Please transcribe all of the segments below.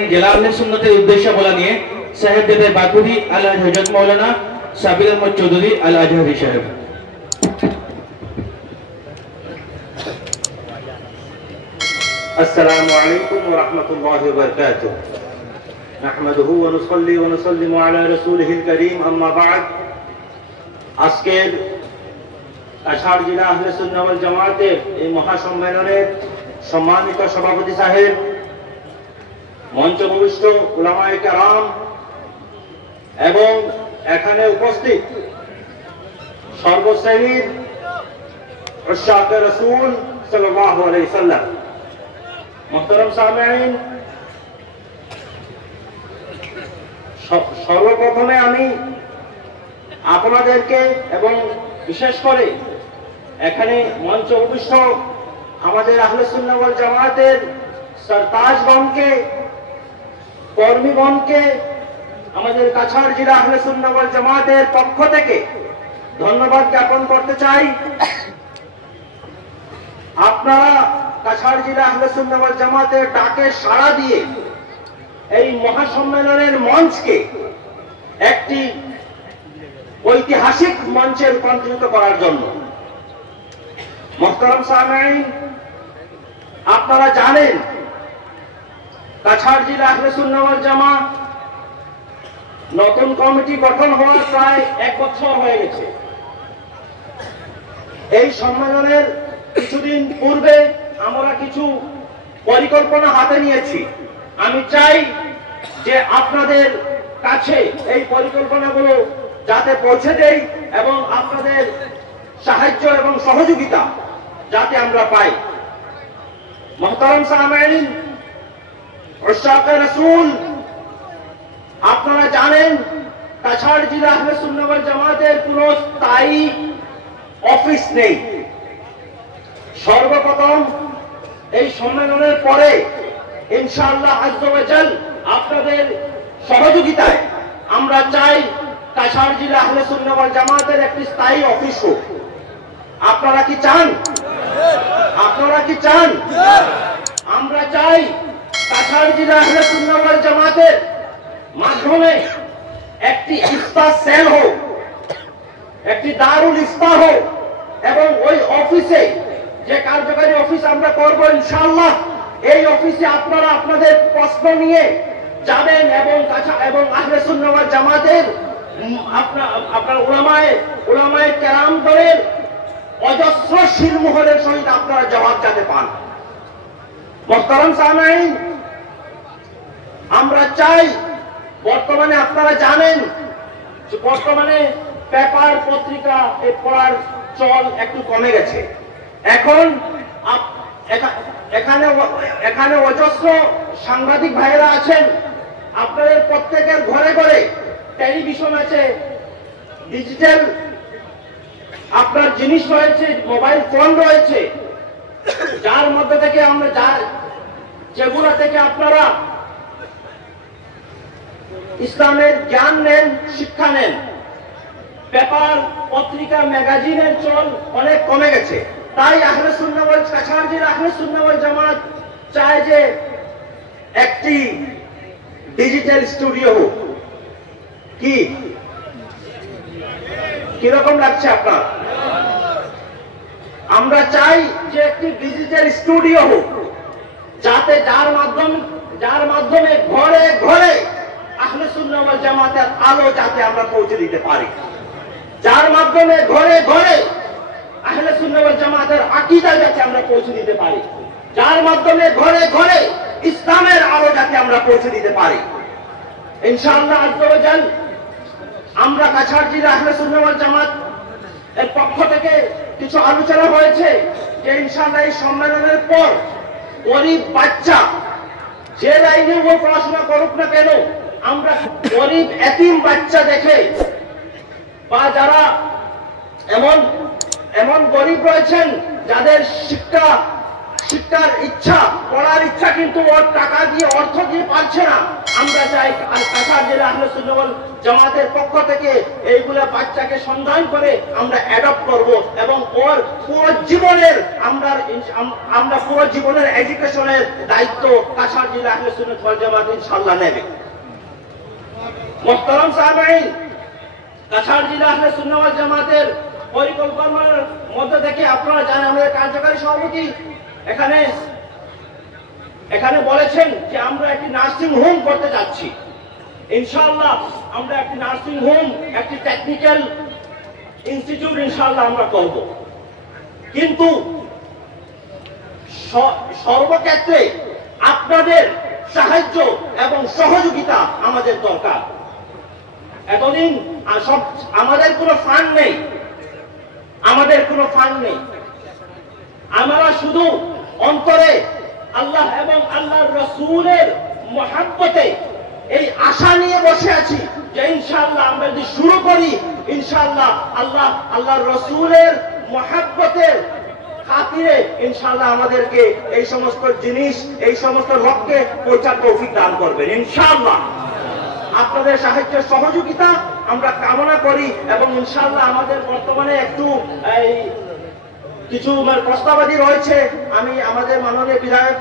জেলা আহলে সুন্নতের উদ্দেশ্য বলা নিয়ে সাহেবজাদে বাকুরি আল হযরত মাওলানা সাবির আহমদ চৌধুরী আল আজহারি সাহেব। আসসালামু আলাইকুম ওয়া রাহমাতুল্লাহি ওয়া বারাকাতুহু। নাহমাদুহু ওয়া নুসাল্লি ওয়া নুসাল্লিমু আলা রাসূলিহিল কারীম, আম্মা বা'দ। আজকের কাছাড় জেলা আহলে সুন্নাহ ওয়াল জামাতের এই মহাসম্মেলনের সম্মানিত সভাপতি সাহেব, মঞ্চভূমিষ্ঠ উলামায়ে কেরাম এবং এখানে উপস্থিত সর্বশ্রেণীর উশাকে রাসূল সাল্লাল্লাহু আলাইহি সাল্লাম, মুহতারাম সামিঈন, সর্বপ্রথমে আমি আপনাদেরকে এবং বিশেষ করে এখানে মঞ্চ উপবিষ্ট আমাদের আহলে সুন্নাহ ওয়াল জামাতের সরতাজগণকে, কর্মীগণকে আমাদের কাছাড় জেলা আহলে সুন্নাহ ওয়াল জামাতের পক্ষ থেকে ধন্যবাদ জ্ঞাপন করতে চাই। আপনারা কাছাড় জেলা আহলে সুন্নাহ ওয়াল জামাতের ডাকে সাড়া দিয়ে এই মহাসম্মেলনের মঞ্চকে একটি ঐতিহাসিক মঞ্চে রূপান্তরিত করার জন্য। মুহতারাম সামিঈন, আপনারা জানেন কাছাড় জেলা আহলে সুন্নাহ ওয়াল জামাত নতুন কমিটি গঠন হওয়ার প্রায় 1 বছর হয়ে গেছে। এই সম্মেলনের কিছুদিন পূর্বে আমরা কিছু পরিকল্পনা হাতে নিয়েছি। আমি চাই যে আপনাদের কাছে এই পরিকল্পনাগুলো যাতে পৌঁছে দেই এবং আপনাদের সাহায্য এবং সহযোগিতা যাতে আমরা পাই। মুহতারাম সামিঈন, উশাকে রাসূল, আপনারা জানেন কাছাড় জেলা আহলে সুন্নাহ ওয়াল জামাতের কোনো স্থায়ী অফিস নেই। সর্বপ্রথম এই সম্মেলনের পরে ইনশাআল্লাহ আযজা ওয়া জাল আপনাদের সহযোগিতায় আমরা চাই কাছাড় জেলা আহলে সুন্নাহ ওয়াল জামাতের একটি স্থায়ী অফিস হোক। আপনারা কি চান? আপনারা কি চান? আমরা চাই কাছাড় জেলা আহলে সুন্নাহ ওয়াল জামাতের মাধ্যমে একটি ইফতাহ সেল হোক, একটি দারুল ইফতাহ হোক, এবং ওই অফিসে যে কার্যকারী অফিস আমরা করব ইনশাআল্লাহ, এই অফিসে আপনারা আপনাদের প্রশ্ন নিয়ে যাবেন এবং আহলে সুন্নাহ ওয়াল জামাতের আপনার উলামায়ে কেরাম দলের অজস্র শিরমোহরের সহিত আপনারা জবাব যাতে পান। মুহতারাম সামিঈন, আমরা চাই বর্তমানে আপনারা জানেন বর্তমানে পেপার পত্রিকা পড়ার চল একটু কমে গেছে। এখন এখানে অজস্র সাংবাদিক ভাইয়েরা আছেন। আপনাদের প্রত্যেকের ঘরে ঘরে টেলিভিশন আছে, ডিজিটাল আপনার জিনিস রয়েছে, মোবাইল ফোন রয়েছে, যার মধ্যে থেকে যেগুলো থেকে আপনারা ইসলামের জ্ঞান নেন, শিক্ষা নেন। পেপার পত্রিকা ম্যাগাজিনের চল অনেক কমে গেছে। তাই আহলে সুন্নাহ ওয়াল কাছাড় জেলা আহলে সুন্নাহ ওয়াল জামাত চায় যে একটি ডিজিটাল স্টুডিও হোক। কিরকম লাগছে আপনার? আমরা চাই যে একটি ডিজিটাল স্টুডিও হোক, যাতে যার মাধ্যমে ঘরে ঘরে আহলে সুন্নাহ ওয়াল জামাতের আলো যাতে আমরা পৌঁছে দিতে পারি, যার মাধ্যমে ঘরে ঘরে আহলে সুন্নাহ ওয়াল জামাতের আকীদা যাতে আমরা পৌঁছে দিতে পারি, যার মাধ্যমে ঘরে ঘরে ইসলামের আলো যাতে আমরা পৌঁছে দিতে পারি। ইনশাআল্লাহ আযজা ওয়া জাল আমরা কাছাড় জেলা আহলে সুন্নাহ ওয়াল জামাত এর পক্ষ থেকে কিছু আলোচনা হয়েছে যে ইনশাআল্লাহ এই সম্মেলনের পর গরিব বাচ্চা যে লাইনে ও পড়াশোনা করুক না কেন, আমরা গরিব এতিম বাচ্চা দেখে বা যারা এমন গরিব রয়েছেন যাদের শিক্ষার ইচ্ছা, পড়ার ইচ্ছা, কিন্তু ওর টাকা দিয়ে, অর্থ দিয়ে পারছে না। আমরা চাই কাছাড় জেলা আহলে সুন্নাত ওয়াল জামাতের পক্ষ থেকে এইগুলা বাচ্চাকে সন্ধান করে আমরা অ্যাডপ্ট করব এবং ওর পুরো জীবনের আমরা পুরো জীবনের এডুকেশনের দায়িত্ব কাছাড় জেলা আহলে সুন্নাত ওয়াল জামাত ইনশাআল্লাহ নেবে। মুহতারাম সামিঈন, কাছাড় জেলা আহলে সুন্নাত ওয়াল জামাতের পরিকল্পনার মধ্যে থেকে আপনারা জানেন আমাদের কার্যকারী সভাপতি এখানে বলেছেন যে আমরা একটি নার্সিং হোম করতে যাচ্ছি। ইনশাআল্লাহ আমরা একটি নার্সিং হোম, একটি টেকনিক্যাল ইনস্টিটিউট ইনশাআল্লাহ আমরা করব। কিন্তু সর্বক্ষেত্রে আপনাদের সাহায্য এবং সহযোগিতা আমাদের দরকার। এতদিন আমাদের কোনো ফান্ড নেই, আমরা শুধু অন্তরে আল্লাহ এবং আল্লাহর রাসূলের মহব্বতে এই আশা নিয়ে বসে আছি যে ইনশাআল্লাহ আমরা যদি শুরু করি, ইনশাআল্লাহ আল্লাহর রাসূলের মহব্বতের খাতিরে ইনশাআল্লাহ আমাদেরকে এই সমস্ত জিনিস, এই সমস্ত লক্ষ্যে পৌঁছার তৌফিক দান করবেন ইনশাআল্লাহ। আপনাদের সাহায্য সহযোগিতা আমরা কামনা করি এবং ইনশাআল্লাহ আমাদের বর্তমানে একটু কিছু প্রস্তাবাদি রয়েছে। আমি আমাদের মাননীয় বিধায়ক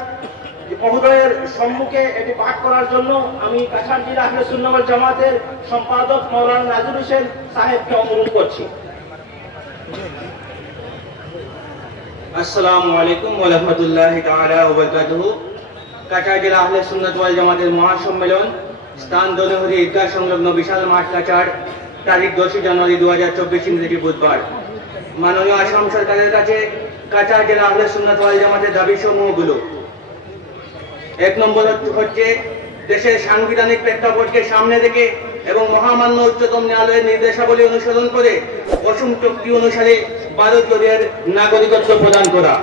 মহোদয়ের সম্মুখে এটি পাঠ করার জন্য আমি কাছাড় জেলা আহলে সুন্নাত ওয়াল জামাতের সম্পাদক মাওলানা নাজির হোসেন সাহেবকে অনুরোধ করছি। আসসালামু আলাইকুম ওয়া রাহমাতুল্লাহি তাআলা ওয়া বারাকাতুহু। কাছাড় জেলা আহলে সুন্নাত ওয়াল জামাতের মহাসম্মেলন, স্থান দোলহরি ঈদগাহ সংলগ্ন বিশাল মাঠ কাছাড়, তারিখ 10 জানুয়ারি 2024 ইংরেজি বুধবার। মাননীয় আসাম সরকারের কাছে কাছাড় জেলা আহলে সুন্নাত ওয়াল জামাতের দাবি সমূহগুলো: 1 নম্বর হচ্ছে দেশের সাংবিধানিক প্রেক্ষাপটকে সামনে রেখে এবং মহামান্য উচ্চতম ন্যায়ালয়ের নির্দেশাবলী অনুসরণ করে অসম চুক্তি অনুসারে ভারতীয়দের নাগরিকত্ব প্রদান করা।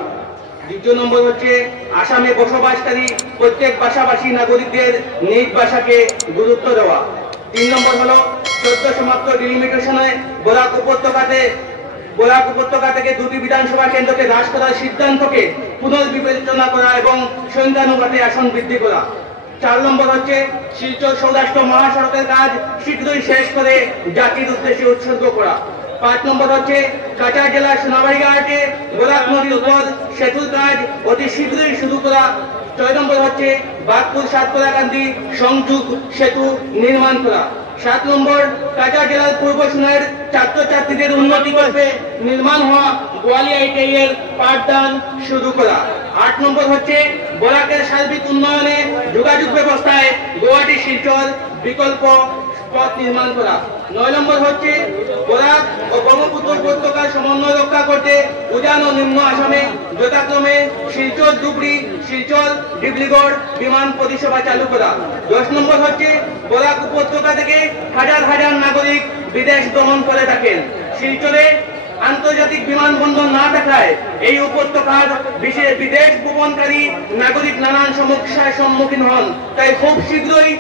2 নম্বর হচ্ছে আসামে বসবাসকারী প্রত্যেক ভাষাভাষী নাগরিকদের নিজ ভাষাকে গুরুত্ব দেওয়া। 3 নম্বর হলো সদ্য সমাপ্ত ডিলিমিটেশনে বরাক উপত্যকা থেকে 2টি বিধানসভা কেন্দ্রকে হ্রাস করার সিদ্ধান্তকে পুনর্বিবেচনা করা এবং সংখ্যানুপাতে আসন বৃদ্ধি করা। 4 নম্বর হচ্ছে শিলচর সৌরাষ্ট্র মহাসড়কের কাজ শীঘ্রই শেষ করে জাতির উদ্দেশ্যে উৎসর্গ করা। 5 নম্বর হচ্ছে কাছাড় জেলার সোনাবাড়িঘাটে বরাক নদীর উপর সেতুর কাজ অতি শীঘ্রই শুরু করা। 6 নম্বর হচ্ছে বাগপুর সাতকরাকান্দি সংযোগ সেতু নির্মাণ করা। 7 নম্বর কাছাড় জেলার পূর্ব সোনার ছাত্রছাত্রীদের উন্নতি করতে নির্মাণ হওয়া গোয়ালিয়া আইটিআই এর পাঠদান শুরু করা। 8 নম্বর হচ্ছে বরাকের সার্বিক উন্নয়নে যোগাযোগ ব্যবস্থায় গুয়াহাটি শিলচর বিকল্প পথ নির্মাণ করা। 9 নম্বর হচ্ছে বরাক ও ব্রহ্মপুত্র উপত্যকার সমন্বয় রক্ষা করতে উজান ও নিম্ন আসামে যথাক্রমে শিলচর ধুবড়ি, শিলচর ডিব্রুগড় বিমান পরিষেবা চালু করা। 10 নম্বর হচ্ছে বরাক উপত্যকা থেকে হাজার হাজার নাগরিক বিদেশ ভ্রমণ করে থাকেন। শিলচরে আন্তর্জাতিক বিমানবন্দর না থাকায় এই উপত্যকার বিদেশ ভ্রমণকারী নাগরিক নানান সমস্যার সম্মুখীন হন। তাই খুব শীঘ্রই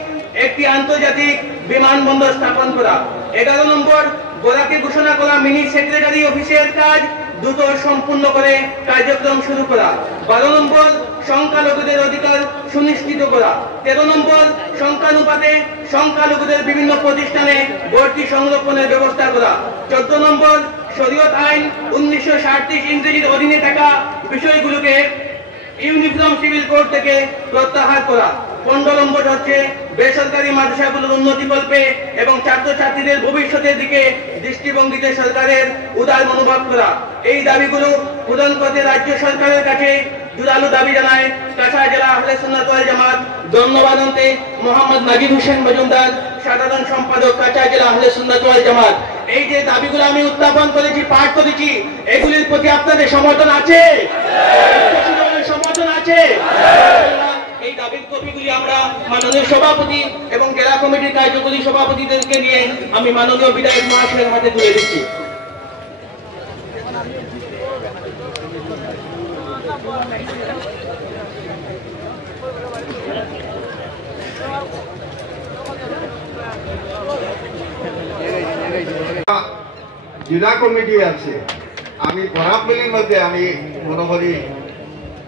একটি আন্তর্জাতিক বিমানবন্দর স্থাপন করা। 11 নম্বর বরাকে ঘোষণা করা মিনি সেক্রেটারি অফিসের কাজ দ্রুত সম্পূর্ণ করে কার্যক্রম শুরু করা। 12 নম্বর সংখ্যালঘুদের অধিকার সুনিশ্চিত করা। 13 নম্বর সংখ্যানুপাতে সংখ্যালঘুদের বিভিন্ন প্রতিষ্ঠানে ভর্তি সংরক্ষণের ব্যবস্থা করা। 14 নম্বর শরীয়ত আইন 1937 ইংরেজির অধীনে থাকা বিষয়গুলোকে ইউনিফর্ম সিভিল কোড থেকে প্রত্যাহার করা। 15 নম্বর হচ্ছে বেসরকারি মাদ্রাসাগুলোর উন্নতি কল্পে এবং ছাত্রছাত্রীদের ভবিষ্যতের দিকে দৃষ্টিভঙ্গিতে সরকারের উদার মনোভাব করা। এই দাবিগুলো পূরণ করতে রাজ্য সরকারের কাছে জোরালো দাবি জানায় কাছাড় জেলা আহলে সুন্নাত ওয়াল জামাত। ধন্যবাদ অন্তে মোহাম্মদ নাজির হোসেন মজুমদার, সাধারণ সম্পাদক কাছাড় জেলা আহলে সুন্নাত ওয়াল জামাত। এই যে দাবিগুলো আমি উত্থাপন করেছি, পাঠ করেছি, এগুলির প্রতি আপনাদের সমর্থন আছে? সমর্থন আছে? এই দাবির কপিগুলি আমরা মাননীয় সভাপতি এবং জেলা কমিটির কার্যকরী সভাপতিদেরকে নিয়ে আমি মাননীয় বিধায়ক মহাশয়ের হাতে তুলে দিচ্ছি। জেলা কমিটি আছে, আমি বরাবলির মধ্যে আমি মনে করি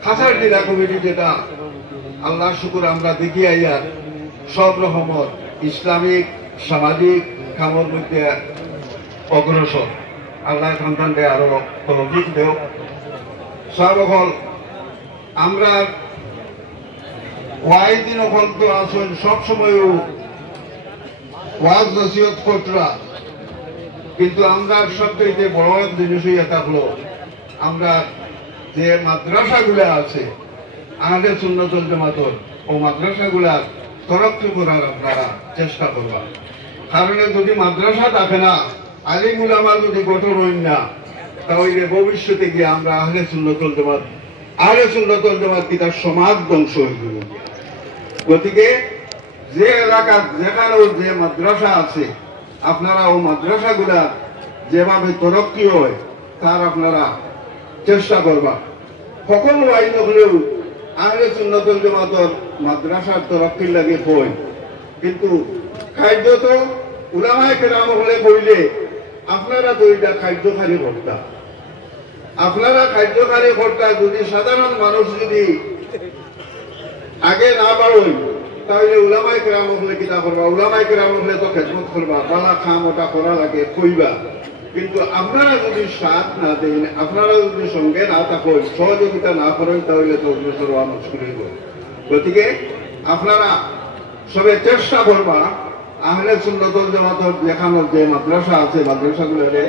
খাসার জেলা কমিটি যেটা আল্লাহ শুকুর আমরা দেখি আইয়ার সব রকমের ইসলামিক সামাজিক কামের মধ্যে অগ্রসর আল্লাহ সন্তান দেয় আরো তৌফিক দেও সর্বকল আমরা ওয়াইদিন অকল তো আসেন সবসময় ওয়াজ নসিহত কর্তরা কিন্তু আমরা সবচেয়ে বড় জিনিস হইয়া থাকলো আমরা যে মাদ্রাসাগুলা আছে আমাদের সুন্নতুল জামাতর ও মাদ্রাসাগুলার তরক্কি করার আপনারা চেষ্টা করবা কারণ যদি মাদ্রাসা থাকে না আলিম উলামা যদি গঠন হইন না তাহলে ভবিষ্যতে গিয়ে আমরা আহলে সুন্নতুল জামাত কি তার সমাজ ধ্বংস হয়ে যাবে গতিকে যে এলাকার যেখানেও যে মাদ্রাসা আছে আপনারা ও মাদ্রাসাগুলা যেভাবে তরক্কি হয় তার আপনারা চেষ্টা করবা সকল আইন হলেও আহলে সুন্নতুল জামাতর মাদ্রাসার তরক্কির লাগে হয় কিন্তু খাদ্য তো উলামায়ে কেরাম হলে কইলে আপনারা তো এটা খাদ্যখালী কর্তা আপনারা খাদ্যখালী কর্তা যদি সাধারণ মানুষ যদি আগে না বাড়ই তাহলে উলামায়ে কেরাম হলে কিতা করবা উলামায়ে কেরাম হলে তো খেদমত করবা বালা খাম ওটা করা লাগে কইবা কিন্তু আপনারা যদি সাথ না দেন আপনারা যদি সঙ্গে না থাকেন সহযোগিতা না করেন তাহলে তো সর্বা মুশকিল হইব গতিকে আপনারা সবে চেষ্টা করবা আহলে সুন্নতুল জামাতর দেখানোর যে মাদ্রাসা আছে মাদ্রাসাগুলোরে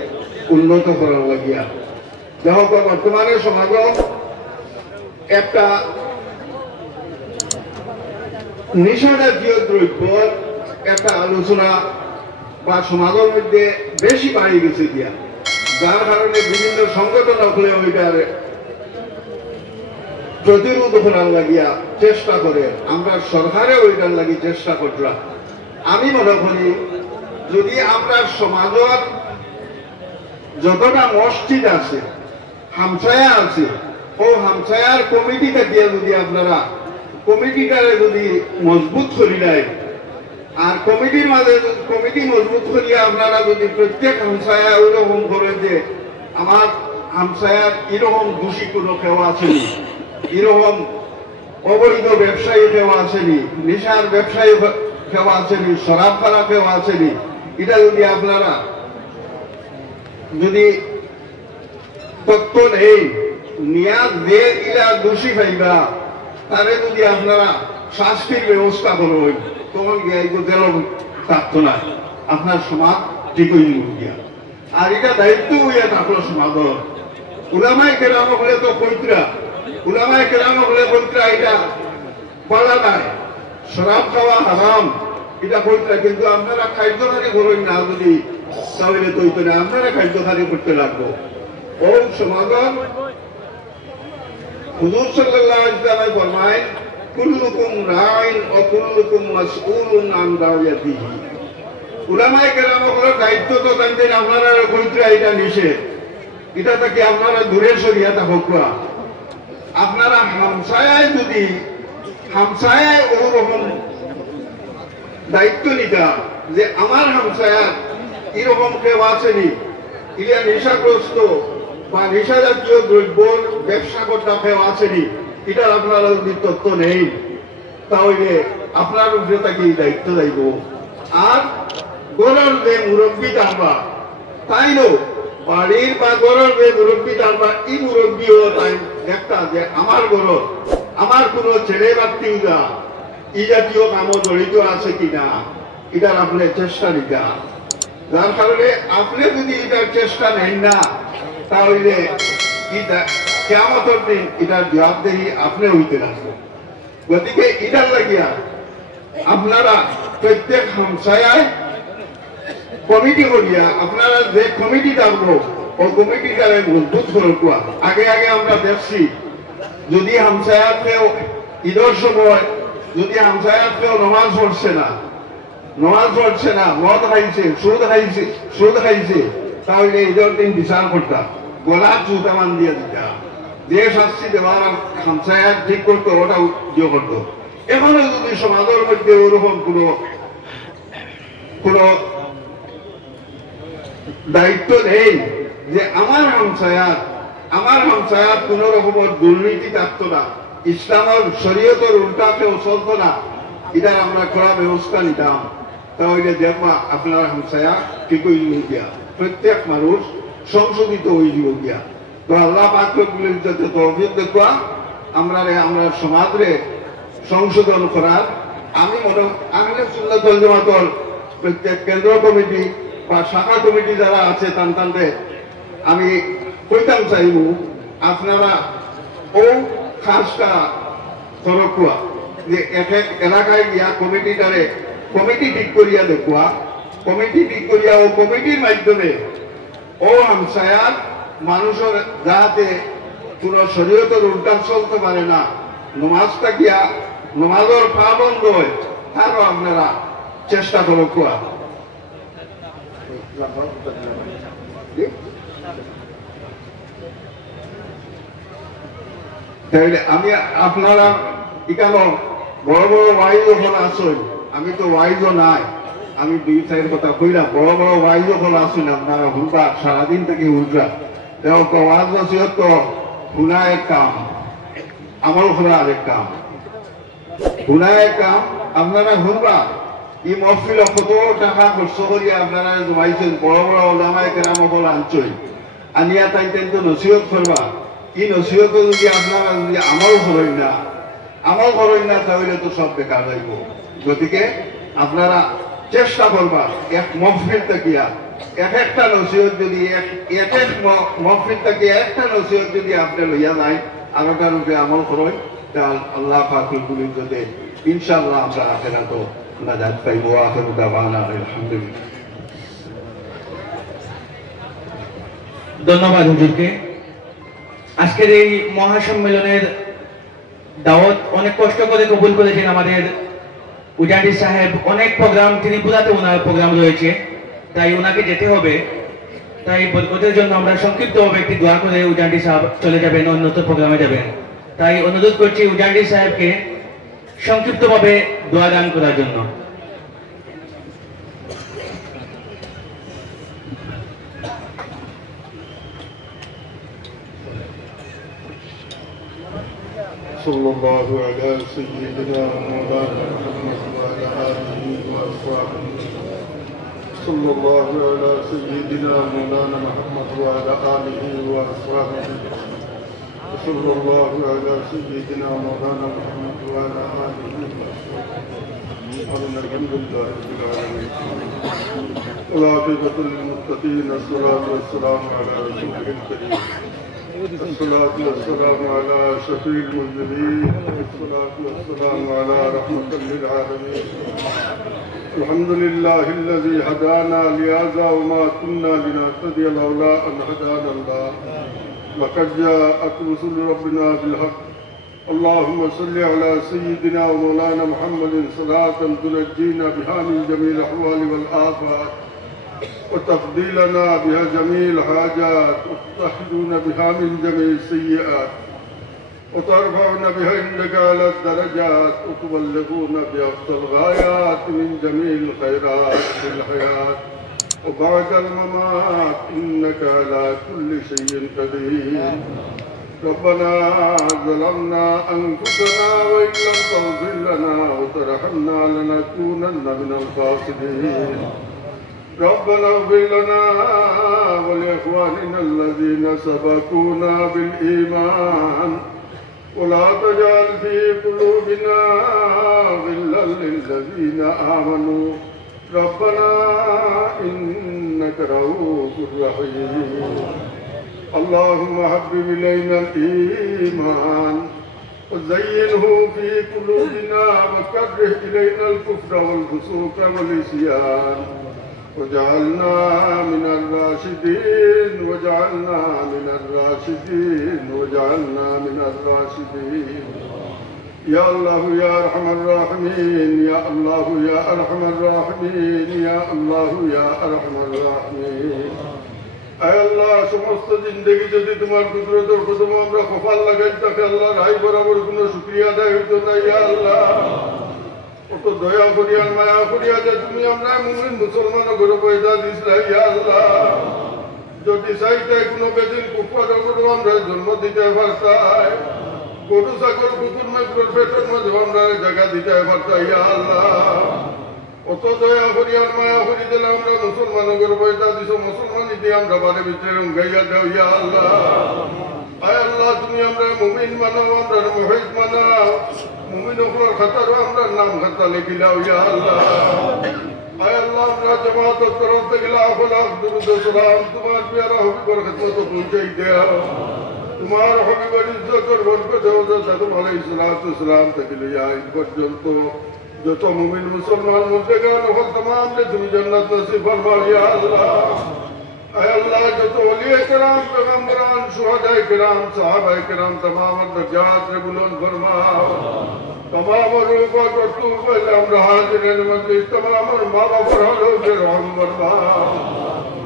উন্নত করার লাগিয়া দেখো বর্তমানে সমাজ একটা নিষেধাজ্য দ্রব্যর একটা আলোচনা বা সমাজের মধ্যে বেশি বাড়ি গেছে দিয়া যার কারণে বিভিন্ন সংগঠন হলে ওইটার প্রতিরোধ করার লাগিয়া চেষ্টা করে আমরা সরকারে ওইটার লাগি চেষ্টা করলাম আমি মনে করি যদি আমরা সমাজের যতটা মসজিদ আছে হামসায়া আছে ও হামসায়ার কমিটিটা দিয়ে যদি আপনারা কমিটিটারে যদি মজবুত করি নাই আর কমিটির মাঝে কমিটি মজবুত করিয়া আপনারা যদি প্রত্যেক হামসায়া ওইরকম করেন যে আমার হামসায়ার এরকম দোষী কোনো কেউ আসেনি এরকম অবৈধ ব্যবসায়ী কেউ আসেনি নেশার ব্যবসায়ী কেউ আসেনি শরাব খানা কেউ আসেনি এটা যদি আপনারা যদি তত্ত্ব নেই নিয়াজ যে কিরা দোষী পাইবা তারে যদি আপনারা শাস্তির ব্যবস্থা করবেন তখন জেল থাকতো না আপনার সমাজ ঠিক হয়ে গিয়া আর এটা দায়িত্ব হইয়া থাকলো সমাজের উলামায়ে কেরাম হলে তো পৈত্রা উলামায়ে কেরাম হলে পৈত্রা এটা বলা নাই শরাব খাওয়া হারাম এটা পৈত্রা কিন্তু আপনারা খাদ্যখানি করেন না যদি তাহলে তো না আপনারা খাদ্যখানি করতে লাগবো ও সমাজের হুজুর সাল্লাল্লাহু আলাইহি ওয়াসাল্লাম ফরমায় কুল্লুকুম রাইন ও কুল্লুকুম মাসউলুন আন রাইয়াতিহি উলামায়ে কেরামের দায়িত্ব তো তাদের আপনারা পবিত্র এটা নিষেধ এটা থেকে আপনারা দূরে সরিয়া থাকুক আপনারা হামসায়ায় যদি হামসায়ায় ওরকম দায়িত্ব নিতা যে আমার হামসায়া এরকম কেউ আসেনি ইয়া নেশাগ্রস্ত বা নেশা জাতীয় দ্রব্যর ব্যবসা করতে কেউ আসেনি এটার আপনারা যদি তথ্য নেই তাহলে আপনার উপরে তাকে দায়িত্ব দায়িব আর গরর যে মুরব্বী টানবা তাই নো বাড়ির বা গরর যে মুরব্বী টানবা এই মুরব্বীও তাই একটা যে আমার গরর আমার কোনো ছেলে বাত্তিউরা এই জাতীয় কামও জড়িত আছে কিনা এটার আপনার চেষ্টা নিতা যার কারণে আপনি যদি এটার চেষ্টা নেন না তাহলে কিয়ামতের দিন এটার জবাবদেহি আপনি হইতে লাগবে গতিকে এটার লাগিয়া আপনারা প্রত্যেক হামসায়ায় কমিটি করিয়া আপনারা যে কমিটি থাকবো ও কমিটিটারে মজবুত করবা আগে আগে আমরা দেখছি যদি হামসায়াত কেউ ঈদের সময় যদি হামসায়াত কেউ নামাজ পড়ছে না মদ খাইছে সুদ খাইছে তাহলে ঈদের দিন বিচার করতাম গলা জুতা মান দিয়ে দিতাম যে শাস্তি দেওয়ার হামসায়াত ঠিক করতো ওটা ইয়ে করতো এখনো যদি সমাজের মধ্যে ওরকম কোন দায়িত্ব নেই যে আমার হামসায়াত আমার হামসায়াত কোন রকমের দুর্নীতি থাকতো না, ইসলামের শরীয়তের উল্টা কেউ চলতো না, এটার আমরা কড়া ব্যবস্থা নিতাম, তাহলে দেখবা আপনার হামসায়া ঠিক হয়ে গিয়া, প্রত্যেক মানুষ সংশোধিত হয়ে গিয়া। তো আল্লাহ পাক রব্বুল ইজ্জতে তৌফিক দেখবা আমরা সমাজে সংশোধন করার। আমি আহলে সুন্নাত ওয়াল জামাতের প্রত্যেক কেন্দ্র কমিটি বা শাখা কমিটি যারা আছে তানতানদের আমি কইতাম চাইব আপনারা ও খাসটা তরকুয়া যে এক এক এলাকায় গিয়া কমিটি ঠিক করিয়া দেখুয়া, কমিটি ঠিক করিয়া ও কমিটির মাধ্যমে ও হামসায়ার মানুষের যাতে কোন শরীয়তের উল্টা চলতে পারে না, নমাজটা গিয়া নমাজের পা বন্ধ হয় তারও আপনারা চেষ্টা করো কুয়া। তাইলে আমি আপনারা এখানে বড় বড় ওয়াইজ যখন আসুন, আমি তো ওয়াইজও নাই, আমি দুই সাইড কথা কইলাম, বড় বড় ওয়াইজ যখন আসুন আপনারা হুলবা সারাদিন থেকে উঠরা দেখো ওয়াজ নসিহত তো হুনা এক কাম, আমল করা আরেক কাম। হুনা এক কাম আপনারা হুলবা এই মহফিল কত টাকা খরচ করিয়া আপনারা জমাইছেন, বড় বড় ওলামায়ে কেরাম বল আনছই, আনিয়া তাই তো নসিহত করবা। এই নসিহত যদি আপনারা যদি আমল করেন না তাহলে তো সব বেকার যাইব। গতিকে আপনারা চেষ্টা করবা এক মহফিল তাকিয়া একটা নসিহত যদি এক মহফিল তাকিয়া একটা নসিহত যদি আপনি লইয়া যায় আগাটার রূপে আমল করেন, তাহলে আল্লাহ পাক রব্বুল ইজ্জতে ইনশাআল্লাহ আমরা আখিরাত নাজাত পাইব। আখিরু দাওয়ানা আলহামদুলিল্লাহ। ধন্যবাদ হুজুরকে। আজকের এই মহাসম্মেলনের দাওয়াত অনেক কষ্ট করে কবুল করেছেন আমাদের উজানি সাহেব। অনেক প্রোগ্রাম ত্রিপুরাতে ওনার প্রোগ্রাম রয়েছে, তাই ওনাকে যেতে হবে। তাই বরকতের জন্য আমরা সংক্ষিপ্তভাবে একটি দোয়া করে উজানি সাহেব চলে যাবেন, অন্যত্র প্রোগ্রামে যাবেন। তাই অনুরোধ করছি উজানি সাহেবকে সংক্ষিপ্তভাবে দোয়া দান করার জন্য। صلى الله على سيدنا مولانا محمد وعلى آله وأصحابه. صلى الله على سيدنا مولانا محمد وعلى آله وأصحابه. صلى الله على سيدنا مولانا محمد وعلى آله وأصحابه. الحمد لله رب العالمين. والعاقبة للمتقين. الصلاة والسلام على رسوله الكريم. الصلاة والسلام على شفيع المذنبين. الصلاة والسلام على رحمة للعالمين. الحمد لله الذي هدانا لهذا وما كنا لنهتدي لولا أن هدانا الله. لقد جاءت رسل ربنا بالحق. اللهم صل على سيدنا ومولانا محمد صلاة تنجينا بها من جميع الأحوال والآفات، وتفضيلنا بها جميع الحاجات، وتحدنا بها من جميع السيئات، وترفعنا بها عندك على الدرجات، وتبلغنا بأقصى الغايات من جميع الخيرات في الحياة وبعد الممات، إنك على كل شيء قدير. ربنا ظلمنا أنفسنا وإن لم تغفر لنا وترحمنا لنكونن من الخاسرين. ربنا اغفر لنا ولإخواننا الذين سبقونا بالإيمان ولا تجعل في قلوبنا غلا للذين آمنوا ربنا إنك رؤوف رحيم. اللهم حبب إلينا الإيمان وزينه في قلوبنا وكره إلينا الكفر والفسوق والعصيان وجعلنا من الراشدين وجعلنا من الراشدين وجعلنا من الراشدين. يا الله يا أرحم الراحمين، يا الله يا أرحم الراحمين، يا الله يا أرحم الراحمين. আয় আল্লাহ, সমস্ত জিন্দগি যদি তোমার কুদরতের কদম আমরা কপাল লাগাই থাকে আল্লাহ, রাই বরাবর কোনো শুকরিয়া আদায় হইতো না। ইয়া আল্লাহ, কত দয়া করিয়া মায়া করিয়া যে তুমি আমরা মুমিন মুসলমান ঘরে পয়দা দিছিলা। ইয়া আল্লাহ, যদি চাইতে কোনো বেদিন কুকুরের গরু আমরা জন্ম দিতে পারতাই, গরু ছাগল কুকুর মাকুর পেটের মধ্যে আমরা জায়গা দিতে পারতাই। ইয়া আল্লাহ অত দয়া করি আর মায়া করি দিলে আমরা মুসলমানের বইটা দিছ, মুসলমান দিয়ে আমরা বাড়ি ভিতরে গাইয়া দেও। ইয়া আল্লাহ আয় আল্লাহ তুমি আমরা মুমিন মানাও, আমরা মুহিদ মানাও, মুমিন ওগুলোর খাতারও আমরা নাম খাতা লিখিলাও। ইয়া আল্লাহ আয় আল্লাহ আমরা জামাতের তরফ থেকে লাখ লাখ দুরূদ ও সালাম তোমার প্যারা হবিবের খিদমতে পৌঁছাই দেও। তোমার হবিবের ইজ্জতের বরকত হযরত আদম আলাইহিস সালাতু সালাম থেকে লইয়া আজ পর্যন্ত যত মুমিন মুসলমান মুর্দেগান হল तमाम কে তুমি জান্নাত নসিব ফরমাও। ইয়া আল্লাহ আয় আল্লাহ যত ওলিয়ে کرام পেগম্বরান শুহাদায়ে کرام সাহাবায়ে کرام तमाम দরজাত রে বুলন্দ ফরমাও। तमाम रूह को तू पहले আমরা হাজিরের মজলিস तमाम মা বাবার হলকে রহম ফরমাও।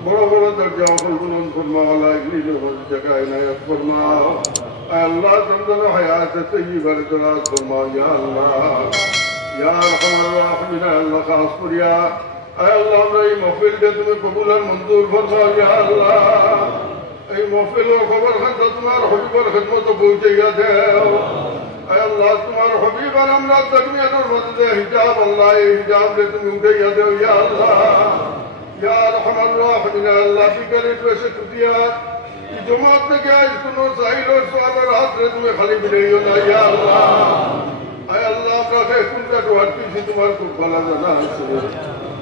বড় বড় দরজা বুলন্দ ফরমাও। আল্লাহ ইগলি জায়গা ইনায়াত ফরমাও। আয় আল্লাহ তন্দন হায়াত তৈয়বা দরাজ ফরমাও। ইয়া আল্লাহ ইয়া রহমান রাহিম আল্লাহ খাস করিয়া আয় আল্লাহ আমরা এই মাহফিলকে তুমি কবুল আর মঞ্জুর ফরমাও। ইয়া আল্লাহ এই মাহফিলের খবর খাতা তোমার হবিবের খিদমতে পৌঁছাইয়া দেও। আয় আল্লাহ তোমার হবিব আর আমরা দুনিয়ার মধ্যে হিজাব আল্লাহ এই হিজাব রে তুমি উঠাইয়া দেও। ইয়া আল্লাহ ইয়া রহমান রাহিম আল্লাহ বিকারের বেশে তুতিয়া এই জমাত থেকে আজ কোনো সাহিল আর সওয়াবের হাত রে তুমি খালি বিরাইও না। ইয়া আল্লাহ আয় আল্লাহ আমরা কোনটা তো আটকেছি তোমার খুব ভালো জানা আছে।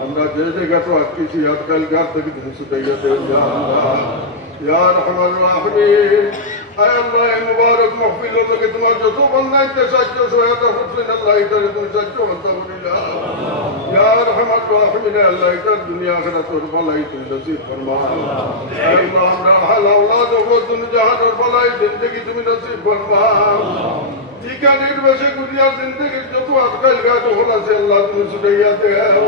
আমরা যে জায়গা তো আটকেছি আজকাল গাছ থেকে তুমি ছুটাইয়া দেও। ইয়া আল্লাহ ইয়া রহমান রাহিম আয় আল্লাহ এই মুবারক মাহফিল থেকে তোমার যত বন্দাইতে সাহায্য সহায়তা করছেন আল্লাহ এটারে তুমি সাহায্য করতে বলিলা। ইয়া রহমান রাহিম আল্লাহ এটার দুনিয়া আখিরাতের ভালাই তুমি নসিব ফরমাও। আয় আল্লাহ আমরা হাল আওলাদ ও দুনিয়া জাহানের ভালাই জিন্দেগি তুমি নসিব ফরমাও। টিকা নির্বাসে দুনিয়া জিন্দেগির যত আজকাল গাছ হল আছে আল্লাহ তুমি ছুটাইয়া দেও।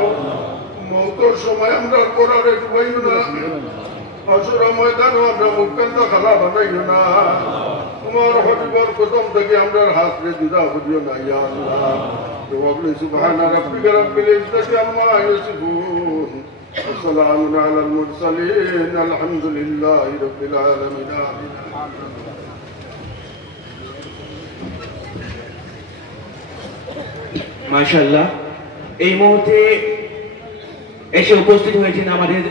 মৌতের সময় আমরা কোরআনে ডুবাইও না, আসুরা ময়দানও আমরা মুখকান্ত খালা বানাইও না, তোমার হবিবর কদম থেকে আমরা হাত রে জুদা করিও না। ইয়া আল্লাহ ওয়াবলি সুবহান রাব্বিকা রাব্বিল ইজ্জাতি আম্মা ইয়াসিফুন ওয়া সালামুন আলাল মুরসালিন আলহামদুলিল্লাহি রাব্বিল আলামিন। মাশাআল্লাহ এই মুহূর্তে এসে উপস্থিত হয়েছেন আমাদের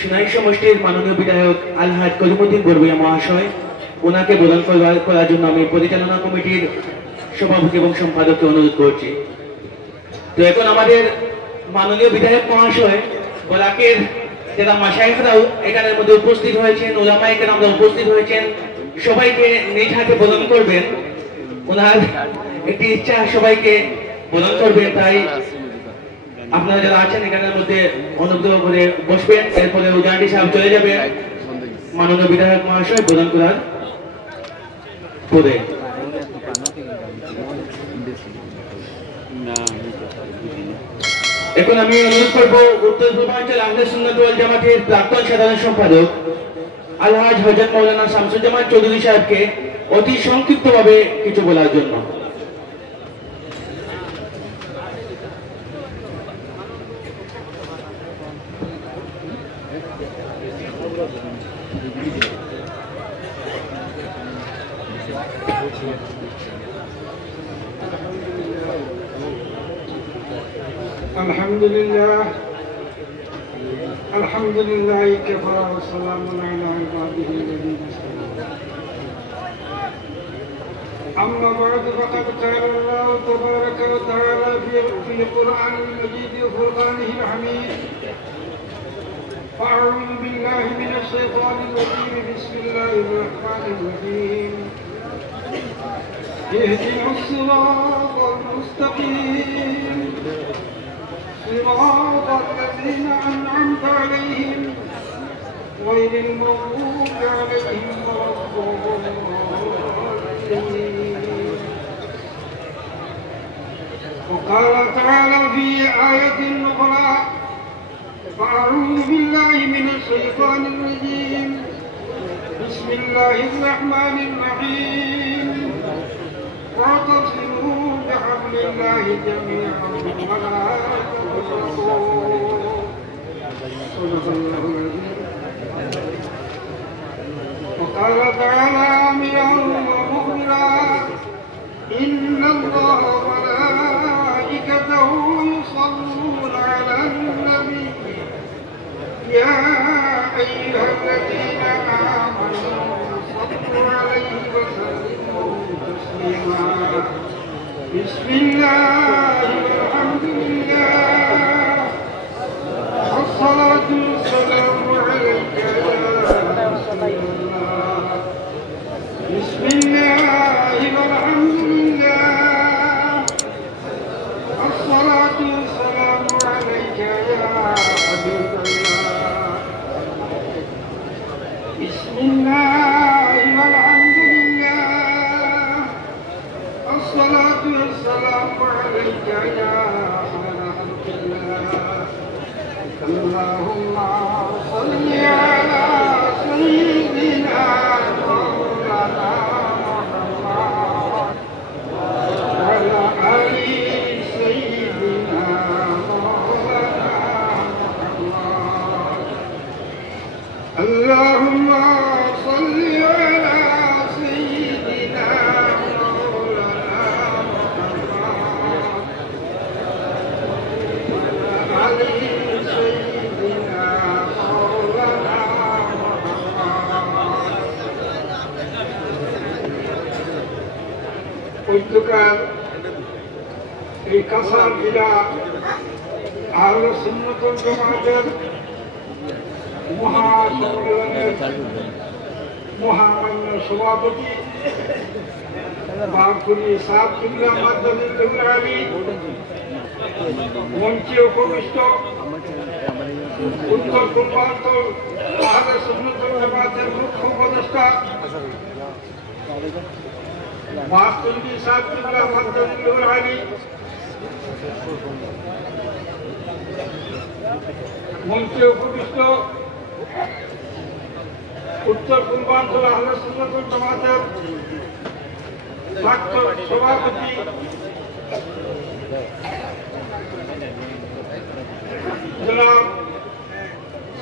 সুনাই সমষ্টির মাননীয় বিধায়ক আলহাজ কলিমুদ্দিন বরবুইয়া মহাশয়। ওনাকে প্রদান করার জন্য আমি পরিচালনা কমিটির সভাপতি এবং সম্পাদককে অনুরোধ করছি। তো এখন আমাদের মাননীয় বিধায়ক মহাশয় বলাকের যারা মাশায়েখরাও এখানের মধ্যে উপস্থিত হয়েছেন, ওলামায়ে কেরামরা উপস্থিত হয়েছেন, সবাইকে নিজ হাতে প্রদান করবেন। ওনার একটি ইচ্ছা সবাইকে প্রদান করবেন, তাই আপনারা যারা আছেন এখানের মধ্যে অনুগ্রহ করে বসবেন। এরপরে উজানি সাহেব চলে যাবে মাননীয় বিধায়ক মহাশয় প্রদান করার পরে। এখন আমি অনুরোধ করবো উত্তর পূর্বাঞ্চল আহলে সুন্নাত ওয়াল জামাতের প্রাক্তন সাধারণ সম্পাদক আলহাজ হযরত মাওলানা শামসুজ্জামান চৌধুরী সাহেবকে অতি সংক্ষিপ্তভাবে কিছু বলার জন্য। الحمد لله كفى وسلام على عباده الذين اصطفى. أما بعد فقد قال الله تبارك وتعالى في القرآن المجيد وفرقانه الحميد: أعوذ بالله من الشيطان الرجيم بسم الله الرحمن الرحيم اهدنا الصراط المستقيم صراط الذين أنعمت عليهم غير المغضوب عليهم ولا الضالين. وقال تعالى في آية أخرى: فأعوذ بالله من الشيطان الرجيم بسم الله الرحمن الرحيم واعتصموا بحبل الله جميعا ولا تفرقوا. صدق الله العظيم. أيها الذين آمنوا صلوا عليه وسلموا تسليما بسم الله والحمد لله والصلاة والسلام عليك يا رسول الله بسم الله والحمد لله الصلاة والسلام عليك يا حبيب الله بسم الله والحمد لله الصلاة والسلام عليك يا خير خلق الله اللهم صل على سيدنا مولانا محمد وعلى آل سيدنا مولانا محمد اللهم صل على سيدنا مولانا محمد وعلى آل سيدنا مولانا محمد ঐক্যকার এই কাছাড় জেলা আহলে সুন্নাত ওয়াল জামাতের মহাসম্মেলনের মহামান্য সভাপতি বারকুলি সাহেব কিবলা মাধ্যমিক কেন্দ্রালী মঞ্চে উপবিষ্ট উত্তর পূর্বাঞ্চল আহলে সুন্নাত ওয়াল জামাতের মুখ্য উপদেষ্টা বারকুলি সাহেব কিবলা মাধ্যমিক কেন্দ্রালী মঞ্চে উপবিষ্ট উত্তর পূর্বাঞ্চল আহলে সুন্নাত ওয়াল জামাতের প্রাক্তন সভাপতি জনাব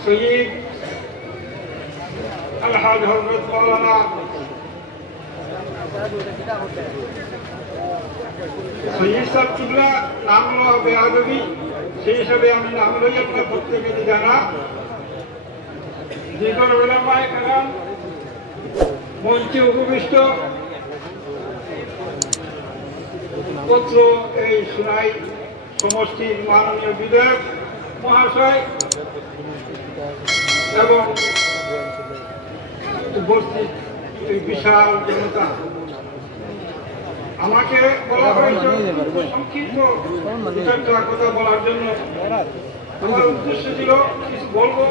সৈয়দ আলহাজ হযরত মাওলানা সৈয়দ সাহেব কিবলা নাম লওয়া বেআদবি, সেই হিসাবে আমি নাম লই আপনার প্রত্যেকে জানা যেগুলো ওলামায়ে কেরাম মঞ্চে উপবিষ্ট পত্র এই সুনাই সমষ্টির মাননীয় বিধায়ক মহাশয় এবং উপস্থিত এই বিশাল জনতা, আমাকে বলা হয়েছে সংক্ষিপ্ত একটা কথা বলার জন্য। আমার উদ্দেশ্য ছিল কিছু বলবো,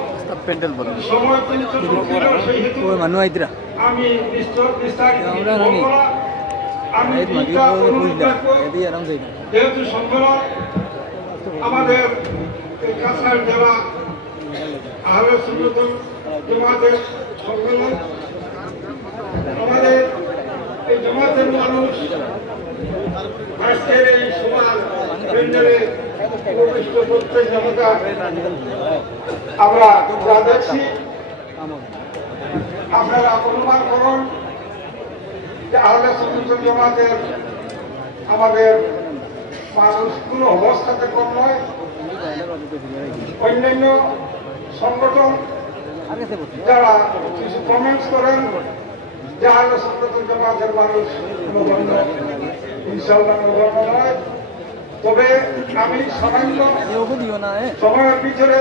সময় কিন্তু ছিল, সেই হেতু আমি বিস্তারিত বলবো না। আমি যেহেতু সম্মেলন আমাদের এই কাছাড় জেলা আহলে সুন্নাত ওয়াল জামাতের সম্মেলন, আমাদের এই জামাতের মানুষ আজকের এই সমাজ প্যান্ডেলে উপবিষ্ট প্রত্যেক জনতা আমরা যা দেখছি, আপনারা অনুমান করুন যে আহলে সুন্নাত ওয়াল জামাতের আমাদের মানুষ কোনো অবস্থাতে কম নয়। অন্যান্য সংগঠন যারা কিছু কমেন্টস করেন যে আহলে সুন্নাত ওয়াল জামাতের মানুষ নগণ্য, ইনশাআল্লাহ নগণ্য নয়। তবে আমি সামান্য সময়ের ভিতরে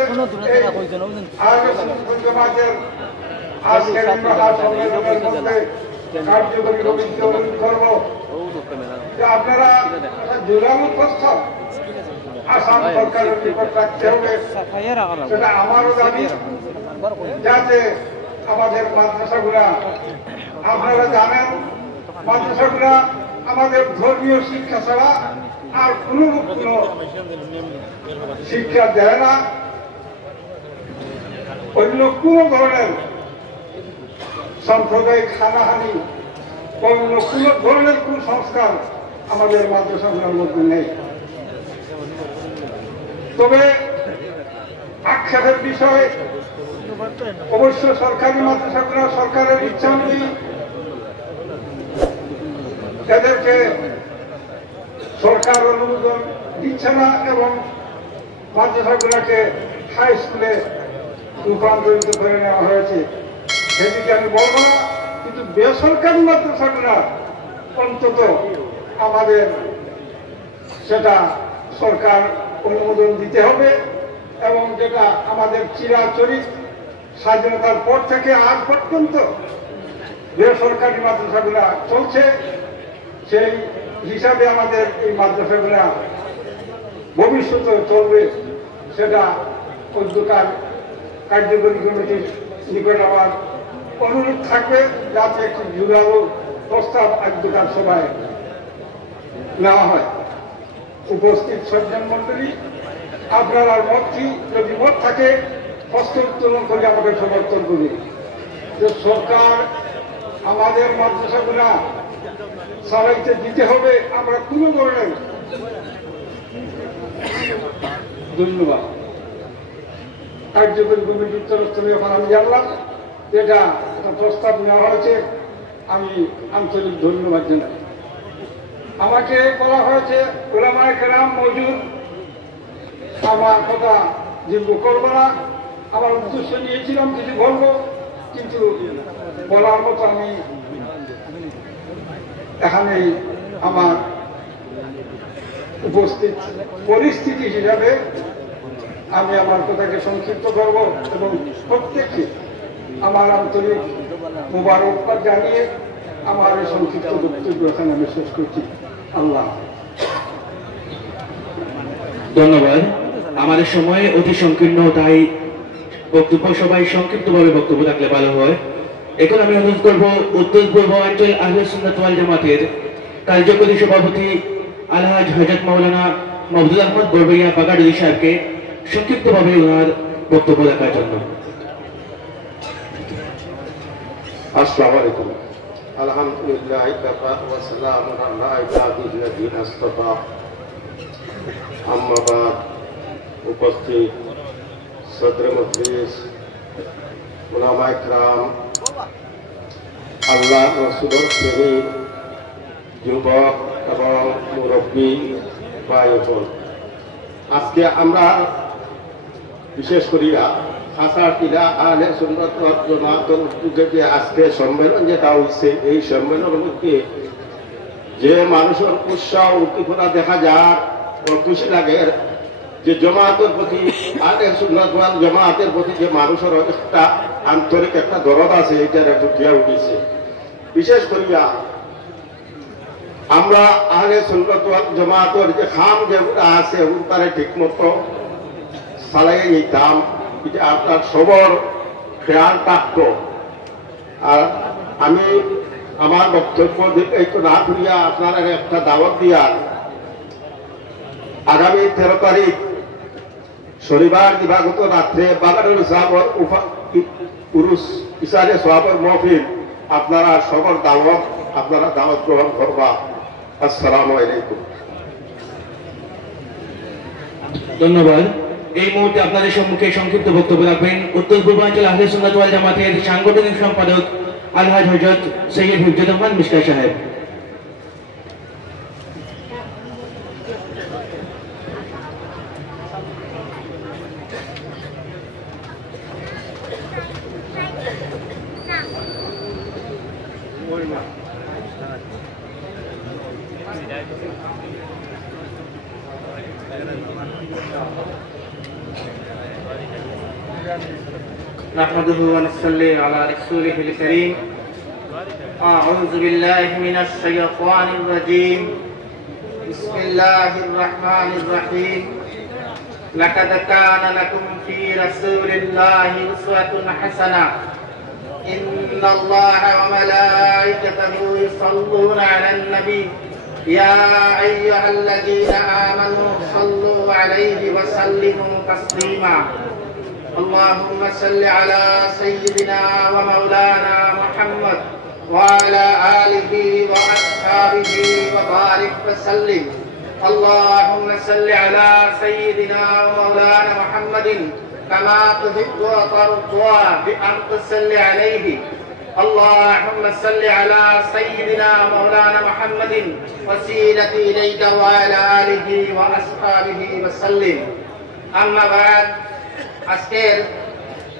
আহলে সুন্নাত ওয়াল জামাতের আজকের মহাসম্মেলনের মধ্যে কার্যকরী ভূমিকা পালন করব যে আপনারা জোরামুখস্থ আসাম সরকারের নিকট রাখতে হবে, সেটা আমারও দাবি, যাতে আমাদের মাদ্রাসাগুলা, আপনারা জানেন মাদ্রাসাগুলা আমাদের ধর্মীয় শিক্ষা ছাড়া আর কোনো শিক্ষা দেয় না। অন্য কোন ধরনের সাম্প্রদায়িক হানাহানি, অন্য কোন ধরনের কুসংস্কার আমাদের মাদ্রাসাগুলোর মধ্যে নেই। তবে আক্ষেপের বিষয় অবশ্য সরকারি মাদ্রাসাগুলো সরকারের ইচ্ছা অনুযায়ী এদেরকে সরকার অনুমোদন দিচ্ছে না এবং মাদ্রাসাগুলোকে হাই স্কুলে রূপান্তরিত করে নেওয়া হয়েছে সেদিকে আমি বলবো না, কিন্তু বেসরকারি মাদ্রাসাগুলো অন্তত আমাদের সেটা সরকার অনুমোদন দিতে হবে, এবং যেটা আমাদের চিরাচরিত স্বাধীনতার পর থেকে আজ পর্যন্ত বেসরকারি মাদ্রাসাগুলা চলছে, সেই হিসাবে আমাদের এই মাদ্রাসাগুলা ভবিষ্যতে চলবে, সেটা উদ্যোগকার কার্যকরী কমিটির নিকট আমার অনুরোধ থাকবে যাতে একটি জোরালো প্রস্তাব উদ্যোগকার সভায় নেওয়া হয়। উপস্থিত সজ্জন মন্ডলী, আপনার মতটি যদি মত থাকে হস্ত উত্তোলন করে আমাকে সমর্থন করি যে সরকার আমাদের মাদ্রাসাগুলা চালাইতে দিতে হবে, আমরা কোনো ধরনের। ধন্যবাদ। কার্যকরী কমিটির তরফ থেকে এখন আমি জানলাম যেটা একটা প্রস্তাব নেওয়া হয়েছে, আমি আন্তরিক ধন্যবাদ জানাই। আমাকে বলা হয়েছে ওলামায়ে কেরাম মওজুদ, আমার কথা দীর্ঘ করবো না, আমার উদ্দেশ্য নিয়েছিলাম কিছু বলবো, কিন্তু বলার মতো আমি এখানে আমার উপস্থিত পরিস্থিতি হিসাবে আমি আমার কথাকে সংক্ষিপ্ত করব এবং প্রত্যেককে আমার আন্তরিক মোবারকবাদ জানিয়ে আমার এই সংক্ষিপ্ত বক্তব্য এখানে আমি শেষ করছি। আল্লাহ ধন্যবাদ। আমাদের সময় অতি সংকীর্ণ, তাই বক্তব্য সবাই সংক্ষিপ্তভাবে বক্তব্য রাখলে ভালো হয়। এখন আমি অনুরোধ করব উত্তর পূর্বাঞ্চল আহলে সুন্নাত ওয়াল জামাতের কার্যকরী সভাপতি আলহাজ হযরত মাওলানা মাহমুদুল আহমদ বরবরিয়া বাগাড়ি সাহেবকে সংক্ষিপ্তভাবে ওনার বক্তব্য রাখার জন্য। আসসালামু আলাইকুম। আলহামদুলিল্লাহ কাফা ওয়া সালামুন আলা ইবাদিল্লাযিনা ইসতাফা। আম্মা বাদ। উপস্থিত সদর মজলিস, উলামায়ে কেরাম, আল্লাহ রাসূলের প্রেমিক যুবক এবং মুরব্বী ভাই বোন, আজকে আমরা বিশেষ করিয়া খাসাটিলা আহলে সুন্নাত ওয়াল জামাতের উদ্যোগে যে আজকে সম্মেলন যেটা হয়েছে, এই সম্মেলনের মধ্যে যে মানুষের উৎসাহ উদ্দীপনা দেখা যায় ও খুশি লাগে, যে জামাতের প্রতি আহলে সুন্নাত ওয়াল জামাতের প্রতি যে মানুষের একটা আন্তরিক একটা দরদ আছে, এটার একটু দিয়া উঠেছে। বিশেষ করিয়া আমরা আহলে সুন্নাত ওয়াল জামাতের যে খাম যেগুলো আছে ওগুলো তারা ঠিক মতো চালাই নিতাম, এটা আপনার সবর খেয়াল থাকত। আর আমি আমার বক্তব্য একটু না করিয়া আপনার একটা দাওয়াত দিয়া আগামী 13 তারিখ শনিবার দিবাগত রাত্রে বাগানুল সাহাবর উরুস ইসারে সোহাবর মহফিল, আপনারা সবর দাওয়াত, আপনারা দাওয়াত গ্রহণ করবা। আসসালামু আলাইকুম। ধন্যবাদ। এই মুহূর্তে আপনাদের সম্মুখে সংক্ষিপ্ত বক্তব্য রাখবেন উত্তর পূর্বাঞ্চল আহলে সুন্নাত ওয়াল জামাতের সাংগঠনিক সম্পাদক আলহাজ হযরত সৈয়দ হিফজুর রহমান মিশকাত সাহেব। نحمده ونصلي على رسوله الكريم. أعوذ بالله من الشيطان الرجيم. بسم الله الرحمن الرحيم. لقد كان لكم في رسول الله أسوة حسنة. إن الله وملائكته يصلون على النبي. يا أيها الذين آمنوا صلوا عليه وسلموا تسليما. اللهم صل على سيدنا ومولانا محمد وعلى آله وأصحابه وبارك وسلم. اللهم صل على سيدنا ومولانا محمد كما تحب وترضى بأن تصلي عليه. اللهم صل على سيدنا مولانا محمد وسيلتي إليك وعلى آله وأصحابه وسلم. أما بعد, আজকের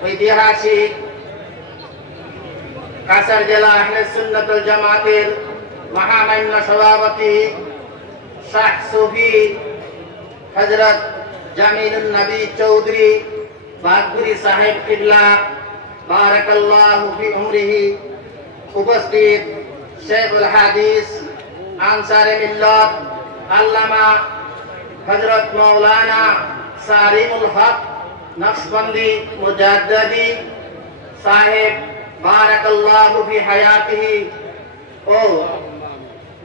ঐতিহাসিক কাছাড় জেলা আহলে সুন্নাত ওয়াল জামাতের মহামান্য সভাপতি শাহ সুফি হযরত জামিলুন নবী চৌধুরী বাগগুরি সাহেব কিবলা বারাকাল্লাহু ফি উমরিহি, উপস্থিত শেখুল হাদিস আনসারে মিল্লাত আল্লামা হযরত মাওলানা সারিমুল হক নকশবন্দি মুজাদ্দিদি সাহেব বারাকাল্লাহু ফি হায়াতিহি ও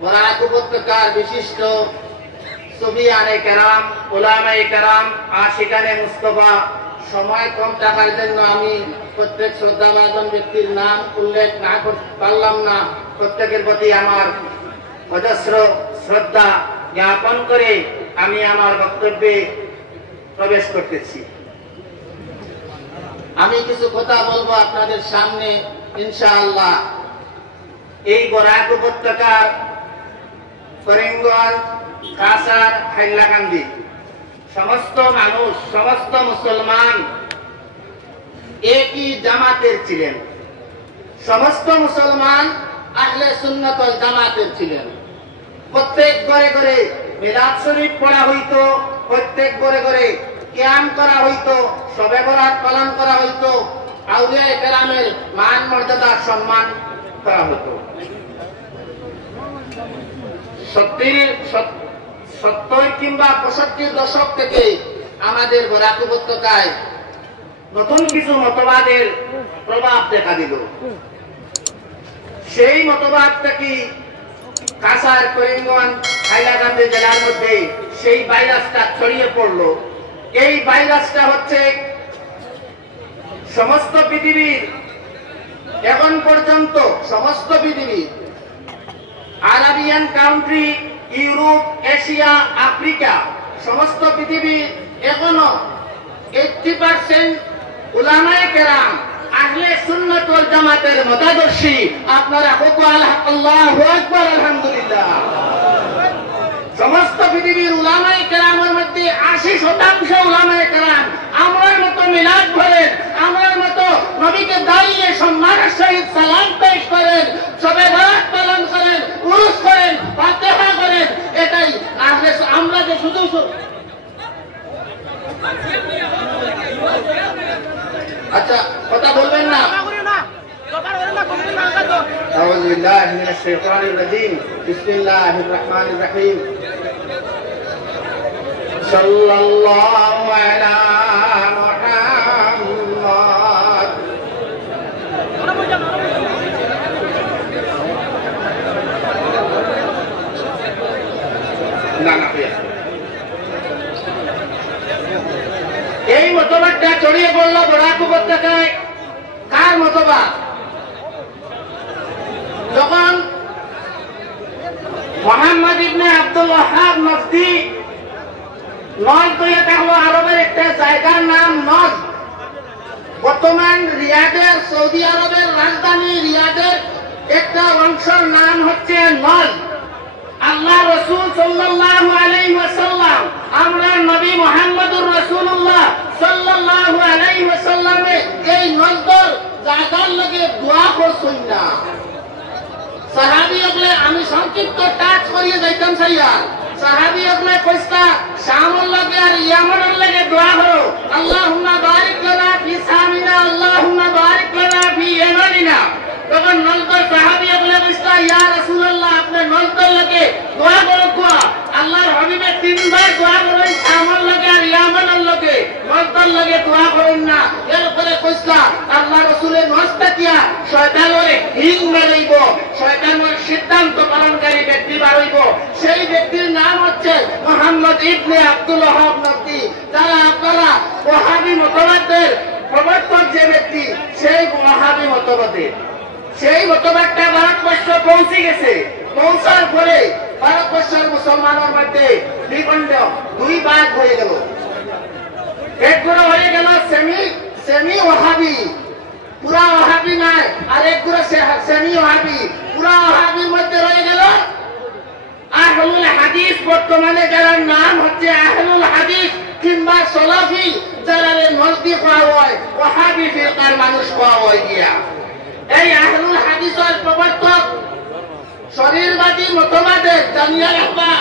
বরাক উপত্যকার বিশিষ্ট সুফিয়ানে কেরাম, উলামায়ে কেরাম, আশিকানে মুস্তাফা। সময় কম থাকার জন্য আমি প্রত্যেক শ্রদ্ধাভাজন ব্যক্তির নাম উল্লেখ না করতে পারলাম না। প্রত্যেকের প্রতি আমার অজস্র শ্রদ্ধা জ্ঞাপন করে আমি আমার বক্তব্যে প্রবেশ করতেছি। আমি কিছু কথা বলবো আপনাদের সামনে ইনশাআল্লাহ। এই বরাক উপত্যকার করিমগঞ্জ, কাছাড়, হাইলাকান্দি সমস্ত মানুষ, সমস্ত মুসলমান একই জামাতের ছিলেন। সমস্ত মুসলমান আহলে সুন্নাত ওয়াল জামাতের ছিলেন। প্রত্যেক ঘরে ঘরে মিলাদ শরীফ পড়া হইতো, প্রত্যেক ঘরে ঘরে কিয়াম করা হইতো, শবে বরাত পালন করা হইতো, আউলিয়া কেরামের মান মর্যাদা সম্মান করা হতো। 70 কিংবা 65 দশক থেকে আমাদের বরাক উপত্যকায় নতুন কিছু মতবাদের প্রভাব দেখা দিল। সেই মতবাদটা কি কাছাড়, করিমগঞ্জ, হাইলাকান্দি জেলার মধ্যে সেই ভাইরাসটা ছড়িয়ে পড়ল। এই ভাইরাসটা হচ্ছে সমস্ত পৃথিবীর, এখন পর্যন্ত সমস্ত পৃথিবীর Arabian country, Europe, Asia, Africa সমস্ত পৃথিবীর এখনো 80% উলামায়ে কেরাম আহলে সুন্নাত ওয়াল জামাতের মতাদর্শী। আপনারা আল্লাহু আকবার, আলহামদুলিল্লাহ। সমস্ত পৃথিবীর উলামায়ে কেরামের মধ্যে 80% উলামায়ে কেরাম আমার মতো মিলাদ করেন, আমার মতো নবীকে দাঁড়িয়ে সম্মানের সহিত সালাম পেশ করেন, শবে বরাত পালন করেন, উরুস করেন, ফাতিহা করেন। এটাই আমরা যে শুধু আচ্ছা কথা বলবেন না। আউযু বিল্লাহি মিনাশ শাইতানির রাজীম। বিসমিল্লাহির রহমানির রহিম। সাল্লাল্লাহু আলা মুহাম্মদ। এই মতবাদটা ছড়িয়ে পড়ল বরাক উপত্যকায়। কার মতবাদ? যখন মুহাম্মদ ইবনে আব্দুল ওয়াহাব নজদি নজদ তৈরি হলো, আরবের একটা জায়গার নাম নজদ। বর্তমান রিয়াদের, সৌদি আরবের রাজধানী রিয়াদের একটা অংশের নাম হচ্ছে নজদ। আল্লাহ রাসূল সাল্লাল্লাহু আলাইহি ওয়াসাল্লাম, আমরা নবী মুহাম্মদুর রাসূলুল্লাহ সাল্লাল্লাহু আলাইহি ওয়াসাল্লামে এই নজদর জায়গার লাগে দোয়া করছেন না। সাহাবী হলে আমি সংক্ষিপ্ত টাচ করিয়ে যাইতাম সাইয়া। সাহাবী হলে কইস্তা শামুল লাগে আর ইয়ামানের লাগে দোয়া করো, আল্লাহুম্মা বারিক লানা ফি সামিনা, আল্লাহুম্মা বারিক লানা ফি ইয়ামানিনা। তখন নজদর সাহাবী হলে কইস্তা ইয়া রাসূলুল্লাহ, আপনি নজদর লাগে দোয়া করো। আল্লাহর হাবিবে 3 বার দোয়া করেন, শামুল লাগে আর ইয়ামানের লাগে, নজদর লাগে দোয়া করেন না। এরপরে কইস্তা আল্লাহ রাসূলের নজদটা কিয়া শয়তানের হিং মারাইব, শয়তানের সিদ্ধান্ত পালনকারী ব্যক্তি বাড়াইব। সেই ব্যক্তির নাম হচ্ছে মুহাম্মদ ইবনে আব্দুল ওয়াহাব নজদি। যারা আপনারা ওয়াহাবি মতবাদের প্রবর্তক যে ব্যক্তি, সেই ওয়াহাবি মতবাদের, সেই মতবাদটা ভারতবর্ষ পৌঁছে গেছে। পৌঁছার পরে ভারতবর্ষের মুসলমানের মধ্যে দ্বিখণ্ড, 2 ভাগ হয়ে গেল। এক গুলো হয়ে গেল সেমি ওয়াহাবি, পুরা ওয়াহাবি নাই, আর এক গুলো সেমি ওয়াহাবি। পুরা ওয়াহাবির মধ্যে রয়ে গেল আহলুল হাদিস। বর্তমানে যারা নাম হচ্ছে আহলুল হাদিস কিংবা সলাফি, যারা নজদি ব্যক্তি কোয়া হয় ওয়াহাবি ফিরকার মানুষ কোয়া হয় গিয়া এই আহলুল হাদিসের প্রবর্তক শরীরবাদী মতবাদের জানিয়া রাখবা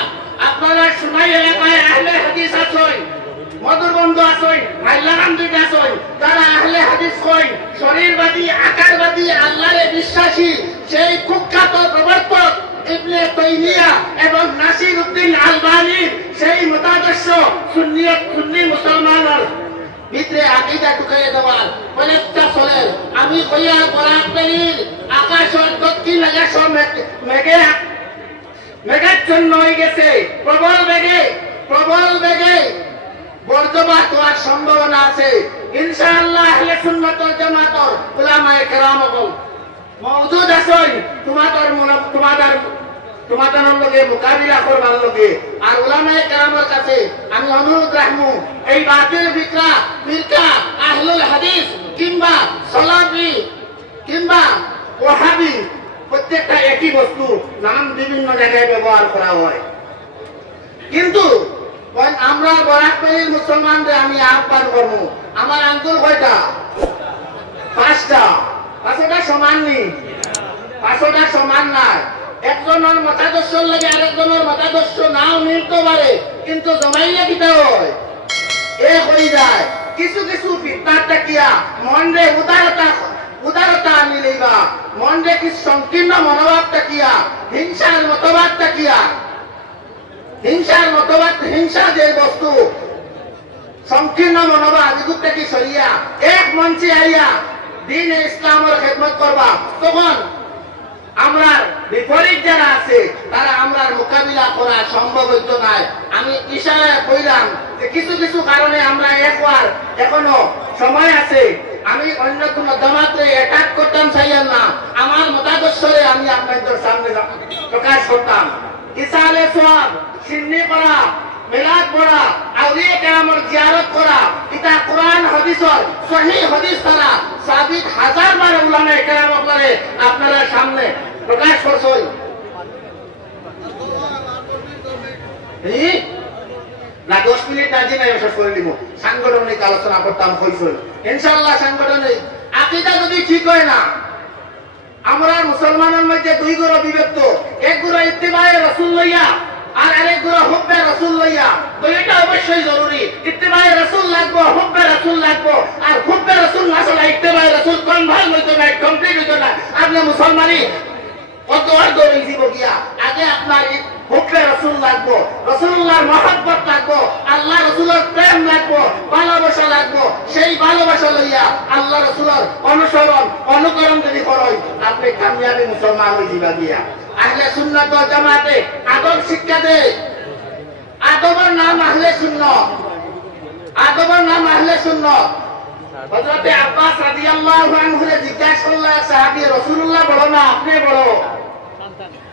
আপনারা সুনাই এলাকায় আহলে হাদিস আছেন মধুরবন্ধ আছেন মাইলাকান্দিত আছেন তারা আহলে হাদিস কই শরীরবাদী আকারবাদী আল্লাহরে বিশ্বাসী সেই কুখ্যাত প্রবর্তক ইবনে তাইমিয়া এবং নাসির উদ্দিন আলবানীর সেই মতাদর্শ সুন্নি মুসলমানের ভিতরে আকীদা ঢুকাইয়া দেওয়ার অনেকটা চলে আমি কইয়া বরাকবেলির আকাশের দক্ষিণ আকাশ মেঘাচ্ছন্ন হয়ে গেছে প্রবল বেগে বর্জপাত হওয়ার সম্ভাবনা আছে ইনশাআল্লাহ আহলে সুন্নাত ওয়াল জামাতের উলামায়ে কেরাম মওজুদ আছেন তোমাদের লগে মোকাবিলা করবার লগে আর উলামায়ে কেরামের কাছে আমি অনুরোধ রাখবো এই বাতিল ফিরকা আহলুল হাদিস কিংবা সালাফি কিংবা ওয়াহাবি প্রত্যেকটা একই বস্তু নাম বিভিন্ন জায়গায় ব্যবহার করা হয় কিন্তু আমরা বরাকবেলির মুসলমানদের আমি আহ্বান করবো আমার আঙ্গুল কয়টা পাঁচটা সমান নেই পাঁচটা সমান নাই একজনের মতাদর্শর লাগে আরেকজনের মতাদর্শ নাও মিলতে পারে কিন্তু জমাইলে কিতা হয় এক হয়ে যায় কিছু ফিতনার টাকিয়া মনরে উদারতা আনি লইবা মনরে কি সংকীর্ণ মনোভাব টাকিয়া হিংসার হিংসা যে বস্তু সংকীর্ণ মনোভাব এগুলো থেকে সরিয়া এক মঞ্চে আইয়া দিন ইসলামের খেদমত করবা তখন আমরা বিপরীত যারা আছে তারা আমরা মোকাবিলা করা সম্ভব হইতো নাই আমি ইশারায় কইলাম যে কিছু কারণে আমরা একবার এখনো সময় আছে আমি অন্য কোন জামাতে অ্যাটাক করতাম চাইয়াম না আমার মতাদর্শরে আমি আপনাদের সামনে প্রকাশ করতাম ইসালে সওয়াব সিন্নি করা মিলাদ পড়া আউলিয়া কেরামের জিয়ারত করা এটা কোরআন হাদিসের সহিহ হাদিস দ্বারা সাবিত হাজারবার উলামায়ে কেরাম করে আপনারা সামনে প্রকাশ করছেন না 10 মিনিট আজি নাই শেষ করে দিব সাংগঠনিক আলোচনা করতাম হইছিল ইনশাআল্লাহ সাংগঠনিক আকীদা যদি ঠিক হয় না আমরা মুসলমানের মধ্যে দুই গুরু বিভক্ত এক গুরু ইত্তিবায়ে রাসূল লইয়া আর আরেক গুরু হুব্বে রাসূল লইয়া দুইটা অবশ্যই জরুরি ইত্তিবায়ে রাসূল লাগবে হুব্বে রাসূল লাগবে আর হুব্বে রাসূল না হলে ইত্তিবায়ে রাসূল কনভার্ট হইতো না কমপ্লিট হইতো না আপনি মুসলমানই কত অর্ধ হইব গিয়া আগে আপনার হুব্বে রাসূল লাগবে রাসূলুল্লাহর মহব্বত লাগবে আল্লাহ রাসূলের প্রেম লাগবে ভালোবাসা লাগবে সেই ভালোবাসা লইয়া আল্লাহ রাসূলের অনুকরণ যদি করেন আপনি কামিয়াবি মুসলমান হয়ে যাবা গিয়া আহলে সুন্নাত ওয়াল জামাতে আদব শিক্ষা দেয় আদবের নাম আহলে সুন্নাত হযরত আব্বাস রাদিয়াল্লাহু আনহু রে জিজ্ঞাসা করলেন সাহাবী রাসূলুল্লাহ বড় না আপনি বড়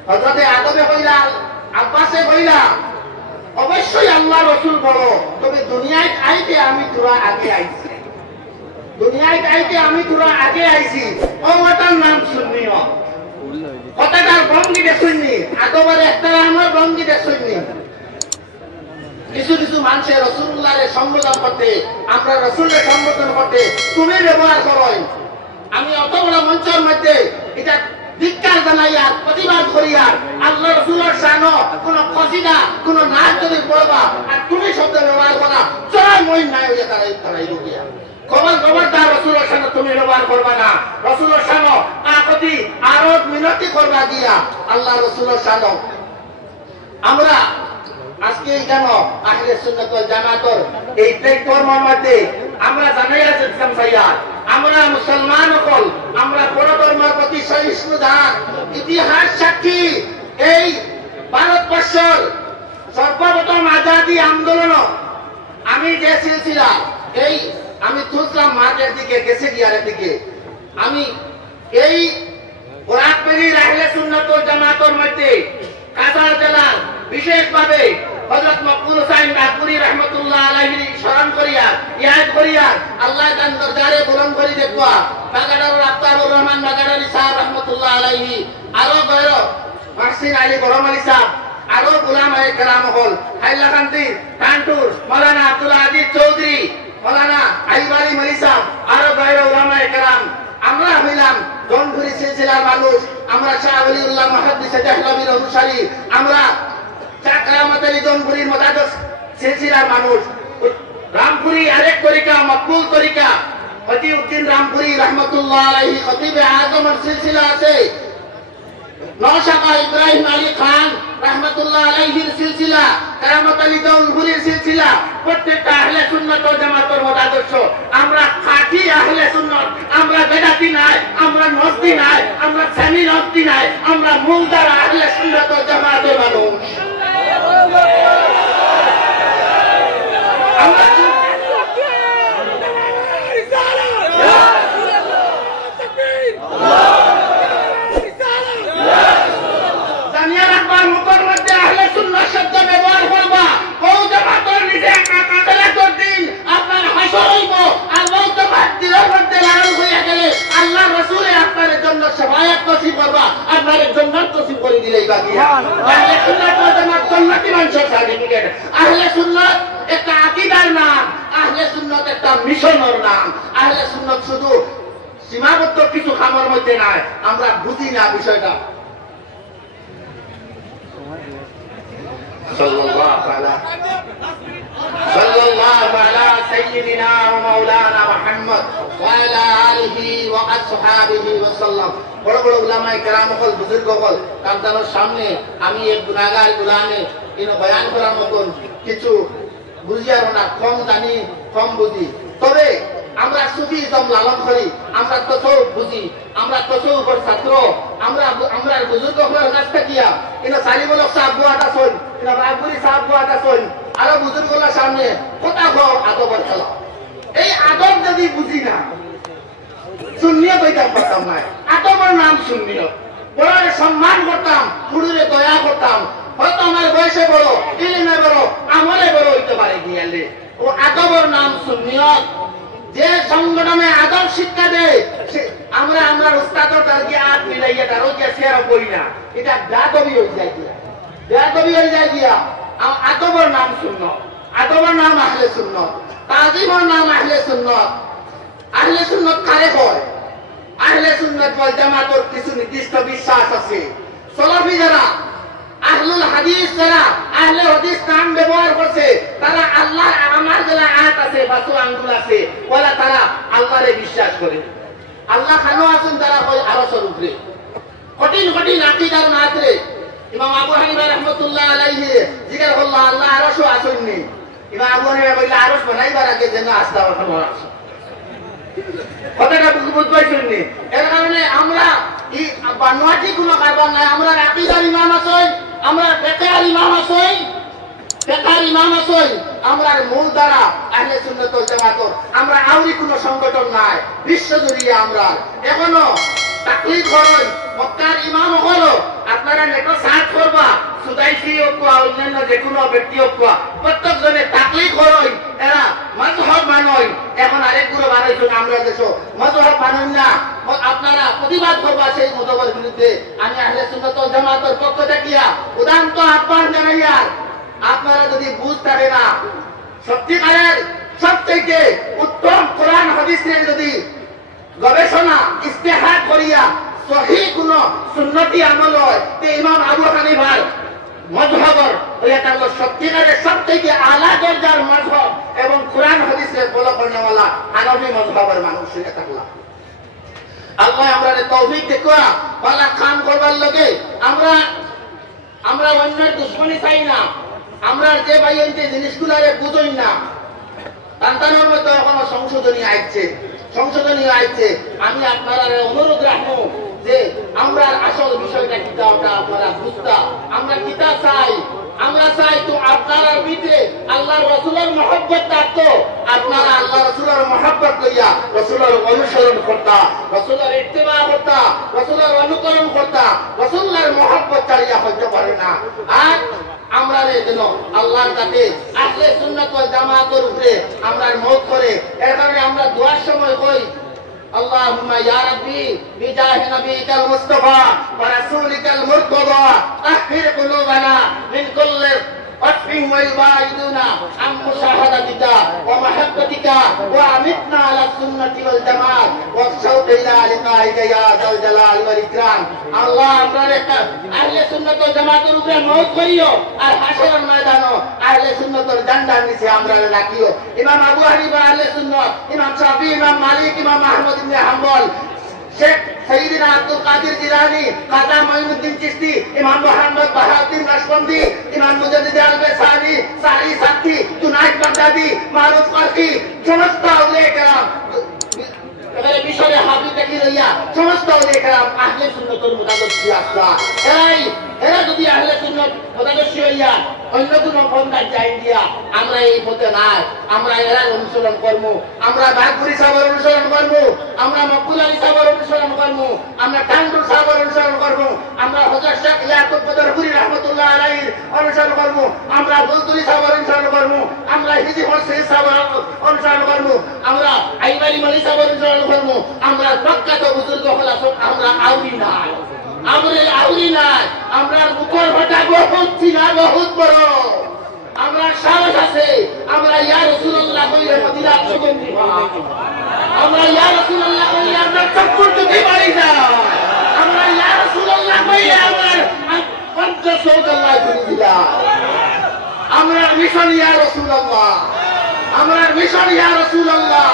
হযরত আদবে কইলা আব্বাসে কইলা অবশ্যই আল্লাহ রাসূল বড় তবে দুনিয়ায় আইতে আমি তোরা আগে আইছি ওটার নাম সুন্নিয় কথাটার ভঙ্গি দেখুননি আদবের একটা আমার ভঙ্গি দেখুননি কিছু মানুষের রাসূলুল্লাহরে সম্বোধন করতে আমরা রাসূলের সম্বোধন করতে তুমি ব্যবহার করো আমি অত বড় মঞ্চের মধ্যে এটা ধিক্কার জানাইয়া প্রতিবাদ করিয়া আল্লাহ রাসূলের শানো কোন কসিদা কোন নাচ যদি পড়বা আর তুমি শব্দ ব্যবহার করা চরম মই নাই হইয়া তারাই রুকিয়া খবরদার রাসূলের শানো তুমি ব্যবহার করবা না রাসূলের শানো আকতি আরব মিনতি করবা গিয়া আল্লাহ রাসূলের শানো আমরা আজকে কেন আহলে সুন্নাত ওয়াল জামাতের এই প্ল্যাটফর্মের মধ্যে আমরা জানাইয়া যেতাম সাইয়াদ আমরা মুসলমান হল আমরা পরধর্মের প্রতি সহিষ্ণুতা ইতিহাস সাক্ষী এই ভারতবর্ষের সর্বপ্রথম আজাদী আন্দোলন আমি যে সিলসিলা আমি তুললাম মাঠের দিকে গেছে গিয়ারের দিকে আমি এই বরাকবেলির আহলে সুন্নাত ওয়াল জামাতের মধ্যে কাছাড় জেলার বিশেষভাবে হযরত মকবুল হোসেন নাগপুরি রহমতুল্লাহ আলাইহি স্মরণ করিয়া ইয়াদ করিয়া আল্লাহ তাআলার দরবারে বুলন্দ করি দেখবা বাগাড়ার আফতাবুর রহমান বাগাড়ালি সাহেব রহমতুল্লাহ আলাইহি আরো গয়র মাহসিন আলী বরম আলী সাহেব আরো উলামায়ে কেরাম হল হাইলাকান্দি কানপুর মাওলানা আব্দুল আজিজ চৌধুরী মাওলানা আইবারি সিলসিলার মানুষ, আমরা শাহ ওলিউল্লাহ মুহাদ্দিস দেহলভীর অনুসারী, আমরা শাহ কারামত আলী জৌনপুরীর মোতাদস সিলসিলার মানুষ। রামপুরি আরেক তরিকা, মকবুল তরিকা, ফতিউদ্দিন রামপুরি রহমতুল্লাহ আলাইহি খতিবে আজমের সিলসিলা আছে। নওশাকা ইব্রাহিম আলী খান রহমতুল্লাহ আলাইহির সিলসিলা, কারামত আলী জৌনপুরীর সিলসিলা, প্রত্যেকটা আহলে সুন্নাত ওয়াল জামাতের মতাদর্শ। আমরা খাঁটি আহলে সুন্নাত, আমরা বেদাতি নাই, আমরা নজদি নাই, আমরা সেমি নজদি নাই, আমরা মূলধার আহলে সুন্নাত ওয়াল জামাতের মানুষ। আমরা জানিয়ে রাখবার মুখের মধ্যে আহলে সুন্নাত শব্দ ব্যবহার করবা, কোন জামাতের নিজে কাকাতেলার দিন আপনার হাসর হইব, আর মৌত বাদ দিলের মধ্যে লাল হইয়া গেলে আল্লাহ রাসূল আপনার জন্য শাফায়াত নসিব করবা, আপনার জান্নাত নসিব করে দিলেই বাকি। আহলে সুন্নাত ওয়াল জামাত জান্নাতি মানুষের সার্টিফিকেট। আহলে সুন্নাত একটা আকীদার নাম, আহলে সুন্নাত একটা মিশনের নাম। আহলে সুন্নাত শুধু সীমাবদ্ধ কিছু খামার মধ্যে নাই, আমরা বুঝি না বিষয়টা। সাল্লাল্লাহু আলা সাইয়্যিদিনা ওয়া মাওলানা মুহাম্মদ ওয়া আলা আলিহি ওয়া আসহাবিহি ওয়া সাল্লাম। বড় বড় উলামায়ে কেরাম হল, বুজুর্গ হল, তাদের সামনে আমি এক গুনাহগার গুলামে ইনো বয়ান করার মতন কিছু বুঝিয়ারও না, কম জানি কম বুঝি। তবে আমরা সুফিজম লালন করি, আমরা তসৌফ বুঝি, আমরা তসৌফের ছাত্র। আমরা বুজুর্গ হলের কাছ থাকিয়া ইনো সালিমুল সাহেব বুয়াত আছেন, ইনো রায়পুরি সাহেব বুয়াত আছেন, আরো বুজুর্গগুলোর সামনে কথা কও আদবের খেলা। এই আদব যদি বুঝি না, সুন্নিয়ত হইতাম পারতাম না। আদবের নাম সুন্নিয়ত। বড়রে সম্মান করতাম, গুরুরে দয়া করতাম। হয়তো আমার বয়সে বড়, ইলমে বড়, আমলে বড় হইতে পারে গিয়ালে, ও আদবের নাম সুন্নিয়ত। যে সংগঠনে আদব শিক্ষা দেয়, আমরা আমার উস্তাদর দাঁড়িয়ে হাত মিলাইয়া তারও যে শেয়ার করি না, এটা বেয়াদবি হয়ে যায় গিয়া, বেয়াদবি হয়ে যায় গিয়া। আদবের নাম সুন্নত, আদবের নাম আহলে সুন্নত, তাজিমের নাম আহলে সুন্নত। আহলে সুন্নত কারে হয়? আহলে সুন্নাত ওয়াল জামাতের কিছু নির্দিষ্ট বিশ্বাস আছে। সলাফি যারা, আহলুল হাদিস যারা আহলে হাদিস নাম ব্যবহার করছে, তারা আল্লাহর আমার যারা আয়াত আছে, বাসু আঙ্গুল আছে, বলা তারা আল্লাহরে বিশ্বাস করে। আল্লাহ খানো আছেন তারা কই আরশের উপরে। কঠিন কঠিন আকীদার নাতে ইমাম আবু হানিফা রাহমাতুল্লাহ আলাইহি জিকির করল আল্লাহ আরশও আছেন নি। ইমাম আবু হানিফা বলল আরশ বানাইবার আগে যেন আস্তা ওঠানো আছে। কথাটা বুঝবাইছেন নি? এর কারণে আমরা এই বানোয়াটি কোনো কারবার নাই। আমরা আকীদার ইমাম আছেন, আমরা ফিকহের ইমাম আছেন, ফিকহের ইমাম আছেন। আমরা মূল দ্বারা আহলে সুন্নাত ওয়াল জামাত। আমরা আউরি কোনো সংগঠন নাই বিশ্বজুড়ে। আমরা এখনো তাকলিদ করেন মক্কার ইমাম হলো, আপনারা নেটো সাথ করবা, সুদাইসি হোক অন্যান্য যে কোনো ব্যক্তি হোক, প্রত্যেকজনে তাকলিদ করেন। এরা মাযহাব মানয়। এখন আরেক গুলো বানাইছেন আমরা দেশ, মাযহাব মানেন না, আপনারা প্রতিবাদ করবা সেই মতবাদের বিরুদ্ধে। আমি আহলে সুন্নাত ওয়াল জামাতের পক্ষ থেকে উদান্ত আহ্বান জানাইয়া, আপনারা যদি বুঝতে না সত্যিকারের সবথেকে উত্তম কোরআন হাদিসের যদি গবেষণা ইস্তেহাদ করিয়া সহিহ কোন সুন্নতি আমল হয়, তে ইমাম আবু হানিফার মযহবর এটা হলো সত্যিকারের সবথেকে আলা দরজার মযহব এবং কোরআন হাদিসের ফলো করেনওয়ালা হানাফি মযহবের মানুষ এটা হলো। আল্লাহ আমাদের তৌফিক দেখা ভালো কাম করবার লগে আমরা অন্যের দুশ্মনী চাই না। আমরা যে ভাই যে জিনিসগুলারে বুঝই না, সন্তানের মধ্যে এখনো সংশোধনী আইছে। আমি আপনারা অনুরোধ রাখবো যে আমরা আসল বিষয়টা কিতা ওটা আপনারা বুঝতা। আমরা কিতা চাই, আমরা চাই তো আপনারা ভিতরে আল্লাহ রাসূলের মহব্বত থাকতো। আপনারা আল্লাহ রাসূলের মহব্বত লইয়া রাসূলের অনুসরণ করতা, রাসূলের ইত্তেবা করতা, রাসূলের অনুকরণ করতা, রাসূলের মহব্বত ছাড়িয়া হইতে পারে না। আর আমরা যেন আল্লাহর কাছে আহলে সুন্নাত ওয়াল জামাতের উপরে আমরা মত করে। এর কারণে আমরা দোয়ার সময় কই আল্লাহুম্মা ইয়া রাব্বি বিজাহি নবিকাল মুস্তাফা ওয়া রাসূলিকাল মুরতাদা তাহহির কুলুবানা মিন কুল্লি أطفئ ويباعدنا عن مشاهدتك ومحبتك وأمتنا على السنة والجماعة والشوق إلى لقائك يا ذا الجلال والإكرام আল্লাহ আমরা আহলে সুন্নাত ওয়াল জামাতের উপরে মওত করিও আর হাশরের ময়দানে আহলে সুন্নাতের ঝান্ডার নিচে আমরা রাখিও ইমাম আবু হানিফা আহলে সুন্নাত ইমাম শাফি ইমাম মালিক ইমাম আহমদ ইবনে হাম্বল শেখ সৈয়দনা আব্দুল কাদের জিলানী খাজা মঈনুদ্দিন চিশতি ইমাম মুহাম্মদ বাহাউদ্দিন নকশবন্দি ইমাম মুজাদ্দিদ আল-বেসানি সাঈ সাক্কি জুনাইদ বাগদাদি মারুফ কারকি সমস্ত আউলিয়া কেরাম এবারে মিশরে হাবিব দেখি লইয়া সমস্ত আউলিয়া কেরাম আহলে সুন্নাতের মুতাদর্শী আসলা এরা যদি আহলে সুন্নাত মুতাদর্শী হইয়া অন্য কোনো পন্থায় যাই দিয়া আমরা এই পথে নাই আমরা এরা অনুসরণ করবো আমরা বাগপুরি সাহেবের অনুসরণ করবো আমরা মকবুল আলী সাহেবের অনুসরণ করবো আমরা টাঙ্গুর সাহেবের অনুসরণ করবো আমরা হযরত শেখ ইয়াকুব বদরপুরি রাহমাতুল্লাহ আলাইহির অনুসরণ করবো আমরা বুলতুলি সাহেবের অনুসরণ করবো আমরা হিজি হোসেন সাহেবের অনুসরণ করবো আমরা আইবালি মালি সাহেবের অনুসরণ করবো আমরা প্রখ্যাত বুজুর্গ হলা আমরা আউলি নাই আমরা মুখর ভাটা বহুত চিনা বহুত বড় আমরা সাহস আছে আমরা ইয়া রাসূলুল্লাহ কইলে মদিনা সুগন্ধি আমরা ইয়া রাসূলুল্লাহ কইলে আমরা চক্কর দিতে পারি না আমরা ইয়া রাসূলুল্লাহ কইলে আমরা পঞ্চশৌকাল্লাহ করে দিলা আমরা মিশন ইয়া রাসূলুল্লাহ আমরা মিশন ইয়া রাসূলুল্লাহ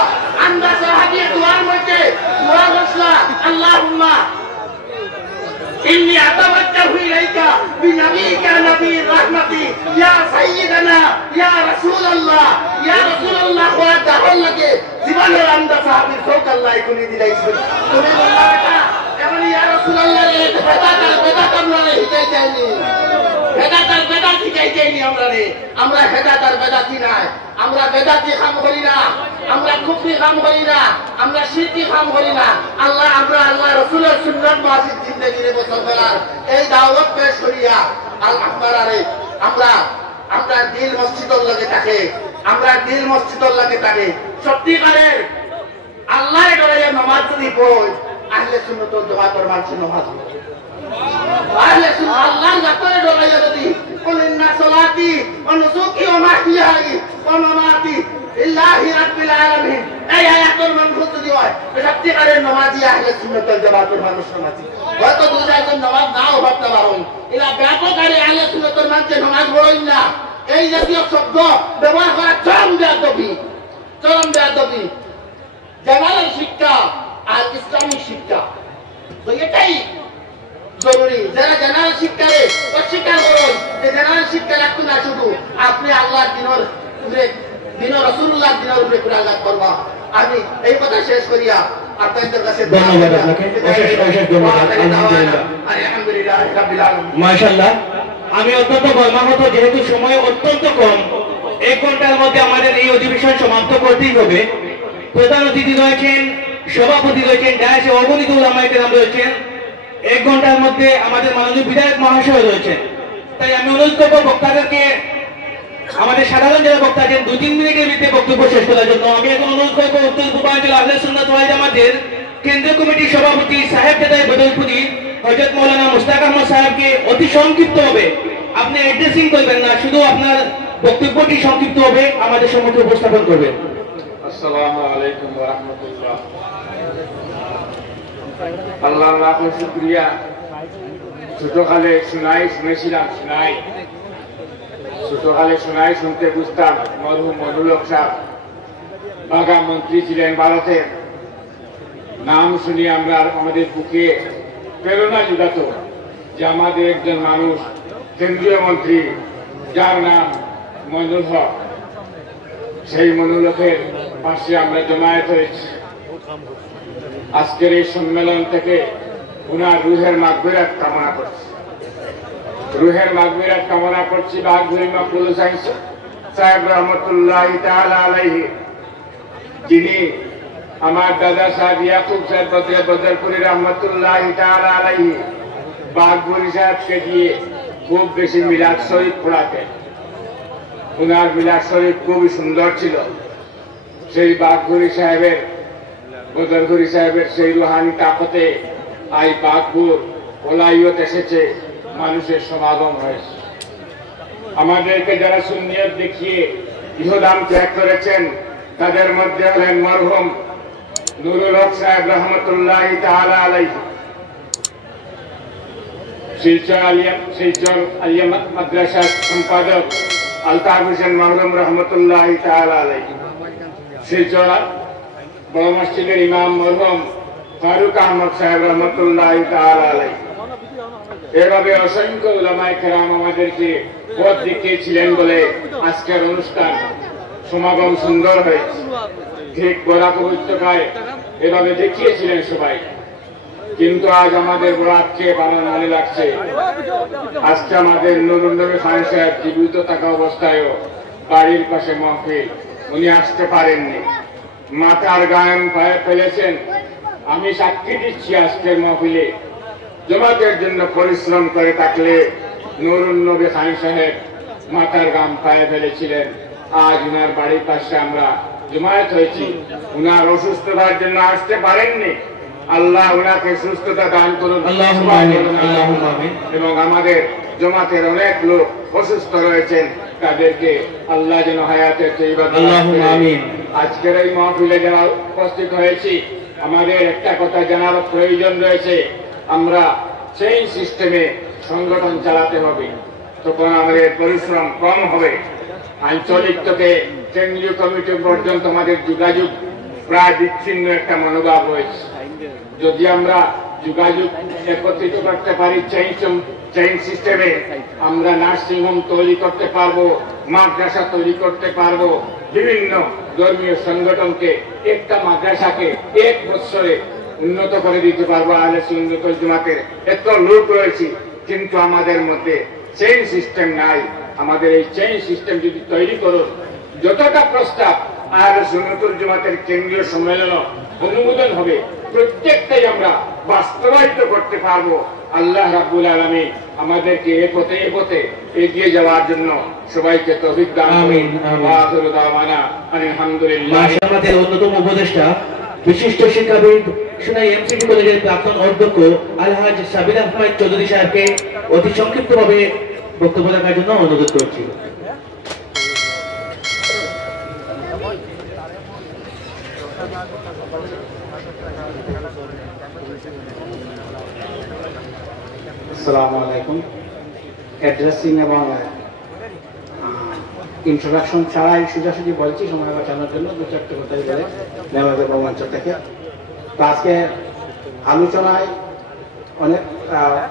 আমরা সাহাবী দুয়ার মধ্যে দোয়া করলা আল্লাহুম্মা إني أتوجه إليك بنبيك نبي الرحمة يا سيدنا يا رسول الله وأدعو لك জীবন রান্দা সাহাবীর ফৌক আল্লাহ কোনি দিলাইছেন তুমি বললা বেটা এমন ইয়া রাসূলুল্লাহ এর বেদাত আমরা হিকাই যায়নি বেদাত হিকাই যায়নি আমরা হেদাতার বেদাতি নাই আমরা বেদাতি কাম করি না আমরা কুফরি কাম করি না আমরা শিরকি কাম করি না আমরা আল্লাহ রাসূলের সুন্নাত মাসিক জিন্দেগিতে বসল করার এই দাওয়াত পেশ করিয়া আল-আকবারে আমরা দিল মসজিদের লাগে থাকে সত্যিকারের আল্লাহর ডরে নামাজ যদি পড়ি আহলে সুন্নাত ওয়াল জামাতের মানুষ নামাজ আহলে সুন্নাত আল্লাহর জাতের ডরে যদি কুলিন্না সালাতি ওয়া নুসুকি ওয়া মাহইয়াই ওয়া মামাতি লিল্লাহি রাব্বিল আলামিন এই আয়াতের মানফুজ যদি হয় সত্যিকারের নামাজি আহলে সুন্নাত ওয়াল জামাতের মানুষ নামাজি হয়তো দুইজন নামাজ নাও পড়তে পারেন এরা ব্যাপকভাবে আহলে সুন্নাতের মানুষ নামাজ পড়েন না এই জাতীয় শব্দ ব্যবহার করা চরম বেয়াদবি জানালের শিক্ষা আর ইসলামিক শিক্ষা তো এটাই জরুরি যারা জানাল শিক্ষারে অস্বীকার করুন যে জানাল শিক্ষা লাগতো না শুধু আপনি আল্লাহর দিনের রাসূলুল্লাহর দিনের উপরে কোরআন লাভ করবা আমি এই কথা শেষ করিয়া আপনাদের কাছে ধন্যবাদ আপনাকে অশেষ ধন্যবাদ আলহামদুলিল্লাহ রাব্বিল আলামিন মাশাআল্লাহ আমি অত্যন্ত মর্মাহত যেহেতু সময় অত্যন্ত কম 1 ঘন্টার মধ্যে আমাদের এই অধিবেশন সমাপ্ত করতেই হবে প্রধান অতিথি রয়েছেন সভাপতি রয়েছেন ডায়াসে অগণিত উলামায়ে কেরাম রয়েছেন 1 ঘন্টার মধ্যে আমাদের মাননীয় বিধায়ক মহাশয় রয়েছেন তাই আমি অনুরোধ করব বক্তাদেরকে আমাদের সাধারণ যারা বক্তা আছেন 2-3 মিনিটের ভিতরে বক্তব্য শেষ করার জন্য আমি এখন অনুরোধ করব উত্তর পূর্বাঞ্চল আহলে সুন্নাত ওয়াল জামাতের কেন্দ্রীয় কমিটির সভাপতি সাহেব জাদাই বদলপুরি হযরত মাওলানা মুশতাক আহমদ সাহেবকে অতি সংক্ষিপ্ত হবে আপনি অ্যাড্রেসিং করবেন না শুধু আপনার বক্তব্যটি সংক্ষিপ্ত হবে আমাদের সম্মুখে উপস্থাপন করবেন আসসালামু আলাইকুম ওয়া রাহমাতুল্লাহ আল্লাহর লাখ শুকরিয়া ছোটকালে শুনতে বুঝতাম মরহুম মনুল হক সাহেব বাগা মন্ত্রী ছিলেন ভারতের নাম শুনি আমরা আমাদের বুকে প্রেরণা জুড়াত যে আমাদের একজন মানুষ কেন্দ্রীয় মন্ত্রী যার নাম মইনুল হক সেই মইনুল হকের পাশে আমরা জমায়েত হয়েছি আজকের এই সম্মেলন থেকে উনার রুহের মাগফিরাত কামনা করছি বাগভুরি মকবুল হোসেন সাহেব রহমতুল্লাহি তাআলা আলাইহি যিনি আমার দাদা সাহেব ইয়াকুব সাহেব বদরপুরি রহমতুল্লাহি তাআলা আলাইহি বাগভুরি সাহেবকে দিয়ে খুব বেশি মিলাদ শরীফ পড়াতেন উনার মিলাদ শরীফ খুবই সুন্দর ছিল সেই বাগভুরি সাহেবের বদরপুরি সাহেবের সেই রুহানি তাকতে আই বাগপুর ওলাইয়ত এসেছে মানুষের সমাগম হয়েছে আমাদেরকে যারা সুন্নিয়ত দেখিয়ে ইহদাম ত্যাগ করেছেন তাদের মধ্যে হলেন মরহুম নুরুল হক সাহেব রহমতুল্লাহি তাআলা আলাইহি, শিলচর আলিয়া মাদ্রাসার সম্পাদক আলতাফ হোসেন মাহরুম রহমতুল্লাহি তাআলা আলাইহি, শিলচর বড় মসজিদের ইমাম মরহুম ফারুক আহমদ সাহেব রহমতুল্লাহি তাআলা আলাইহি। এভাবে অসংখ্য উলামায়ে কেরাম আমাদেরকে পথ দেখিয়েছিলেন বলে আজকের অনুষ্ঠান সমাগম সুন্দর হয়েছে। ঠিক বরাক উপত্যকায় এভাবে দেখিয়েছিলেন সবাই, কিন্তু আজ আমাদের বড় আক্ষেপ আমার মনে লাগছে, আজকে আমাদের নুরুল নবী খান সাহেব জীবিত থাকা অবস্থায়ও বাড়ির পাশে মাহফিল, উনি আসতে পারেননি, মাথার গান পায়ে ফেলেছেন। আমি সাক্ষী দিচ্ছি আজকের মাহফিলে জমাতের জন্য পরিশ্রম করে থাকলে নুরুল নবী খান সাহেব মাথার গাম পায়ে ফেলেছিলেন। আজ উনার বাড়ির পাশে আমরা জমায়েত হয়েছি, উনার অসুস্থতার জন্য আসতে পারেননি। আল্লাহ উনাকে সুস্থতা দান করুন এবং আমাদের জমাতের অনেক লোক অসুস্থ রয়েছেন, তাদেরকে আল্লাহ যেন হায়াতের তৈবাদ দান করেন। আজকের এই মাহফিলে যারা উপস্থিত হয়েছি, আমাদের একটা কথা জানার প্রয়োজন রয়েছে। আমরা সেই সিস্টেমে সংগঠন চালাতে হবে, তখন আমাদের পরিশ্রম কম হবে। আঞ্চলিক থেকে কেন্দ্রীয় কমিটি পর্যন্ত আমাদের যোগাযোগ প্রায় বিচ্ছিন্ন একটা মনোভাব রয়েছে। যদি আমরা যোগাযোগ একত্রিত করতে পারি চেইন সিস্টেমে, আমরা নার্সিংহোম তৈরি করতে পারবো, মাদ্রাসা তৈরি করতে পারবো, বিভিন্ন ধর্মীয় সংগঠনকে একটা মাদ্রাসাকে এক বছরে উন্নত করে দিতে পারবো। আহলে সুন্নাত ওয়াল জামাতের এত লোক রয়েছে, কিন্তু আমাদের মধ্যে চেইন সিস্টেম নাই। আমাদের এই চেইন সিস্টেম যদি তৈরি করুন, যতটা প্রস্তাব আহলে সুন্নাত ওয়াল জামাতের কেন্দ্রীয় সম্মেলন অনুমোদন হবে, প্রত্যেকটাই আমরা বাস্তবায়িত করতে পারবো। আল্লাহ রাব্বুল আলামিন আমাদেরকে এ পথে এগিয়ে যাওয়ার জন্য সবাইকে তৌফিক দান করুন। আখিরু দাওয়ানা আলহামদুলিল্লাহ। আমাদের অন্যতম উপদেষ্টা বিশিষ্ট শিক্ষাবিদ সোনাই এমসিটি কলেজের প্রাক্তন অধ্যক্ষ আলহাজ সাবির আহমেদ চৌধুরী সাহেবকে অতি সংক্ষিপ্তভাবে বক্তব্য রাখার জন্য অনুরোধ করছি। আসসালামু আলাইকুম। অ্যাড্রেসিং এবং ইন্ট্রোডাকশন ছাড়াই সোজাসুজি বলছি সময় বাঁচানোর জন্য দু চারটে কথাই বলে নেওয়া মঞ্চ থেকে। তো আজকে আলোচনায় অনেক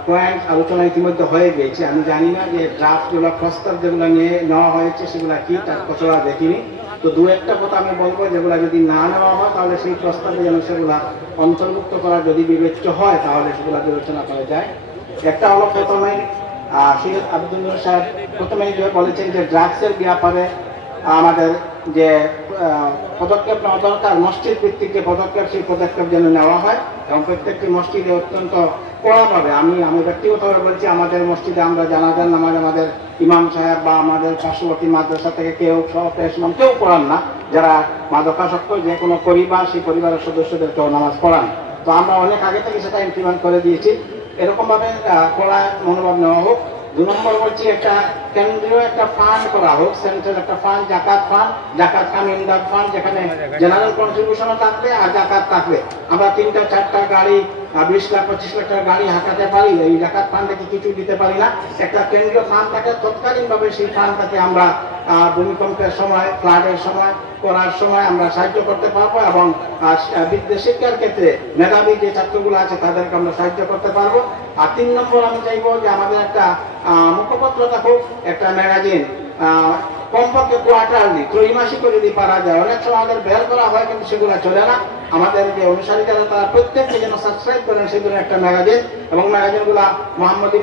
পয়েন্ট আলোচনা ইতিমধ্যে হয়ে গিয়েছে। আমি জানি না যে ড্রাফটগুলো প্রস্তাব যেগুলো নিয়ে নেওয়া হয়েছে সেগুলো কি, তার খসড়া দেখিনি। তো দু একটা কথা আমি বলবো, যেগুলো যদি না নেওয়া হয় তাহলে সেই প্রস্তাবে যেন সেগুলা অন্তর্ভুক্ত করা যদি বিবেচ্য হয় তাহলে সেগুলো বিবেচনা করা যায়। একটা হলো প্রথমে সৈয়দ আব্দুল নূর সাহেব প্রথমেই বলেছেন যে ড্রাগসের ব্যাপারে আমাদের যে পদক্ষেপ নেওয়া দরকার, মসজিদ ভিত্তিক যে পদক্ষেপ, সেই পদক্ষেপ যেন নেওয়া হয় এবং প্রত্যেকটি মসজিদে অত্যন্ত কড়াভাবে। আমি ব্যক্তিগতভাবে বলছি, আমাদের মসজিদে আমরা জানাজার নামাজ আমাদের ইমাম সাহেব বা আমাদের পার্শ্ববর্তী মাদ্রাসা থেকে কেউ ইমাম কেউ পড়ান না। যারা মাদকাসক্ত যে কোনো পরিবার, সেই পরিবারের সদস্যদেরকেও নামাজ পড়ান। তো আমরা অনেক আগে থেকে সেটা ইমপ্লিমেন্ট করে দিয়েছি। এরকম ভাবে কড়া মনোভাব নেওয়া হোক। 2 নম্বর বলছি, একটা কেন্দ্রীয় একটা ফান্ড করা হোক, সেন্ট্রাল একটা ফান্ড, জাকাত ফান্ড ইমদাদ ফান্ড, যেখানে জেনারেল কন্ট্রিবিউশনও থাকবে আর জাকাত থাকবে। আমরা 3টা 4টা গাড়ি 20 লাখ 25 লাখ টাকার গাড়ি হাঁকাতে পারি, এই জাকাত ফান্ডে কিছু দিতে পারি না। একটা কেন্দ্রীয় ফান্ড থাকে, তৎকালীন ভাবে সেই ফান্ডটাকে আমরা ভূমিকম্পের সময়, ফ্লাডের সময়, করার সময় আমরা সাহায্য করতে পারবো এবং বিদ্যা শিক্ষার ক্ষেত্রে মেধাবী যে ছাত্রগুলো আছে তাদেরকে আমরা সাহায্য করতে পারবো। আর 3 নম্বর আমি চাইবো যে আমাদের একটা মুখপত্র থাকুক, একটা ম্যাগাজিন, কমপক্ষে কোয়ার্টারলি, ত্রৈমাসিক যদি পারা যায়। অনেক সময় আমাদের বের করা হয় কিন্তু সেগুলো চলে না। আমাদের যে অনুসারী যারা তারা প্রত্যেককে যেন সাবস্ক্রাইব করেন সেগুলো একটা ম্যাগাজিন, এবং ম্যাগাজিনগুলা মোহাম্মদী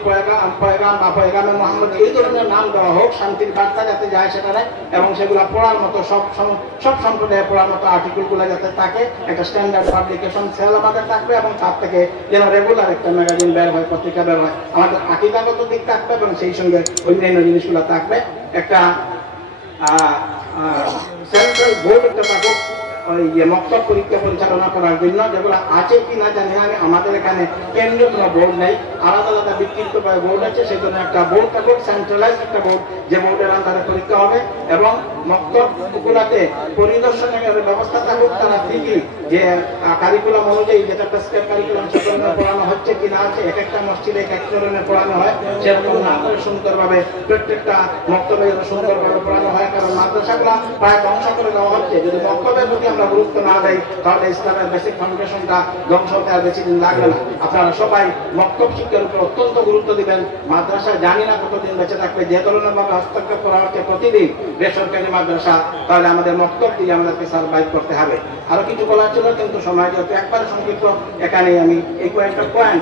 পয়গাম বা পয়গামে মোহাম্মদ এই ধরনের নাম দেওয়া হোক, শান্তির বার্তা যাতে যায় সেখানে, এবং সেগুলো পড়ার মতো সব সম্প্রদায়ে পড়ার মতো আর্টিকেলগুলো যাতে থাকে। একটা স্ট্যান্ডার্ড পাবলিকেশন সেল আমাদের থাকবে এবং তার থেকে যেন রেগুলার একটা ম্যাগাজিন বের হয়, পত্রিকা বের হয়। আমাদের আকিদাগত দিক থাকবে এবং সেই সঙ্গে অন্যান্য জিনিসগুলো থাকবে। একটা সেন্ট্রাল বোর্ড একটা থাকুক, ওই মক্তব পরীক্ষা পরিচালনা করার জন্য, যেগুলো আছে কি না জানি আমি, আমাদের এখানে কেন্দ্রীয় কোনো বোর্ড নেই, আলাদা আলাদা বিক্ষিপ্তভাবে বোর্ড আছে। সেই জন্য একটা বোর্ড থাকুক, সেন্ট্রালাইজ একটা বোর্ড, যে বোর্ডের আন্ডারে পরীক্ষা হবে, এবং মক্তবগুলোতে পরিদর্শনের ব্যবস্থা থাকুক। তারা ঠিকই যে কারিকুলাম অনুযায়ী যেটা প্রেসক্রাইব কারিকুলাম সে ধরনের পড়ানো হচ্ছে কি না আছে, এক একটা মসজিদে এক এক ধরনের পড়ানো হয়, সেরকম না করে সুন্দরভাবে প্রত্যেকটা মক্তবে সুন্দরভাবে পড়ানো হয়। কারণ মাদ্রাসাগুলো প্রায় ধ্বংস করে দেওয়া হচ্ছে। যদি মক্তবের প্রতি আমরা গুরুত্ব না দেই, তাহলে ইসলামের বেসিক ফাউন্ডেশনটা ধ্বংস হতে আর বেশি দিন লাগবে না। আপনারা সবাই মক্তব শিক্ষার উপর অত্যন্ত গুরুত্ব দিবেন। মাদ্রাসায় জানি না কতদিন বেঁচে থাকবে, যে ধরনের ভাবে হস্তক্ষেপ করা হচ্ছে প্রতিদিন বেসরকারি মাদ্রাসা, তাহলে আমাদের মক্তব দিয়ে আমাদেরকে সার্ভাইভ করতে হবে। আরো কিছু বলার ছিল, কিন্তু সময় যেহেতু একবারে সংক্ষিপ্ত, এখানে আমি এই কয়েকটা পয়েন্ট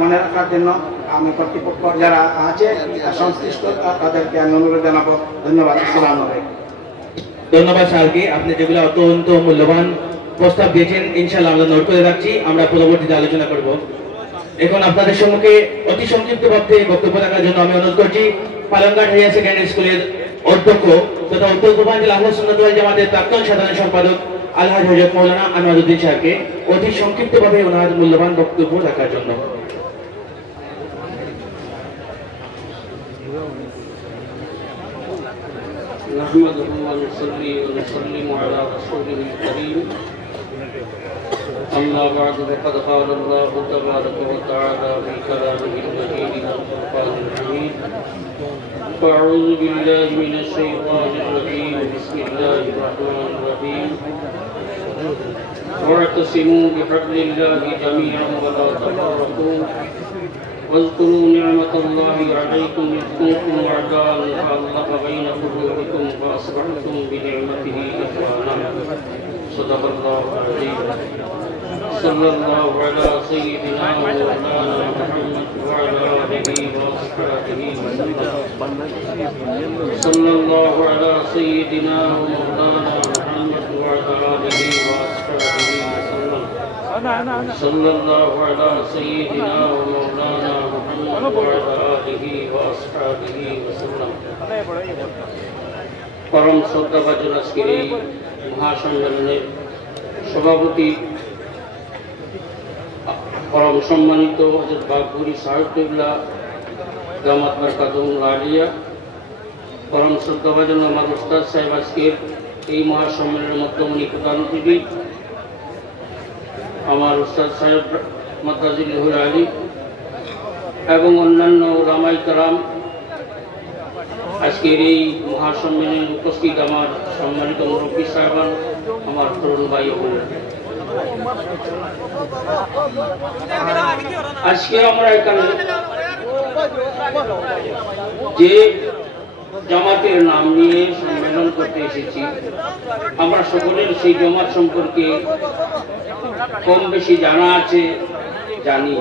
মনে রাখার জন্য আমি কর্তৃপক্ষ যারা আছে সংশ্লিষ্ট তাদেরকে আমি অনুরোধ জানাবো। ধন্যবাদ। আসসালামু আলাইকুম। ধন্যবাদ স্যারকে, আপনি যেগুলো অত্যন্ত মূল্যবান প্রস্তাব দিয়েছেন, ইনশাআল্লাহ আমরা নোট করে রাখছি, আমরা পরবর্তীতে আলোচনা করব। এখন আপনাদের সম্মুখে অতি সংক্ষিপ্ত বক্তব্য রাখার জন্য আমি অনুরোধ করছি পালংঘাট হাইয়ার সেকেন্ডারি স্কুলের অধ্যক্ষ তথা উত্তর পূর্বাঞ্চল আহলে সুন্নাত ওয়াল জামাতের প্রাক্তন সাধারণ সম্পাদক আলহাজ হযরত মাওলানা আনোয়ারউদ্দিন স্যারকে অতি সংক্ষিপ্তভাবে ওনার মূল্যবান বক্তব্য রাখার জন্য। نحمده ونصلي ونسلم على رسوله الكريم أما بعد فقد قال الله تبارك وتعالى في كلامه المجيد والفرقان الحميد فأعوذ بالله من الشيطان الرجيم بسم الله الرحمن الرحيم واعتصموا بحبل الله جميعا ولا تفرقوا واذكروا نعمة الله عليكم إذ كنتم أعداء فألف بين قلوبكم فأصبحتم بنعمته إخوانا صدق الله العظيم صلى الله على سيدنا ومولانا محمد وعلى آله وأصحابه وسلم صلى الله على سيدنا ومولانا محمد وعلى آله وأصحابه وسلم صلى الله على سيدنا ومولانا محمد وعلى آله وأصحابه وسلم পরম শ্রদ্ধাভাজন আজকের এই মহাসম্মেলনের সভাপতি পরম সম্মানিত হযরত বাগপুরি সাহেবুল্লাহ দামাত বারকাতুহুল্লাহ আলিয়া, পরম শ্রদ্ধাভাজন আমার উস্তাদ সাহেব আজকের এই মহাসম্মেলনের মাধ্যমে উনি প্রধান অতিথি, আমার উস্তাদ সাহেব মাদ্রাজুল হুর আলী এবং অন্যান্য ওলামায়ে কেরাম, আজকের এই মহাসম্মেলনে উপস্থিত আমার সম্মানিত মুরব্বী সাহেবান, আমার তরুণ ভাই ও বোন, আজকে আমরা এখানে যে জামাতের নাম নিয়ে সম্মেলন করতে এসেছি, আমরা সকলের সেই জামাত সম্পর্কে কম বেশি জানা আছে, জানি।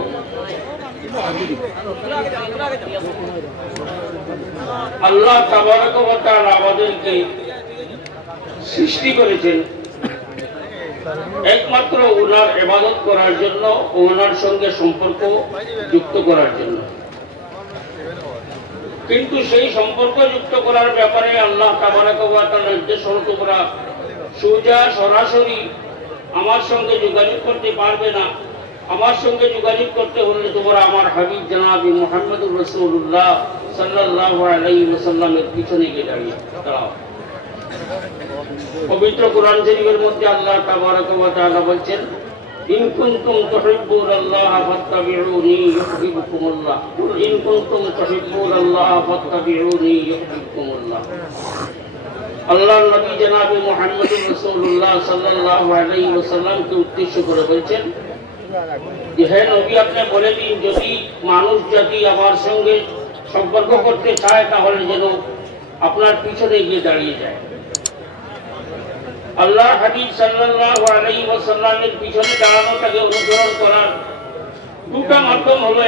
আল্লাহ তাবারক ওয়া তাআলা আমাদেরকে সৃষ্টি করেছেন একমাত্র ওনার ইবাদত করার জন্য, ওনার সঙ্গে সম্পর্ক যুক্ত করার জন্য। কিন্তু সেই সম্পর্ক যুক্ত করার ব্যাপারে আল্লাহ তাবারক ওয়া তাআলা নির্দেশ হলো, তোমরা সোজা সরাসরি আমার সঙ্গে যোগাযোগ করতে পারবে না, আমার সঙ্গে যোগাযোগ করতে হলে তোমরা আমার হাবিব জনাবি মুহাম্মদুর রাসূলুল্লাহ সাল্লাল্লাহু আলাইহি ওয়াসাল্লামের পিছনে গিয়ে দাঁড়াও। পবিত্র কোরআন শরীফের মধ্যে আল্লাহ তাবারক ওয়া তাআলা বলেন, ইন কুনতুম তুহিব্বুনাল্লাহ ফাত্তাবিউনি ইউহিব্বুকুমুল্লাহ, কুল ইন কুনতুম তুহিব্বুনাল্লাহ ফাত্তাবিউনি ইউহিব্বুকুমুল্লাহ। আল্লাহর নবী জনাবে মুহাম্মদুর রাসূলুল্লাহ সাল্লাল্লাহু আলাইহি ওয়াসাল্লামকে উদ্দেশ্য করে বলেছেন যে, হে নবী, আপনি বলে দিন যদি মানুষ জাতি আমার সঙ্গে সম্পর্ক করতে চায় তাহলে যেন আপনার পিছনে গিয়ে দাঁড়িয়ে যায়। আল্লাহর হাবিব সাল্লাল্লাহু আলাইহি ওয়াসাল্লামের পিছনে দাঁড়ানোটাকে অনুসরণ করার দুটা মাধ্যম হলো।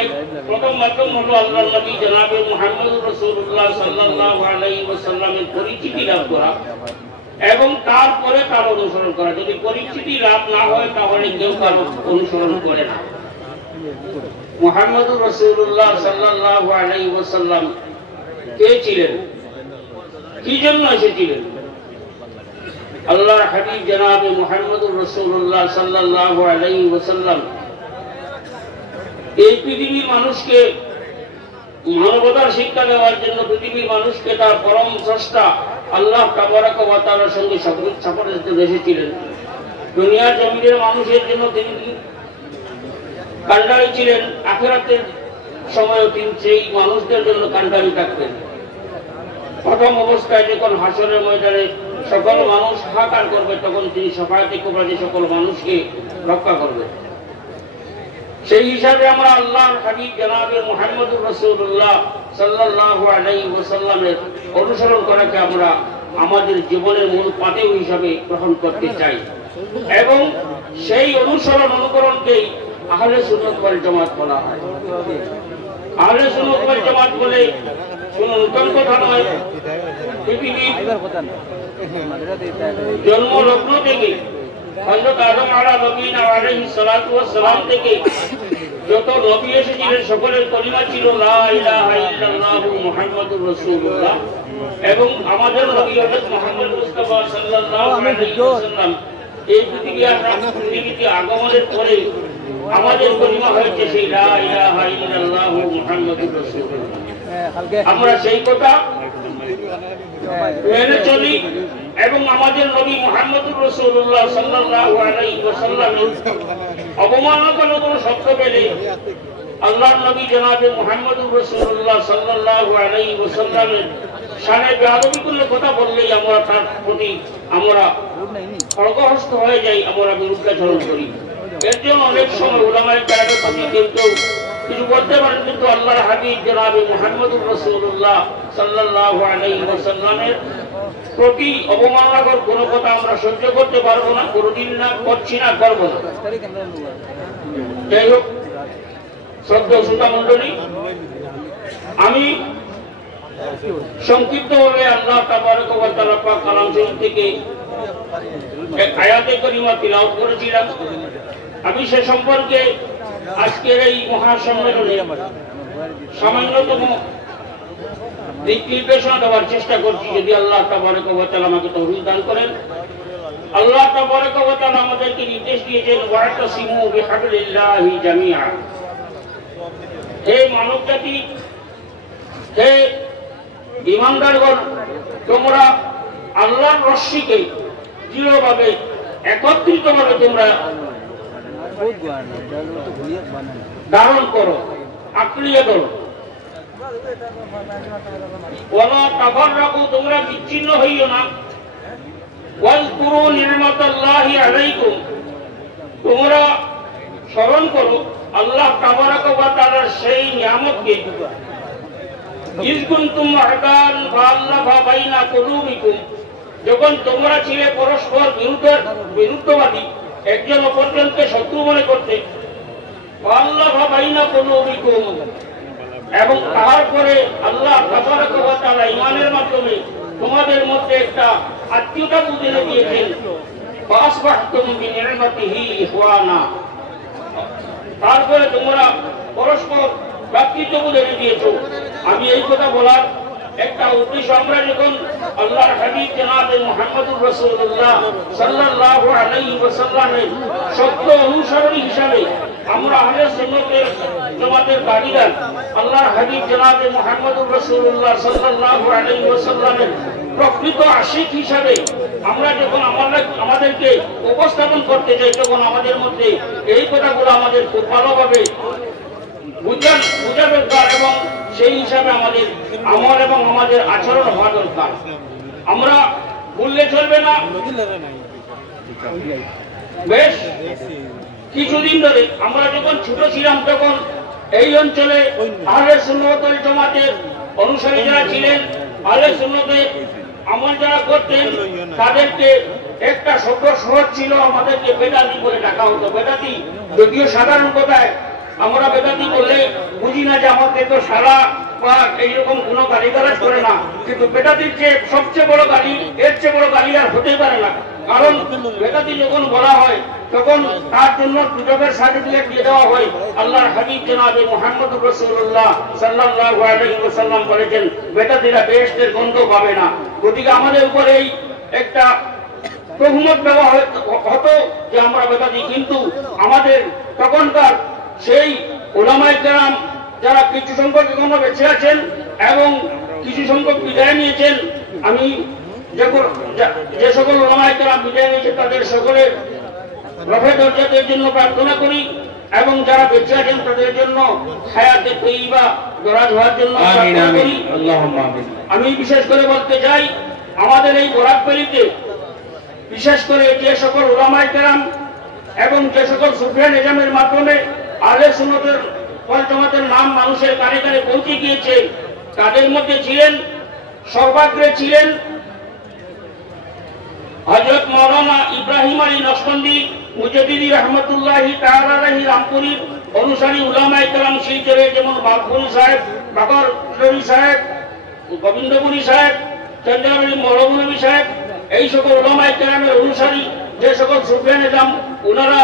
প্রথম মাধ্যম হলো আল্লাহর নবী জনাবে মুহাম্মদুর রাসূলুল্লাহ সাল্লাল্লাহু আলাইহি ওয়াসাল্লামের পরিচিতি লাভ করা এবং তারপরে তার অনুসরণ করা। যদি পরিচিতি লাভ না হয় তাহলে কেউ কারো অনুসরণ করে না। মুহাম্মদুর রাসূলুল্লাহ সাল্লাল্লাহু আলাইহি ওয়াসাল্লাম কে ছিলেন, কি জন্য এসেছিলেন? আল্লাহর হাবিব জনাবে মুহাম্মদুর রাসূলুল্লাহ সাল্লাল্লাহু আলাইহি ওয়াসাল্লাম এই পৃথিবীর মানুষকে মানবতার শিক্ষা দেওয়ার জন্য পৃথিবীর মানুষকে তার পরম স্রষ্টা আল্লাহ তাবারক ওয়া তাআলার সঙ্গে সাপোর্টের জন্য এসেছিলেন। দুনিয়ার জমিনের মানুষের জন্য তিনি কান্ডারি ছিলেন, আখিরাতের সময়ও তিনি সেই মানুষদের জন্য কান্ডারি থাকতেন। প্রথম অবস্থায় যখন হাসরের ময়দানে সকল মানুষ হাহাকার করবে তখন তিনি শাফায়াতে কুবরা যে সকল মানুষকে রক্ষা করবে। সেই হিসাবে আমরা আল্লাহর হাবিব জনাবে মুহাম্মদুর রাসূলুল্লাহ সাল্লাল্লাহু আলাইহি ওয়াসাল্লামের অনুসরণ করাকে আমরা আমাদের জীবনের মূল পাথেয় হিসাবে গ্রহণ করতে চাই এবং সেই অনুকরণকেই আহলে সুন্নাত ওয়াল জামাত বলা হয়। আহলে সুন্নাত ওয়াল জামাত বলে কোন নতুন কথা নয়। পৃথিবীর জন্মলগ্ন থেকে হযরত আদম আলাইহিস সালাতু ওয়াস সালাম থেকে যত নবী এসেছিলেন সকলের কলিমা ছিল লা ইলাহা ইল্লাল্লাহু মুহাম্মাদুর রাসূলুল্লাহ এবং আমাদের নবী হযরত মুহাম্মদ মুস্তাফা সাল্লাল্লাহু আলাইহি ওয়াসাল্লাম এই পৃথিবীতে আগমনের পরে আমাদের কলিমা হয়েছে সেই লা ইলাহা ইল্লাল্লাহু মুহাম্মাদুর রাসূলুল্লাহ। আমরা সেই কথা মেনে চলি এবং আমাদের নবী মুহাম্মদুর রাসূলুল্লাহ সাল্লাল্লাহু আলাইহি ওয়াসাল্লামের অবমাননাজনক কোনো শব্দ পেলে আল্লাহর নবী জনাবে মুহাম্মদুর রাসূলুল্লাহ সাল্লাল্লাহু আলাইহি ওয়াসাল্লামের শানে বেয়াদবিপূর্ণ কথা বললেই আমরা তার প্রতি আমরা খড়গহস্ত হয়ে যাই, আমরা বিরুদ্ধাচরণ করি। এর জন্য অনেক সময় উলামায়ে কেরামের প্রতি কেউ কিছু বলতে পারেন, কিন্তু আল্লাহর হাবিব জনাবে মুহাম্মদুর রাসূলুল্লাহ সাল্লাল্লাহু আলাইহি ওয়াসাল্লামের প্রতি অবমাননাকর কোনো কথা আমরা সহ্য করতে পারবো না, কোনোদিন না, করছি না, করবো না। যাই হোক, শ্রদ্ধেয় শ্রোতা মণ্ডলী, আমি সংক্ষিপ্তভাবে আল্লাহ তাবারক ওয়া তাআলা পাক কালাম শরীফ থেকে এক আয়াতে কারিমা তিলাওয়াত করেছিলাম। আমি সে সম্পর্কে আজকের এই মহাসম্মেলনে সামান্যতম দিক নির্দেশনা দেওয়ার চেষ্টা করছি, যদি আল্লাহ তাবারক ওয়া তাআলা আমাকে তৌফিক দান করেন। আল্লাহ তাবারক ওয়া তাআলা আমাদেরকে নির্দেশ দিয়েছেন ওয়াতাসিমু বিহাবলিল্লাহি জামিআ। হে মানব জাতি, হে ঈমানদারগণ, তোমরা আল্লাহর রশ্মিকে দৃঢ়ভাবে একত্রিতভাবে তোমরা ধারণ করো, আঁকড়িয়ে ধরো। ওয়ালা তাফাররাকু, তোমরা বিচ্ছিন্ন হইও না। ওয়াজকুরু নি'মাতাল্লাহি আলাইকুম, তোমরা স্মরণ করো আল্লাহ তাবারাক ওয়া তাআলার সেই নিয়ামতকে। ইয কুনতুম আ'দান ফাআল্লাফা বাইনা কুলুবিকুম, যখন তোমরা ছিলে পরস্পর বিরুদ্ধবাদী, একজন অপরজনকে শত্রু মনে করতে। ফাআল্লাফা বাইনা কুলুবিকুম, এবং তারপরে আল্লাহ তাবারাক ওয়া তাআলা ঈমানের মাধ্যমে তোমাদের মধ্যে একটা আত্মীয়তা বুঝে দিয়েছেন। ফাসবাহতুম বিনি'মাতিহি ইখওয়ানা, তারপরে তোমরা পরস্পর ভ্রাতৃত্ব বুঝে দিয়েছো। আমি এই কথা বলার একটা উদ্দেশ্য, আমরা যখন আল্লাহর হাবিব জনাবে মুহাম্মদুর রাসূলুল্লাহ সাল্লাল্লাহু আলাইহি ওয়াসাল্লামের সত্য অনুসরণী হিসাবে আমরা আহলে সুন্নাত জামাতের দাবিদার, আল্লাহর হাবিব জনাবে মুহাম্মদুর রাসূলুল্লাহ সাল্লাল্লাহু আলাইহি ওয়াসাল্লামের প্রকৃত আশিক হিসাবে আমরা যখন আমাদেরকে উপস্থাপন করতে চাই, তখন আমাদের মধ্যে এই কথাগুলো আমাদের খুব ভালোভাবে বোঝা দরকার এবং সেই হিসাবে আমাদের আমল এবং আমাদের আচরণ হওয়া দরকার। আমরা ভুললে চলবে না। বেশ কিছুদিন ধরে আমরা যখন ছোট ছিলাম, তখন এই অঞ্চলে আহলে সুন্নাত ওয়াল জামাতের অনুসারী যারা ছিলেন, আহলে সুন্নাতের আমল যারা করতেন, তাদেরকে একটা শব্দ সহজ ছিল, আমাদেরকে বেদাতি বলে ডাকা হতো। বেদাতি যদিও সাধারণ কথায় আমরা বেদাতি বললে বুঝি না যে আমাদের তো সারা বা এইরকম কোনো গালিগালাজ করে না, কিন্তু বেদাতির যে সবচেয়ে বড় গালি, এর চেয়ে বড় গালি আর হতেই পারে না। কারণ বেদাতি যখন বলা হয় তখন তার জন্য কিতাবের সার্টিফিকেট দিয়ে দেওয়া হয়। আল্লাহর হাবিব জনাবে মুহাম্মদুর রাসূলুল্লাহ সাল্লাল্লাহু আলাইহি ওয়াসাল্লাম বলেছেন, বেদাতিরা বেহেশতের গন্ধ পাবে না। গতিকে আমাদের উপরে এই একটা তহমত দেওয়া হতো যে আমরা বেদাতি, কিন্তু আমাদের তখনকার সেই ওলামায়ে কেরাম যারা কিছু সংখ্যক এখনো বেঁচে আছেন এবং কিছু সংখ্যক বিদায় নিয়েছেন, আমি যে সকল ওলামায়ে কেরাম বিদায় নিয়েছেন তাদের সকলের রফে দরজাদের জন্য প্রার্থনা করি এবং যারা বেঁচে আছেন তাদের জন্য হায়াতে তৈবা দরাজ হওয়ার জন্য প্রার্থনা করি। আমি বিশেষ করে বলতে চাই, আমাদের এই বরাকবেরিতে বিশেষ করে যে সকল উলামায়ে কেরাম এবং যে সকল সুফিয়া নিজামের মাধ্যমে আহলে সুন্নাতের ওয়াল জামাতের নাম মানুষের কানে কানে পৌঁছে গিয়েছে, তাদের মধ্যে ছিলেন সর্বাগ্রে ছিলেন হযরত মাওলানা ইব্রাহিম আলী নকশবন্দি মুজাদ্দিদি রহমতুল্লাহি তাআলা আলাইহি রামপুরীর অনুসারী উলামায়ে কেরাম শিলচরে যেমন বাগপুরি সাহেব, বাকরপুরি সাহেব, গোবিন্দপুরি সাহেব, চন্দ্রাবলী মৌলভী সাহেব, এই সকল উলামায়ে কেরামের অনুসারী যে সকল সুফিয়া নিজাম ওনারা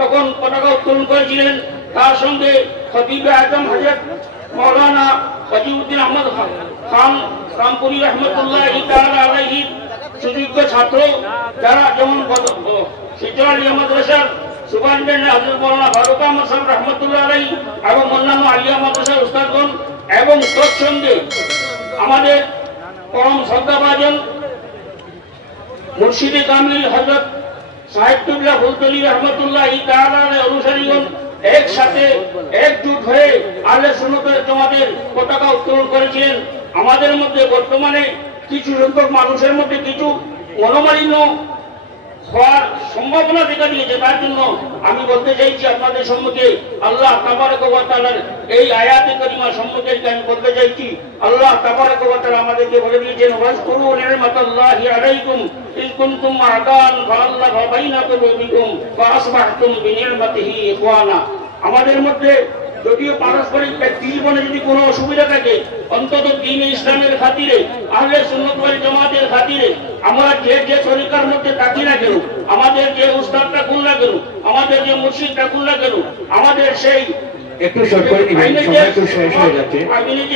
তখন পতাকা উত্তোলন করেছিলেন। তার সঙ্গে খতিবে আজম হযরত মাওলানা ওয়াজিউদ্দিন আহমদ খান রামপুরি রহমতুল্লাহি তাআলা আলাইহি সুযোগ্য ছাত্র যারা যেমন শিলচর আলিয়া মাদ্রাসার সুপারিনটেন্ডেন্ট হযরত মাওলানা ফারুক আহমদ সাহেব রহমতুল্লাহ আলাইহি এবং অন্যান্য আলিয়া মাদ্রাসার উস্তাদগণ এবং তৎসঙ্গে আমাদের পরম শ্রদ্ধাভাজন মুর্শিদে কামিল হযরত সাহেবুল্লাহ ফুলতলি রহমতুল্লাহি তাআলা অনুসারীগণ একসাথে একজুট হয়ে আহলে সুন্নাতের জামাতের পতাকা উত্তোলন করেছিলেন। আমাদের মধ্যে বর্তমানে কিছু সংখ্যক মানুষের মধ্যে কিছু মনোমালিন্য হওয়ার সম্ভাবনা দেখা দিয়েছে, তার জন্য আমি বলতে চাইছি আপনাদের সম্মুখে আল্লাহ তাবারক ওয়া তাআলার এই আয়াতে কারিমা সম্মুখে আমি বলতে চাইছি, আল্লাহ তাবারক ওয়া তাআলা আমাদেরকে বলে দিয়েছেন ওয়াজকুরু নি'মাতাল্লাহি আলাইকুম ইয কুনতুম আ'দান ফাআল্লাফা বাইনা কুলুবিকুম ফাআসবাহতুম বিনি'মাতিহি ইখওয়ানা। আমাদের মধ্যে যদিও পারস্পরিক ব্যক্তি জীবনে যদি কোনো অসুবিধা থাকে, অন্তত দ্বীন ইসলামের খাতিরে আহলে সুন্নাত ওয়াল জামাতের খাতিরে আমরা যে তরিকার মধ্যে থাকি না কেন, আমাদের যে উস্তাদটা কোন না কেন, আমাদের যে মুর্শিদটা কোন না কেন, আমাদের সেই একটু শর্ট করে দিবেন, সময় একটু শেষ হয়ে যাচ্ছে,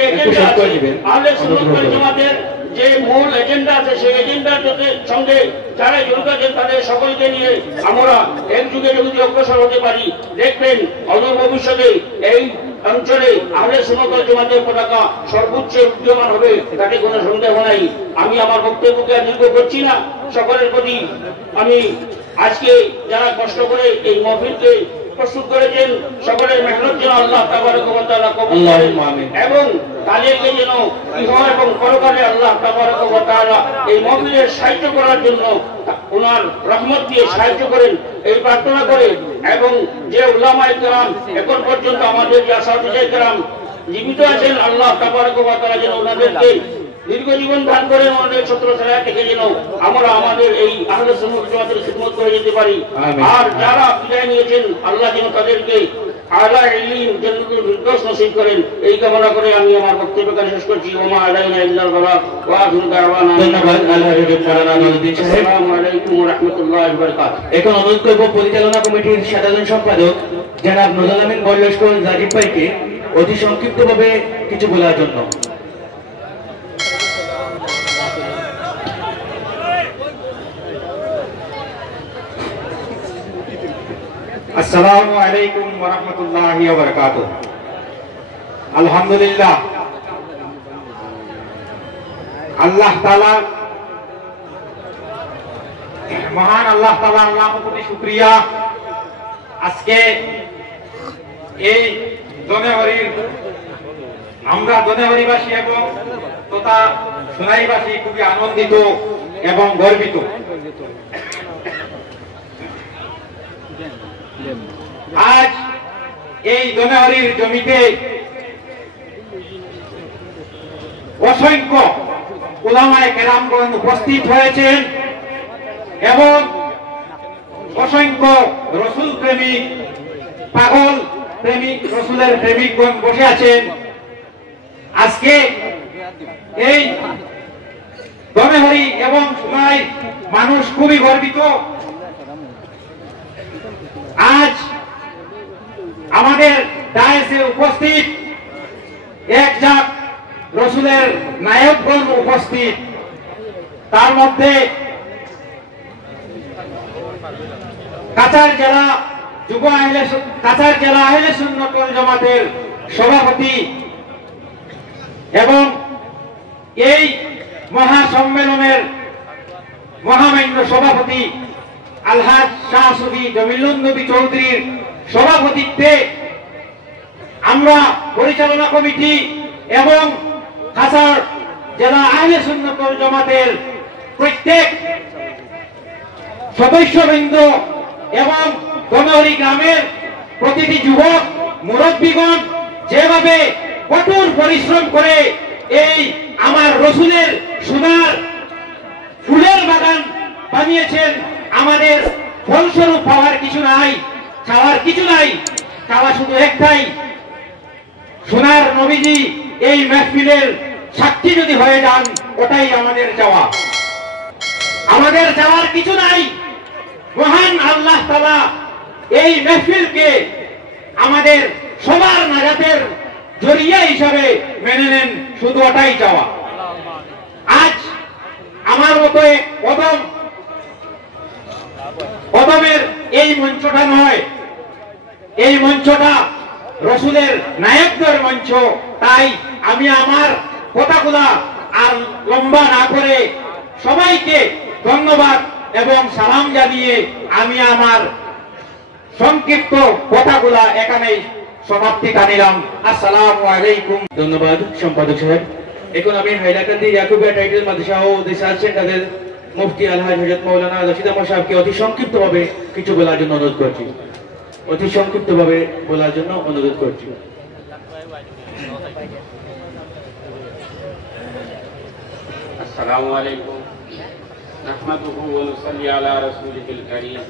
একটু শর্ট করে দিবেন। আহলে সুন্নাত ওয়াল জামাতের যে মূল এজেন্ডা আছে সেই এজেন্ডার সঙ্গে যারা জড়িত আছেন তাদের সকলকে নিয়ে আমরা এক যুগে যদি অগ্রসর হতে পারি, দেখবেন অদূর ভবিষ্যতে এই অঞ্চলে আহলে সুন্নাত ওয়াল জামাতের পতাকা সর্বোচ্চ উড্ডীয়মান হবে, তাতে কোনো সন্দেহ নাই। আমি আমার বক্তব্যকে দীর্ঘ করছি না, সকলের প্রতি আমি আজকে যারা কষ্ট করে এই মাহফিলকে প্রস্তুত করেছেন সকলের মেহনত যেন আল্লাহ তাবারক ওয়া তাআলা কবুল করেন এবং তাদেরকে যেন ইহ এবং পরকালে আল্লাহ তাবারক ওয়া তাআলা এই মাহফিলের সাহায্য করার জন্য ওনার রহমত দিয়ে সাহায্য করেন এই প্রার্থনা করে, এবং যে উলামায়ে কেরাম এখন পর্যন্ত আমাদের যে আসাতিজে কেরাম জীবিত আছেন, আল্লাহ তাবারক ওয়া তাআলা যেন ওনাদেরকে দীর্ঘ জীবন দান করেন, অনেক ছত্র ছায়া থেকে যেন আমরা আমাদের এই আহলে সুন্নাত জামাতের খিদমত করে যেতে পারি। আর যারা বিদায় নিয়েছেন আল্লাহ যেন তাদেরকে আলা ইলম জান্নাতুল ফিরদৌস নসিব করেন, এই কামনা করে আমি আমার বক্তব্য শেষ করছি। ওমা আলাইনা ইল্লাল বালাগ ওয়া আখিরু দাওয়ানা ধন্যবাদ আল্লাহ রাব্বুল আলামিন সাহেব। আসসালামু আলাইকুম ওয়া রাহমাতুল্লাহি ওয়া বারাকাতুহু। এখন অনুরোধ করব পরিচালনা কমিটির সাধারণ সম্পাদক জনাব নুরুল আমিন বয়স্কর জারিফ ভাইকে অতি সংক্ষিপ্তভাবে কিছু বলার জন্য। আসসালামু আলাইকুম ওয়া রাহমাতুল্লাহি ওয়া বারাকাতুহু। আলহামদুলিল্লাহ, আল্লাহ তাআলা মহান আল্লাহ তাআলা আল্লাহর প্রতি শুকরিয়া। আজকে এই দনেহরির আমরা দনেহরিবাসী এবং তথা সোনাইবাসী খুবই আনন্দিত এবং গর্বিত। আজ এই দনেহরির জমিতে অসংখ্য উলামায়ে কেরামগণ উপস্থিত হয়েছেন এবং অসংখ্য রসুল প্রেমিক, পাগল প্রেমিক, রসুলের প্রেমিকগণ বসে আছেন। আজকে এই দনেহরি এবং সোনাই মানুষ খুবই গর্বিত। আজ আমাদের ডায়েসে উপস্থিত এক জাত রসুলের নায়কগণ উপস্থিত, তার মধ্যে কাছাড় জেলা আহলে সুন্নাত ওয়াল জামাতের সভাপতি এবং এই মহাসম্মেলনের মহামান্য সভাপতি আলহাজ শাহ সুফি জমিলুন নবী চৌধুরীর সভাপতিত্বে আমরা পরিচালনা কমিটি এবং কাছাড় জেলা আহলে সুন্নাত ওয়াল জামাতের প্রত্যেক সদস্যবৃন্দ এবং গণহরি গ্রামের প্রতিটি যুবক মুরব্বীগণ যেভাবে কঠোর পরিশ্রম করে এই আমার রসুলের সোনার ফুলের বাগান বানিয়েছেন, আমাদের ফলস্বরূপ পাওয়ার কিছু নাই, চাওয়ার কিছু নাই, চাওয়া শুধু একটাই, সোনার নবীজি এই মাহফিলের সাক্ষী যদি হয়ে যান ওটাই আমাদের চাওয়া। আমাদের চাওয়ার কিছু নাই, মহান আল্লাহ তাআলা এই মাহফিলকে আমাদের সবার নাজাতের জরিয়া হিসাবে মেনে নেন, শুধু ওটাই চাওয়া। আজ আমার মতো অদমের এই মঞ্চটা নয়, এই মঞ্চটা রসুলের নায়কদের মঞ্চ। তাই আমি আমার কথাগুলা আর লম্বা না করে সবাইকে ধন্যবাদ এবং সালাম জানিয়ে আমি আমার সংক্ষিপ্ত কথাগুলা এখানেই সমাপ্তি টানিলাম। আসসালামু আলাইকুম। ধন্যবাদ সম্পাদক সাহেব। এখন আমি হাইলাকান্দি ইয়াকুবিয়া টাইটেল মাদ্রাসা ও রিসার্চ সেন্টারের মুফতি আলহাজ হযরত মাওলানা রশিদ আহমদ সাহেবকে অতি সংক্ষিপ্তভাবে কিছু বলার জন্য অনুরোধ করছি। আসসালামু আলাইকুম। নাহমাদুহু ওয়া নুসাল্লি আলা রাসূলিল কারীম।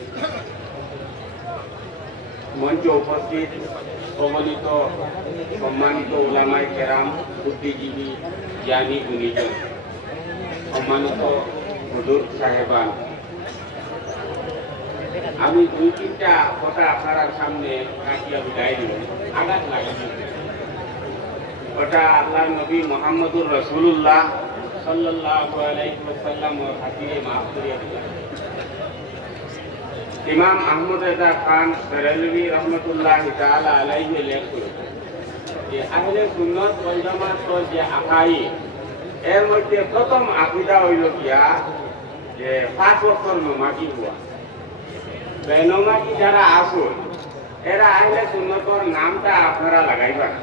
মঞ্চ উপস্থিত সমন্বিত সম্মানিত উলামায়ে কেরাম, বুদ্ধিজীবী, জ্ঞানী গুণীজন, সম্মানিত হুজুর সাহেবান, আমি দুই তিনটা কথা আপনার সামনে রাখিয়া বিদায় দিব। আঘাত লাগে ওটা আল্লাহ নবী মুহাম্মদুর রাসূলুল্লাহ সাল্লাল্লাহু আলাইহি ওয়াসাল্লামের হাদিয়ে মাফ করিয়া দিলেন। ইমাম আহমদ রেজা খান বেরেলভী রহমতুল্লাহি তাআলা আলাইহি লেখেন যে আহলে সুন্নাত ওয়াল জামাতের যে আকাইদ, এর মধ্যে প্রথম আকীদা হইল কিয়া যে 5 ওয়াক্তের নামাজি হওয়া। বেনমাজি যারা আসুন এরা আহলে সুন্নাতের নামটা আপনারা লাগাইবেন।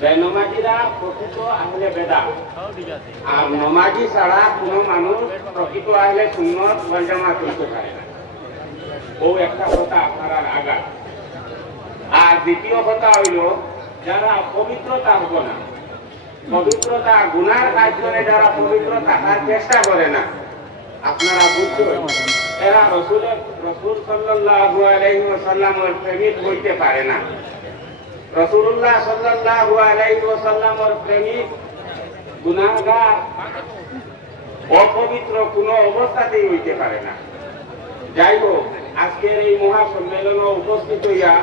বেনমাজিরা প্রকৃত আহলে বেদাত, আর নমাজি ছাড়া কোনো মানুষ প্রকৃত আহলে সুন্নাত ওয়াল জামাত হইতে পারে না। ও একটা কথা আপনারা আঘাত। আর দ্বিতীয় কথা হইল যারা পবিত্রতা হবো না, পবিত্রতা গুনার কাজ করে যারা পবিত্র থাকার চেষ্টা করে না, আপনারা বুঝছেন এরা রসুল সাল্লাল্লাহু আলাইহি ওয়াসাল্লামের প্রেমিক হইতে পারে না। রাসূলুল্লাহ সাল্লাল্লাহু আলাইহি ওয়াসাল্লামের প্রেমিক গুনাহগার অপবিত্র কোনো অবস্থাতেই হইতে পারে না। যাই হোক, আজকের এই মহাসম্মেলনে উপস্থিত হইয়া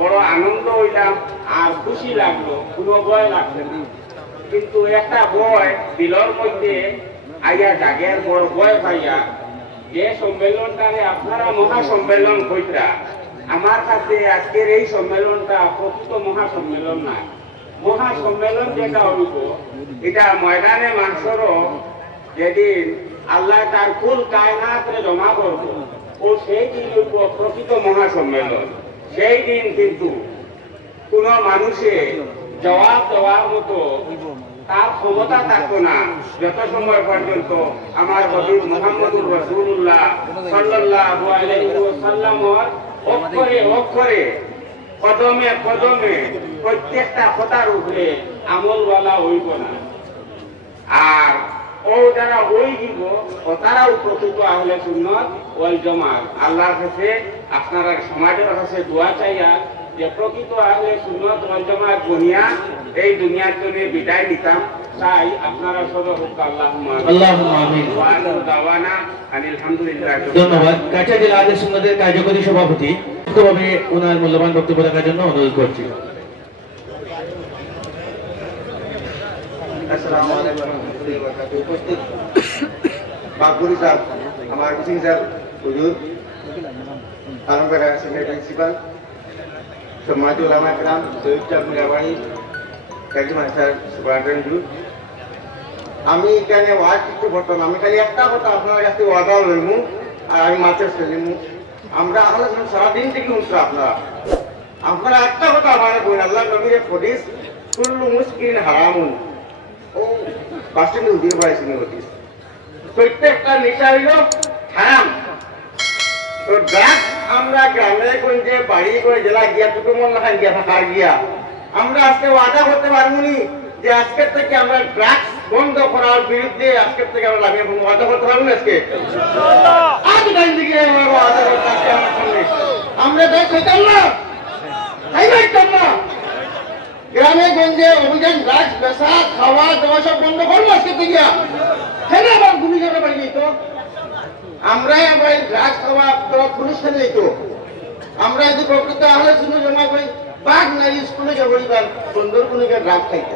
বড় আনন্দ হইলাম আর খুশি লাগলো, কোনো ভয় লাগছে না। কিন্তু একটা ভয় দিলর মধ্যে আইয়া জাগের বড় ভয় পাইয়া যে সম্মেলনটারে আপনারা মহাসম্মেলন কইরা, আমার কাছে আজকের এই সম্মেলনটা প্রকৃত মহাসম্মেলন না। মহাসম্মেলন যেটা হইব এটা ময়দানে মানসরও যেদিন আল্লাহ তার কুল কায়নাতরে জমা করব, ও সেই দিন হইব প্রকৃত মহাসম্মেলন। সেই দিন কিন্তু কোন মানুষে জবাব দেওয়ার মতো তার ক্ষমতা থাকতো না, যত সময় পর্যন্ত আমার হযরত মুহাম্মদুর রাসূলুল্লাহ সাল্লাল্লাহু আলাইহি ওয়াসাল্লামের অক্ষরে অক্ষরে কদমে কদমে প্রত্যেকটা কথার উপরে আমলওয়ালা হইব না। আর ও যারা ওই দিব ও তারাও প্রকৃত আহলে সুন্নাত ওয়াল জামাত। আল্লাহর কাছে আপনারা সমাজের কাছে দোয়া চাইয়া যে প্রকৃত আহলে সুন্নাত ওয়াল জামাত বনিয়া এই দুনিয়ার জন্য বিদায় নিতাম। তাই আপনারা সদর হোক আল্লাহুম্মা আমিন। ওয়া আখিরু দাওয়ানা আনিল হামদুলিল্লাহ। ধন্যবাদ। কাছাড় জেলা আহলে সুন্নাতের কার্যকরী সভাপতি তবে ওনার মূল্যবান বক্তব্য রাখার জন্য অনুরোধ করছি। আসসালামু আলাইকুম ওয়া রাহমাতুল্লাহি ওয়া বারাকাতুহু। উপস্থিত বাগবুড়ি স্যার, আমার সিং স্যার, হুজুর আলমবাগ সেন্টার প্রিন্সিপাল, সম্মানিত উলামা কেরাম, শহীদ মিরাবাড়ি কাজী মাস্টার সুপারিনটেন্ডেন্ট, আমি এখানে ওয়াজ কিছু করতাম। আমি খালি একটা কথা আপনার কাছে ওয়াদা লইমু আর আমি মাত্র ফেলিমু। আমরা আলোচনা সারাদিন থেকে উঠছো আপনারা একটা কথা আমার বলেন, আল্লাহ নবীর হাদিস কুল্লু মুসকিন হারামুন, ও বাসিন্দা উদিয়ে পাইছেন হাদিস, প্রত্যেকটা নেশা হইল হারাম। তো ড্রাগস আমরা গ্রামে গঞ্জে বাড়ি করে জেলা গিয়া টুকু মন না গিয়া থাকার গিয়া আমরা আজকে ওয়াদা করতে পারবনি যে আজকের থেকে আমরা ড্রাগস বন্ধ করার বিরুদ্ধে আজকের থেকে আমরা লাগিয়ে ওয়াদা করতে পারবো না। আজকে আজ টাইম থেকে আমরা ওয়াদা করতে আজকে আমার সামনে আমরা দেখ খাইতাম না, খাইতাম না। গ্রামে গঞ্জে অভিযান ড্রাগস বেচা খাওয়া দাওয়া সব বন্ধ করবো আজকে থেকে। হ্যাঁ আমার ঘুমি যাবে বাড়ি যেত, আমরা আবার ড্রাগস খাওয়া দাওয়া পুলিশ খেলে যেত। আমরা যদি প্রকৃত আহলে শুনে জমা করি বাঘ নাই স্কুলে যাবো এবার সুন্দর কোনো ড্রাগস খাইতে।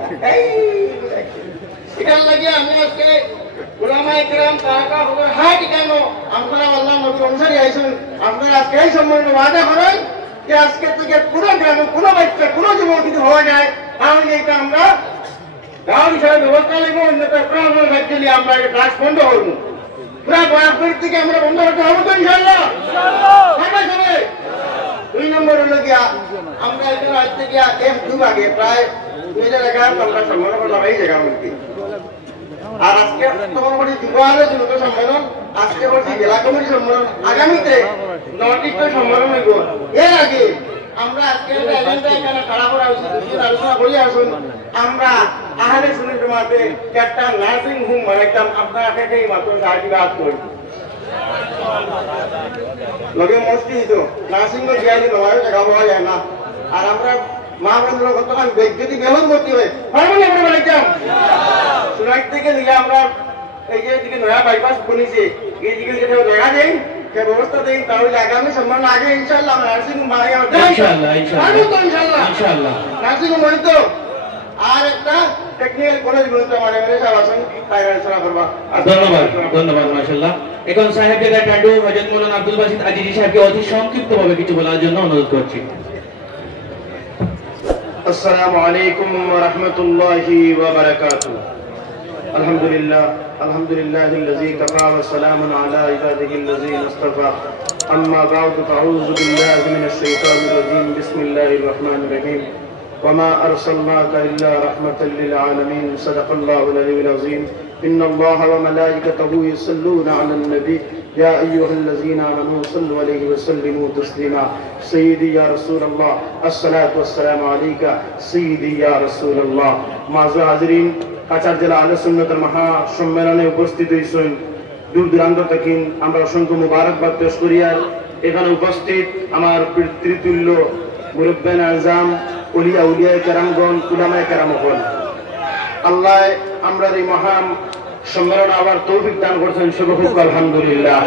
এটার লাগে আমি আজকে উলামায়ে কেরাম তারা হবে হ্যাঁ কেন আপনারা আল্লাহ নবীর অনুসারী আইছেন, আপনারা আজকে এই সম্বন্ধে ওয়াদা করেন যে আজকে থেকে কোনো গ্রামে কোনো বাচ্চা কোনো যুবক যদি হওয়া যায় তাহলে এটা আমরা গাঁও হিসাবে ব্যবস্থা নেব, অন্যতা প্রাণের ভাগ্য নিয়ে আমরা এটা ড্রাগস বন্ধ করবো। পুরা বয়াপুর থেকে আমরা বন্ধ করতে হবে তো ইনশাআল্লাহ। দুই নম্বর হলো গিয়া আমরা এখানে আজ থেকে এক যুগ আগে প্রায় 2011 আমরা সম্মেলন করলাম এই জায়গার মধ্যে। আর আজকে তখন বলি যুবালের যুব সম্মেলন, আজকে বলছি জেলা কমিটি সম্মেলন, আগামীতে নর্থ ইস্টের সম্মেলন হইব। এর আগে আমরা আজকে এখানে খাড়া করা হয়েছে, আলোচনা করি আসুন আমরা আহলে সুন্নাত জামাতে একটা নার্সিং হোম বানাইতাম। আপনারা এই মাত্র 4টি কাজ করি লগে মসজিদ নার্সিং হোম গিয়ে নয় জায়গা পাওয়া যায় না। আর আমরা মা বন্ধুরা কতক্ষণ যদি বেহন ভর্তি হয় পারবো না আমরা বানাইতাম। সুরাট থেকে নিয়ে আমরা এই যে দিকে নয়া বাইপাস বনেছে এই দিকে যেটা জায়গা দেই সে ব্যবস্থা দেই, তাহলে আগামী সম্মান আগে ইনশাআল্লাহ নার্সিং হোম বানাই ইনশাআল্লাহ নার্সিং হোম বানাই তো। আর একটা টেকনিক্যাল কলেজ বলতে মানে সাহেব আছেন তাই আলোচনা করবা। ধন্যবাদ, ধন্যবাদ মাশাআল্লাহ। এখন সাহেবকে টাডু হযরত মাওলানা আব্দুল বাসিত আজিজি সাহেবকে অতি সংক্ষিপ্তভাবে কিছু বলার জন্য অনুরোধ করছি। আসসালামু আলাইকুম ওয়া রাহমাতুল্লাহি ওয়া বারাকাতুহু। আলহামদুলিল্লাহ আলহামদুলিল্লাহিল্লাযী কাফা ওয়া সালামুন আলা ইবাদিহিল্লাযীনা ইসতাফা। আম্মা বা'দু ফাউযু বিল্লাহি মিনাশ শাইতানির রাজীম। বিসমিল্লাহির রাহমানির রাহিম। وما أرسلناك إلا رحمة للعالمين. صدق الله العلي العظيم. إن الله وملائكته يصلون على النبي يا أيها الذين آمنوا صلوا عليه وسلموا تسليما. سيدي يا رسول الله الصلاة والسلام عليك سيدي يا رسول الله. معزز حاضرين, কাছাড় জেলা আহলে সুন্নাতের মহা সম্মেলনে উপস্থিত হয়েছেন দূর দূরান্ত থেকে আমরা অসংখ্য মুবারকবাদ পেশ করি। আর এখানে উপস্থিত আমার পিতৃতুল্য মুরব্বিয়ান আযম উলিয়া উলিয়ায়ে কেরামগণ উলামায়ে কেরামগণ, আল্লাহ আমরা এই মহা সম্মেলন আবার তৌফিক দান করেছেন, শুকর আলহামদুলিল্লাহ।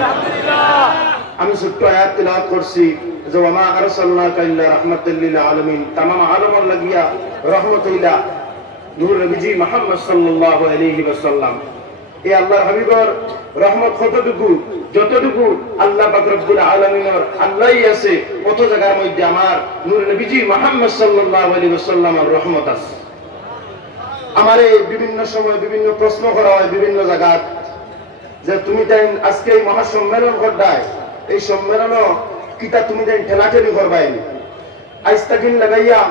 আমি ছোট্ট আয়াত তিলাওয়াত করছি যে ওয়া মা আরসালনাকা ইল্লা রাহমাতাল লিল আলামিন, तमाम আলমের লাগিয়া রহমত হইলা নূর নবীজি মুহাম্মদ সাল্লাল্লাহু আলাইহি ওয়াসাল্লাম। এই আল্লাহর হাবিবের রহমত কতটুকু, যতটুকু আল্লাহ পাক রব্বুল আলামিনের আল্লাহই আছে কত জায়গার মধ্যে আমার নূর নবীজি মুহাম্মদ সাল্লাল্লাহু আলাইহি ওয়াসাল্লামের রহমত আছে। আমারে বিভিন্ন সময় বিভিন্ন প্রশ্ন করা হয় বিভিন্ন জায়গায় যে তুমি তাই আজকে এই মহাসম্মেলন করবাই, এই সম্মেলন কিতা তুমি তাই ঠেলাঠেলি করবাই। আজ তাকিন লাগাইয়া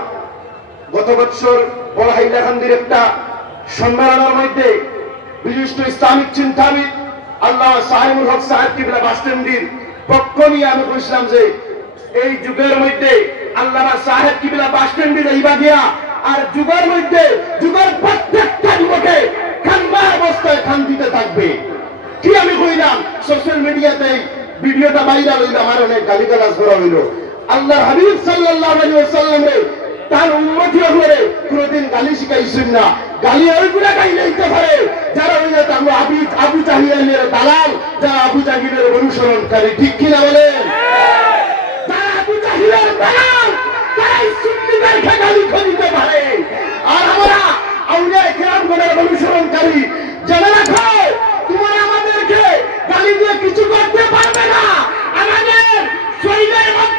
গত বছর বড় হাইলাকান্দির একটা সম্মেলনের মধ্যে বিশিষ্ট ইসলামিক চিন্তাবিদ আল্লাহ সাহেবুল হক সাহেব কিবলা বাসস্ট্যান্ডের পক্ষ নিয়ে আমি বলছিলাম যে এই যুগের মধ্যে আল্লাহ সাহেব কিবলা বাসস্ট্যান্ডের এইবা গিয়া আর যুগের মধ্যে যুগের প্রত্যেকটা যুবকে খান্না অবস্থায় খান দিতে থাকবে। কি আমি কইলাম সোশ্যাল মিডিয়াতে ভিডিওটা ভাইরাল হইল, আমার অনেক গালিগালাজ করা হইল। আল্লাহ হাবিব সাল্লাল্লাহু আলাইহি ওয়াসাল্লামের তার উম্মতি হলে কোনদিন গালি শিখাইছেন না। গালি ওইগুলা গাইলে দিতে পারে যারা হইলে আমরা আবু জাহিলের দালাল, যারা আবু জাহিলের অনুসরণকারী, ঠিক কিনা বলেন? যারা আবু জাহিলের দালাল তারাই সুন্নিদেরকে গালি দিতে পারে। আর আমরা আউলিয়া কেরামগণের অনুসরণকারী, জেনে রাখো তোমরা আমাদেরকে গালি দিয়ে কিছু করতে পারবে না। আমাদের শরীরের মধ্যে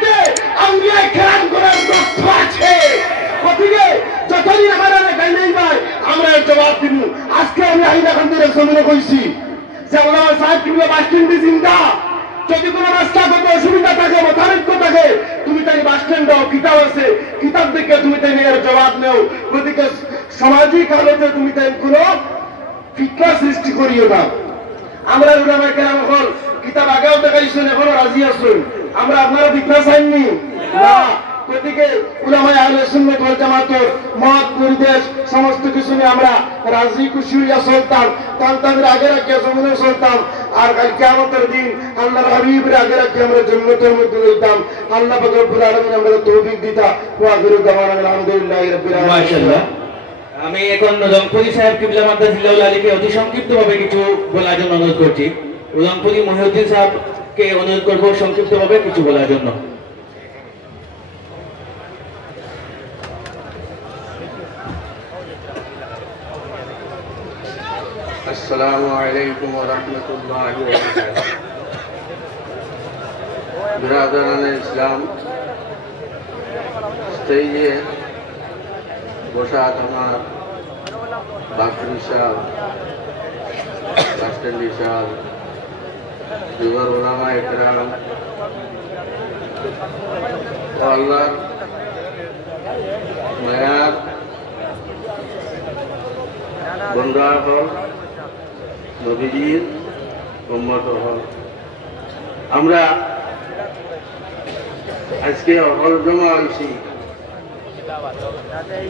দাও, কিতাব আছে, কিতাব থেকে তুমি তাই এর জবাব নেও। গতিকে সামাজিক আলোতে তুমি তাই কোনো ফিতনা সৃষ্টি করিও না। আমরা উলামায়ে কেরাম হল কিতাব আগেও দেখাইছেন, এখনো রাজি আছেন, আমরা আপনারা ফিতনা চাইনি না। গতিকে উলামায়ে আহলে সুন্নাত ওয়াল জামাতের মত নির্দেশ সমস্ত কিছু নিয়ে আমরা রাজি খুশি হইয়া চলতাম, তাদের আগে রাখিয়া জমিনে চলতাম। আর কাল কিয়ামতের দিন আল্লাহর হাবিবের আগে রাখিয়া আমরা জান্নাতের মধ্যে যেতাম। আল্লাহ পাক রব্বুল আলামিন আমাদের তৌফিক দিতা। ওয়া আখিরু দাওয়ানা আলহামদুলিল্লাহি রাব্বিল আলামিন। মাশাআল্লাহ। আমি এখন রংপুরি সাহেব কিবলা মাদ্রাসা আলীকে অতি সংক্ষিপ্তভাবে কিছু বলার জন্য অনুরোধ করছি। রংপুরি মহিউদ্দিন সাহেবকে অনুরোধ করব সংক্ষিপ্তভাবে কিছু বলার জন্য। আসসালামু আলাইকুম ওয়া রাহমাতুল্লাহি ওয়া বারাকাতুহু। বিরাদরানে ইসলাম, স্টেজে বসা আমার বাকরি সাহেব, রাষ্ট্রপতি সাহেব, যুবর উলামায়ে কেরাম, আল্লাহর মায়ার বন্ধা হল, নবীজির উম্মত হল, আমরা আজকে হল জমা হয়েছি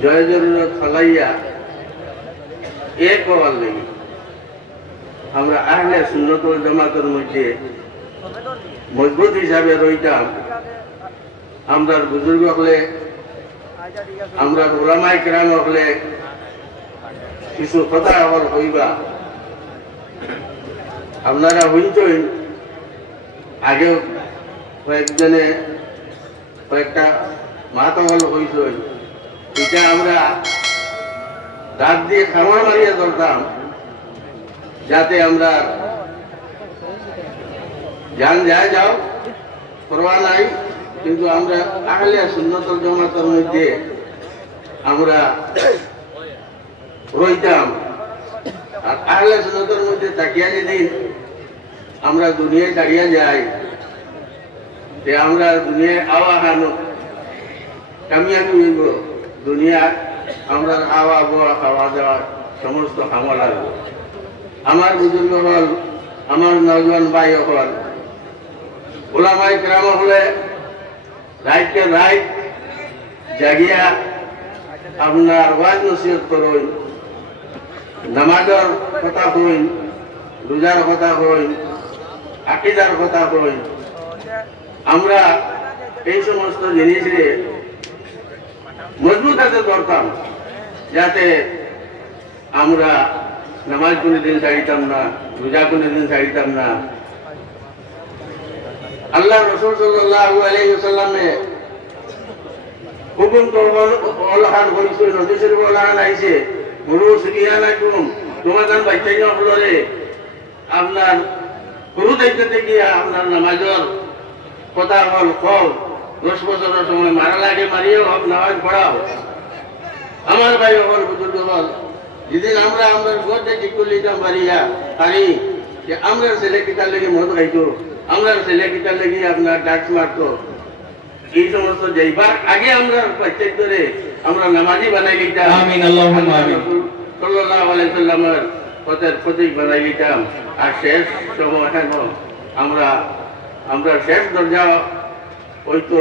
জয় জরুরত ফালাইয়া এক হওয়ার লেগে। আমরা আহলে সুন্নাত ওয়াল জামাতের মধ্যে মজবুত হিসাবে রইতাম। আমরা বুজুর্গ হলে, আমরা উলামায়ে কেরাম হলে কিছু কথা হল কইবা। আপনারা শুনছেন আগেও কয়েকজনে কয়েকটা মাথা হল কইছেন, এটা আমরা দাঁত দিয়ে খামার মারিয়া ধরতাম যাতে আমরা জান যায় যাও পরোয়া নাই, কিন্তু আমরা আহলে সুন্নাত ওয়াল জামাতের মধ্যে আমরা রইতাম। আর আহলে সুন্নাতের মধ্যে তাকিয়া যেদিন আমরা দুনিয়ায় দাঁড়িয়ে যাই, যে আমরা দুনিয়ায় আওয়াহানো কামিয়াবি হইব, দুনিয়ার আমরা আওয়া বোয়া খাওয়া দাওয়া সমস্ত খামা লাগবে। আমার বুজুর্গ হল, আমার নওজোয়ান ভাই হল, উলামায়ে কেরাম হলে রাইটকে রাইট জাগিয়া আপনার ওয়াজ নসিহত করুন, নামাজের কথা কইন, রোজার কথা কইন, আকীদার কথা কইন। আমরা এই সমস্ত জিনিসে মজবুত হাতে করতাম যাতে আমরা নামাজ কোনোদিন ছাড়িতাম না, রোজা কোনোদিন ছাড়িতাম না। আল্লাহ রাসূল সাল্লাল্লাহু আলাইহি ওয়াসাল্লামে হুকুম তো অলহান কইছে, নবী শরীফ অলহান আইছে, মুরু সুবিয়ানাকুম, তোমাদের বাচ্চাই হলরে আপনার গুরু দায়িত্বতে গিয়া আপনার নামাজের কথা হল কও, 10 বছরের সময় মারা লাগে মারিও হক নামাজ পড়াও। আমার ভাই হল বুজুর্গ হল, যেদিন আমরা আমার ঘরটা ঠিক করে নিতাম পারি যে আমরা ছেলে কিতার লেগে মদ খাইতো, আমরা ছেলে কিতার লেগে আপনার ডাক্স মারতো, এই সমস্ত যাইবার আগে আমরা প্রত্যেক ধরে আমরা নামাজি বানাই নিতাম। আমিন, আল্লাহুম্মা আমিন। সাল্লাল্লাহু আলাইহি সাল্লামের পথের প্রতীক বানাই নিতাম। আর শেষ সময় আমরা শেষ দরজা হয়তো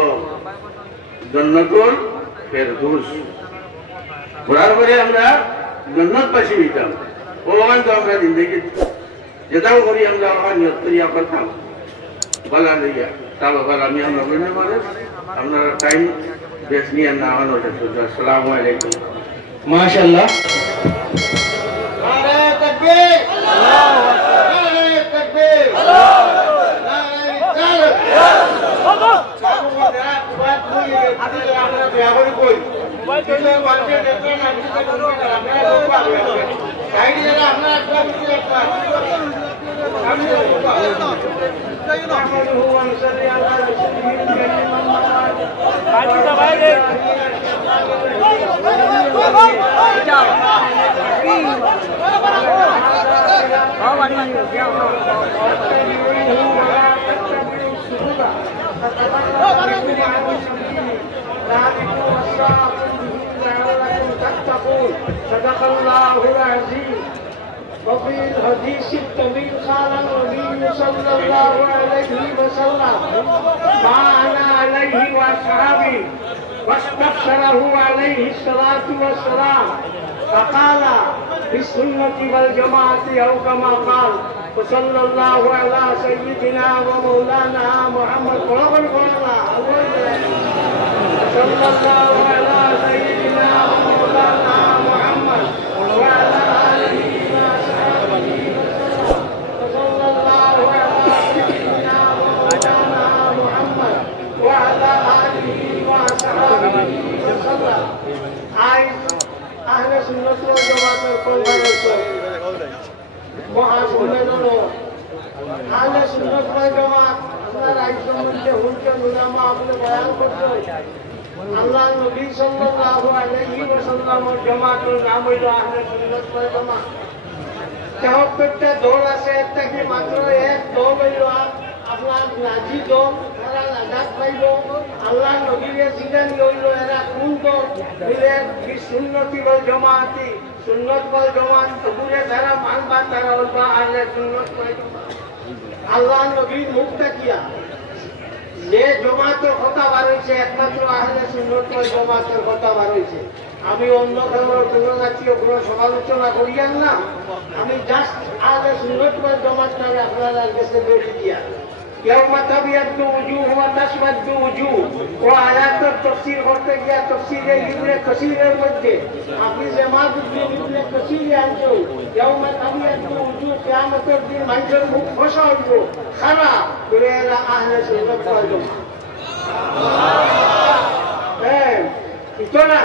জান্নাতুল ফেরদৌস ঘোরার পরে আমরা জান্নাতবাসী হইতাম। ওখান তো আমরা জিন্দগি যেটাও করি আমরা ওখানে নিয়ত করিয়া করতাম বলা দিয়া তাহলে আমি আমরা বলতে মানুষ আপনারা টাইম বেশ নিয়ে না আমার। আসসালামু আলাইকুম। মাশাআল্লাহ। নারে তাকবীর, আল্লাহু আকবার, নারে তাকবীর, আল্লাহু আকবার, নারে রিসালাত, আল্লাহু حديث الطويل قال النبي صلى الله عليه وسلم ما أنا عليه وأصحابي واستبشره عليه الصلاة والسلام فقال بالسنة والجماعة أو كما قال وصلى الله على سيدنا ومولانا محمد صلى الله على سيدنا ومولانا محمد وعلى آله وصحبه وصلى الله على سيدنا ومولانا محمد وعلى آله وصحبه وسلم أهل السنة والجماعة মহাসম্মেলন আহলে সুন্নাত ওয়াল জামাত আমরা রাইজের মধ্যে হুজুর উলামা আপনি বয়ান করতে আল্লাহ নবী সাল্লাল্লাহু আলাইহি ওয়াসাল্লামের জামাতের নাম হইল আহলে সুন্নাত ওয়াল জামাত প্রত্যেকটা দল আছে একটা কি মাত্র এক দল হইল আপনার নাজি দল এরা নাজাত পাইল আল্লাহ নবীর জিন্দানি হইল এরা কোন দল বলে সুন্নতি ওয়াল জামাতি সুন্নত ওয়াল জামাত তবুরে যারা মানবা তারা হইবা আহলে সুন্নাত ওয়াল জামাত আল্লাহ নবীর মুখটা কিয়া যে জামাতের কথা বার হইছে একমাত্র আহলে সুন্নাত ওয়াল জামাতের কথা বার হইছে আমি অন্য ধর্মের কোনো জাতীয় কোনো সমালোচনা করিয়ান না আমি জাস্ট আহলে সুন্নাত ওয়াল জামাতটাকে আপনাদের কাছে বেশি দিয়া يوم تبيض وجوه وتسود وجوه وآيات التفسير করতে গিয়া তফসিরে ইবনে কাসিরের মধ্যে আপনি জামাতুদ্দিন ইবনে কাসির আনছো يوم تبيض وجوه কিয়ামতের দিন মানুষের মুখ ফসা হইব খারা করে এরা আহলে সুন্নাত ওয়াল জামাত হ্যাঁ ইতনা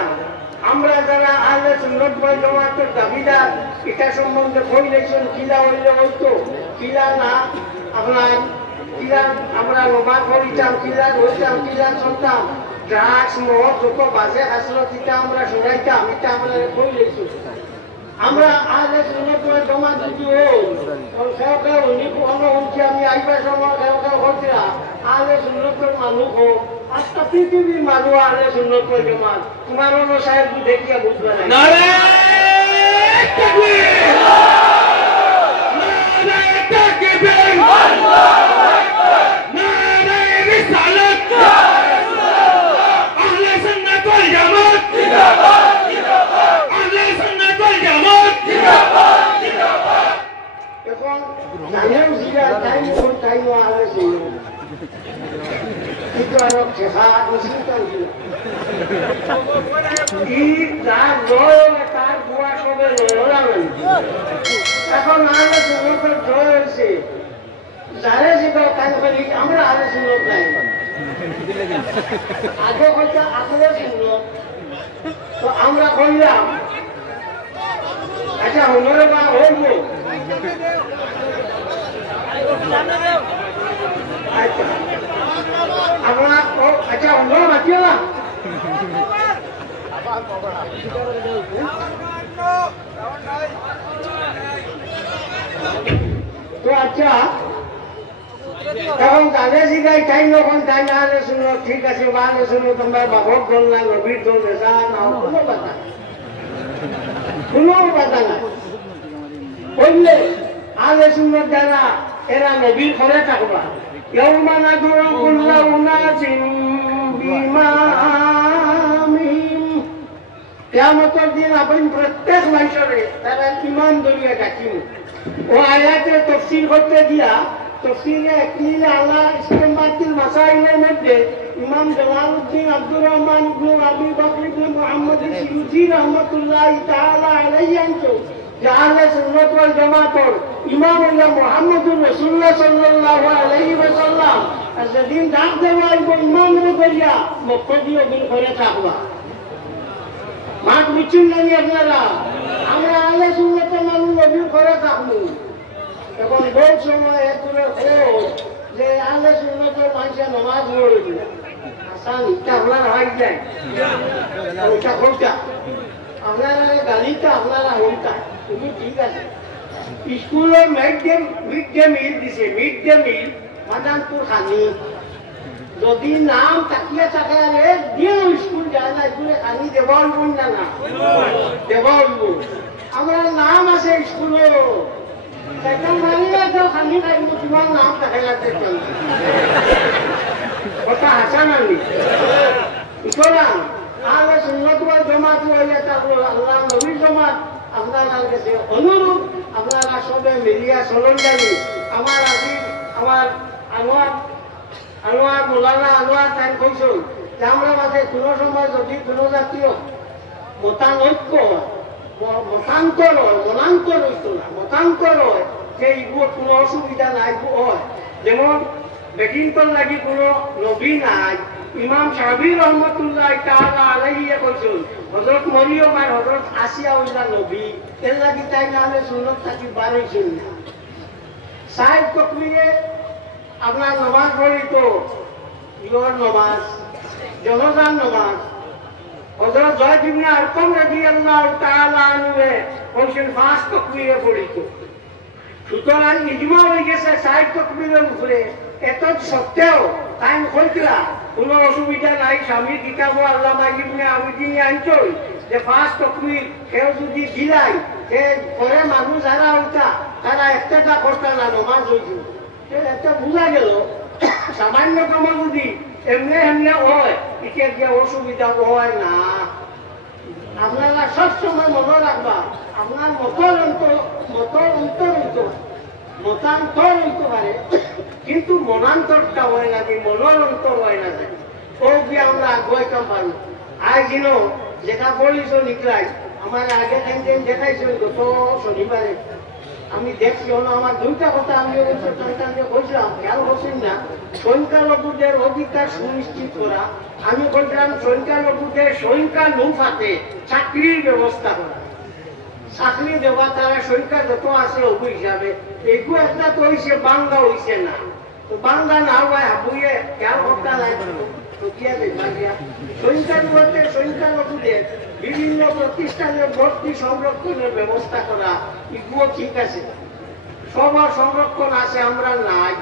আমরা যারা আহলে সুন্নাত ওয়াল জামাতের দাবিদার এটা সম্বন্ধে কইলেছেন কিলা হইলে হইতো কিলা না আপনার কিলা আমরা নমাজ পড়িতাম কিলা রইতাম কিলা চলতাম ড্রাগস মদ যত বাজে আসলো সেটা আমরা শোনাইতাম এটা আমরা কইলেছি আমরা আহলে সুন্নাত ওয়াল জামাত যদি কেউ কেউ নিপুণ হচ্ছে আমি আইবার সময় কেউ কেউ হচ্ছে আহলে সুন্নাতের মানুষ হোক আজকে পৃথিবীর মানুষ আহলে সুন্নাত ওয়াল জামাত তোমার অন্য সাহেব দেখিয়া বুঝবে না এখন আহলে সুন্নাতের জয় হয়েছে যারা যেটা কাজ করি আমরা আহলে সুন্নাত নাই আগে হয়তো আহলে সুন্নাত তো আমরা বললাম আচ্ছা হুনরে বা হইব আচ্ছা আমরা আচ্ছা হুনরে বাঁচিও না তো আচ্ছা তখন তাদের শিখাই টাইম যখন টাইম আহলে সুন্নাত ঠিক আছে বা আহলে সুন্নাত তোমরা বাবক দল না নবীর দল নেশা না কোনো কথা কোনো কথা না বললে আহলে সুন্নাত যারা এরা নবীর ঘরে থাকবা ইয়াউমা নাদুউ কুল্লা উনাসিন বিইমামিহিম কিয়ামতের দিন আপনি প্রত্যেক মানুষের তারা ইমাম দলিয়ে ডাকিব ও আয়াতের তাফসীর করতে গিয়া তফসিরে একলিল আলা ইসতিমাতিল মাসাইলের মধ্যে ইমাম জালালউদ্দিন আব্দুর রহমান ইবনে আবি বকর ইবনে মুহাম্মদ সিউতি রাহমাতুল্লাহি তাআলা আলাইহি আনছো যে আহলে সুন্নাত ওয়াল জামাতের ইমাম হলো মুহাম্মদুর রাসূলুল্লাহ সাল্লাল্লাহু আলাইহি ওয়াসাল্লাম আর যেদিন ডাক দেওয়া হইব ইমামের করিয়া মুক্তদিও বিল করে থাকবা মাঠ বুঝছেন না আপনারা আমরা আহলে সুন্নাতের মানুষ নবীর করে থাকবো এখন বহু সময় এগুলো যে আহলে সুন্নাতের মানুষের নামাজ পড়ে দিল আসান ইটা আপনার হয় যায় ওইটা কোনটা আপনারা গালিটা আপনারা হইতা তুমি ঠিক আছে স্কুলে মিড ডে মিল দিছে মিড ডে মিল মাদানপুর খানি যদি নাম তাকিয়ে থাকে আর একদিন স্কুল যায় না স্কুলে খানি দেওয়া হইব না দেওয়া হইব আমরা নাম আছে স্কুলে শয়তান মারিয়া তো খালি খাই তোমার নাম দেখা যাচ্ছে কথা হাসান আনি সুতরাং আহলে সুন্নাত ওয়াল জামাত হইলে তারপর আল্লাহ নবীর জামাত আপনার কাছে অনুরোধ আপনারা সবে মিলিয়া চলন যাবি আমার আজি আমার আনোয়ার মোলানা আনোয়ার তাই কইছিল যে আমরা মাঝে কোনো সময় যদি কোনো জাতীয় মতানৈক্য মতান্তর হয় মনান্তর হইতো না মতান্তর হয় যে এইগুলো কোনো অসুবিধা নাই হয় যেমন বেকিংটন লাগি কোনো নবী নাই ইমাম শাহবি রহমতুল্লাহ তাআলা আলাইহি কইছেন হযরত মরিয়ম আর হযরত আসিয়া হইলা নবী এর লাগি তাই নামে সুন্নাত থাকি বাড়াইছেন না সাহেব ককলিয়ে আপনার নামাজ পড়ি তো ইয়র নামাজ জনজান নামাজ হযরত জয়েদ ইবনে আরকাম রাদিয়াল্লাহু তাআলা আনহু কইছেন ফাস্ট ককলিয়ে পড়ি তো সুতরাং ইজমা হয়ে গেছে সাহেব ককলিয়ের উপরে এত সত্ত্বেও তাই কইতরা কোনো অসুবিধা নাই স্বামী কিতাব আল্লামা ইবনে আবিদিন আনছই যে ফাস্ট তকমিল কেউ যদি দিলাই সে পরে মানুষ যারা হইতা তারা একটা করতে না নমাজ হইতো একটা বোঝা গেল সামান্য কাম যদি এমনি এমনি হয় একে গিয়ে অসুবিধা হয় না আপনারা সবসময় মনে রাখবা আপনার মতান্তর হইতো মতান্তর হইতে পারে কিন্তু মনান্তরটা হয় না যে মনের অন্তর হয় না যায় ও গিয়ে আমরা আগুয়াইতাম পারবো আজ দিন যেটা বলিস নিকলাই আমার আগে একদিন দেখাইছিল গত শনিবারে আমি দেখছি আমার দুইটা কথা আমি বলছিলাম খেয়াল করছেন না সংখ্যালঘুদের অধিকার সুনিশ্চিত করা আমি বলছিলাম সংখ্যালঘুদের সংখ্যানুপাতে চাকরির ব্যবস্থা করা চাকরি দেওয়া তারা সংখ্যা যত আছে অবু হিসাবে এইগু একটা তো হয়েছে বাংলা হয়েছে না তো বাংলা না হয় হাবুয়ে খেয়াল করতে লাগবে সংখ্যালঘুদের বিভিন্ন প্রতিষ্ঠানের ভর্তি সংরক্ষণের ব্যবস্থা করা এগুলো ঠিক আছে সবার সংরক্ষণ আছে আমরা নাই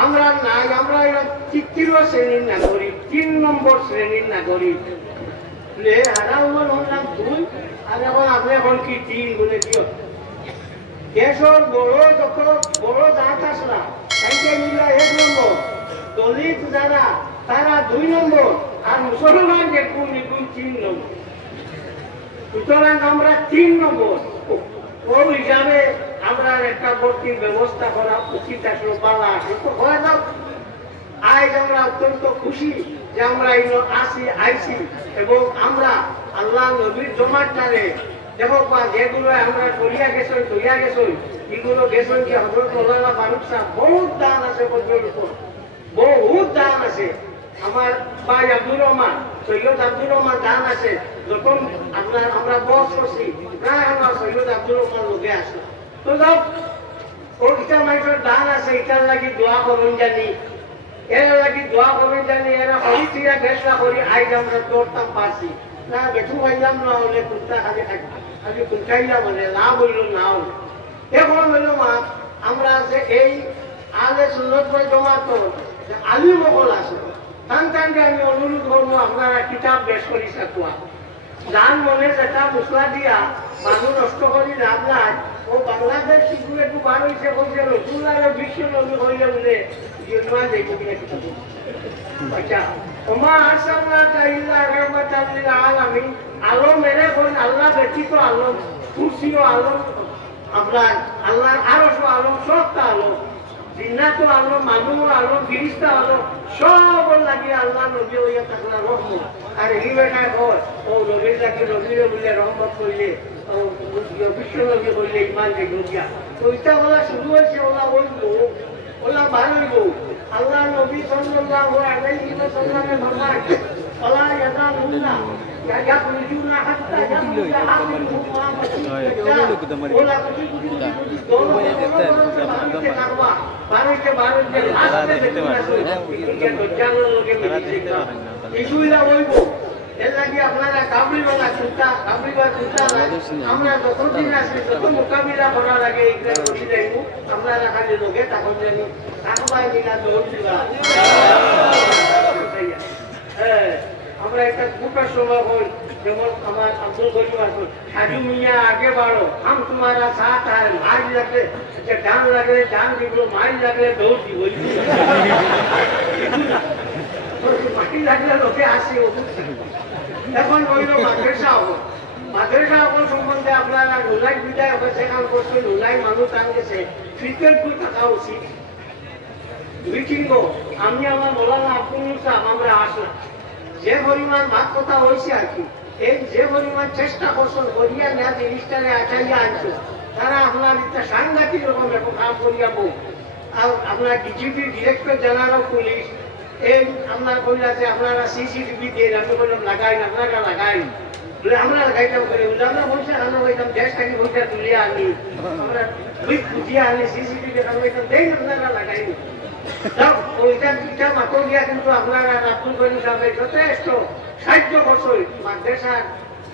আমরা তৃতীয় শ্রেণীর নাগরিক 3 নম্বর শ্রেণীর নাগরিক হলাম 2 আর এখন আপনি এখন কি 3 বলে দিও দেশের বড় জাত আসলা তাইকে মিলা 1 নম্বর দলিত যারা তারা 2 নম্বর আর মুসলমান যে কোন 3 নম্বর সুতরাং আমরা 3 নম্বর ও হিসাবে আমরা একটা ভর্তির ব্যবস্থা করা উচিত আসলো পালা আসলো তো হয়ে যাও আজ আমরা অত্যন্ত খুশি যে আমরা আইসি এবং আমরা আল্লাহ নবীর জমাটারে দেখো যেগুলো আমরা করিয়া গেছই এগুলো গেছই কি হযরত মাওলানা ফারুক সাহেব বহুত দান আছে বদলের উপর বহুত দান আছে আমার ভাই আব্দুর রহমান সৈয়দ আব্দুর রহমান দান আছে যখন আমরা বস করছি প্রায় আমার সৈয়দ আব্দুর রহমান লোকে আসলো তো যাও ও ইটা মানুষের দান আছে এটার লাগি দোয়া করুন জানি এরা লাগি দোয়া করুন জানি এরা হরি চিরা ফেসলা করি আইজ আমরা দৌড়তাম পারছি না বেঠু হইলাম না হলে কুন্তা খালি কুন্তাইলাম হলে লাভ হইল না হলে এখন হইল মা আমরা যে এই আলে সুন্নত ওয়াল জামাত আলী মহল আছে তানকে আমি অনুরোধ করবো আপনারা কিতাব বেশ করি থাকুয়া যান মনে যেটা মশলা দিয়া মানুষ নষ্ট করি লাভ নাই ও বাংলাদেশ শিশু একটু বার হয়েছে বলছে রসুল্লাহ বিশ্ব নবী হইলে বলে নয় যাইব কিনা কিতাব আচ্ছা ওমা আরসালনাকা ইল্লা রাহমাতাল লিল আলামিন আলম মেরে কোন আল্লাহ ব্যতীত আলম কুরসিও আলম আপনার আল্লাহ আরশ আলম সবটা আলম জিন্নাতো আলম মানুষ আলম ফিরিস্তা আলম সব লাগিয়ে আল্লাহ নবী হইয়া থাকলা রহমত আর এই বেটায় হয় ও নবীর লাগে নবীরে বলে রহমত করলে বিশ্ব নবী করলে ইমান দেখুন তো এটা বলা শুরু হয়েছে ওলা বলবো ওলা ভালো হইব আল্লাহ নবী সাল্লাল্লাহু আলাইহি ওয়াসাল্লামের ফরমান ওলা ইয়াদালুল্লাহ ইয়াকুলুনা হাত্তা ইয়াকুলুনা আখিরুহুম মা ওলা আপনারা কাবলিওয়ালা চিন্তা আমরা যতদিন আসি যত মোকাবিলা করা লাগে এইগুলা করি যাইব আপনারা খালি লোকে তখন জানি তাকবাই মিলা দৌড় দিবা আমরা একটা গোটা সময় হই, যেমন আমার আব্দুল করিম আসুন, সাজু মিয়া আগে বাড়ো, हम तुम्हारा साथ है, मार लगले ডান লাগলে ডান দিব, মাইল লাগলে দৌড় দিব, মাটি লাগলে লোকে আসে। এখন হইল মাদ্রাসা হল, মাদ্রাসা হল সম্বন্ধে আপনারা লোলাই বিদায় হয়েছে, কাম করছে লোলাই মানুষ টান গেছে, ক্রিকেট থাকা উচিত। মিটিংও আমি আমার মৌলানা আব্দুল সাহেব আমরা আসলাম, যে পরিমাণ ভাগ কথা হয়েছে আর কি, এই যে পরিমাণ চেষ্টা করছেন করিয়া নেওয়া জিনিসটারে আচাইয়া আনছো, তারা আপনার একটা সাংঘাতিক রকম এখন কাম করিয়া বই। আর আপনার ডিজিপি ডিরেক্টর জেনারেল পুলিশ এই আপনার কইলাছে আপনারা সিসিটিভি দিয়ে, আমি বললাম লাগাই না, আপনারা লাগাই বলে আমরা লাগাইতাম করে, বলে আমরা পয়সা আনো হইতাম, দেশ থেকে পয়সা তুলিয়ে আনি, আমরা বুঝিয়ে আনি, সিসিটিভি লাগাইতাম, দেই আপনারা লাগাই ওইটা মাত্র দিয়া। কিন্তু আপনারা আব্দুল করিম সাহেব যথেষ্ট সাহায্য করছে মাদ্রাসার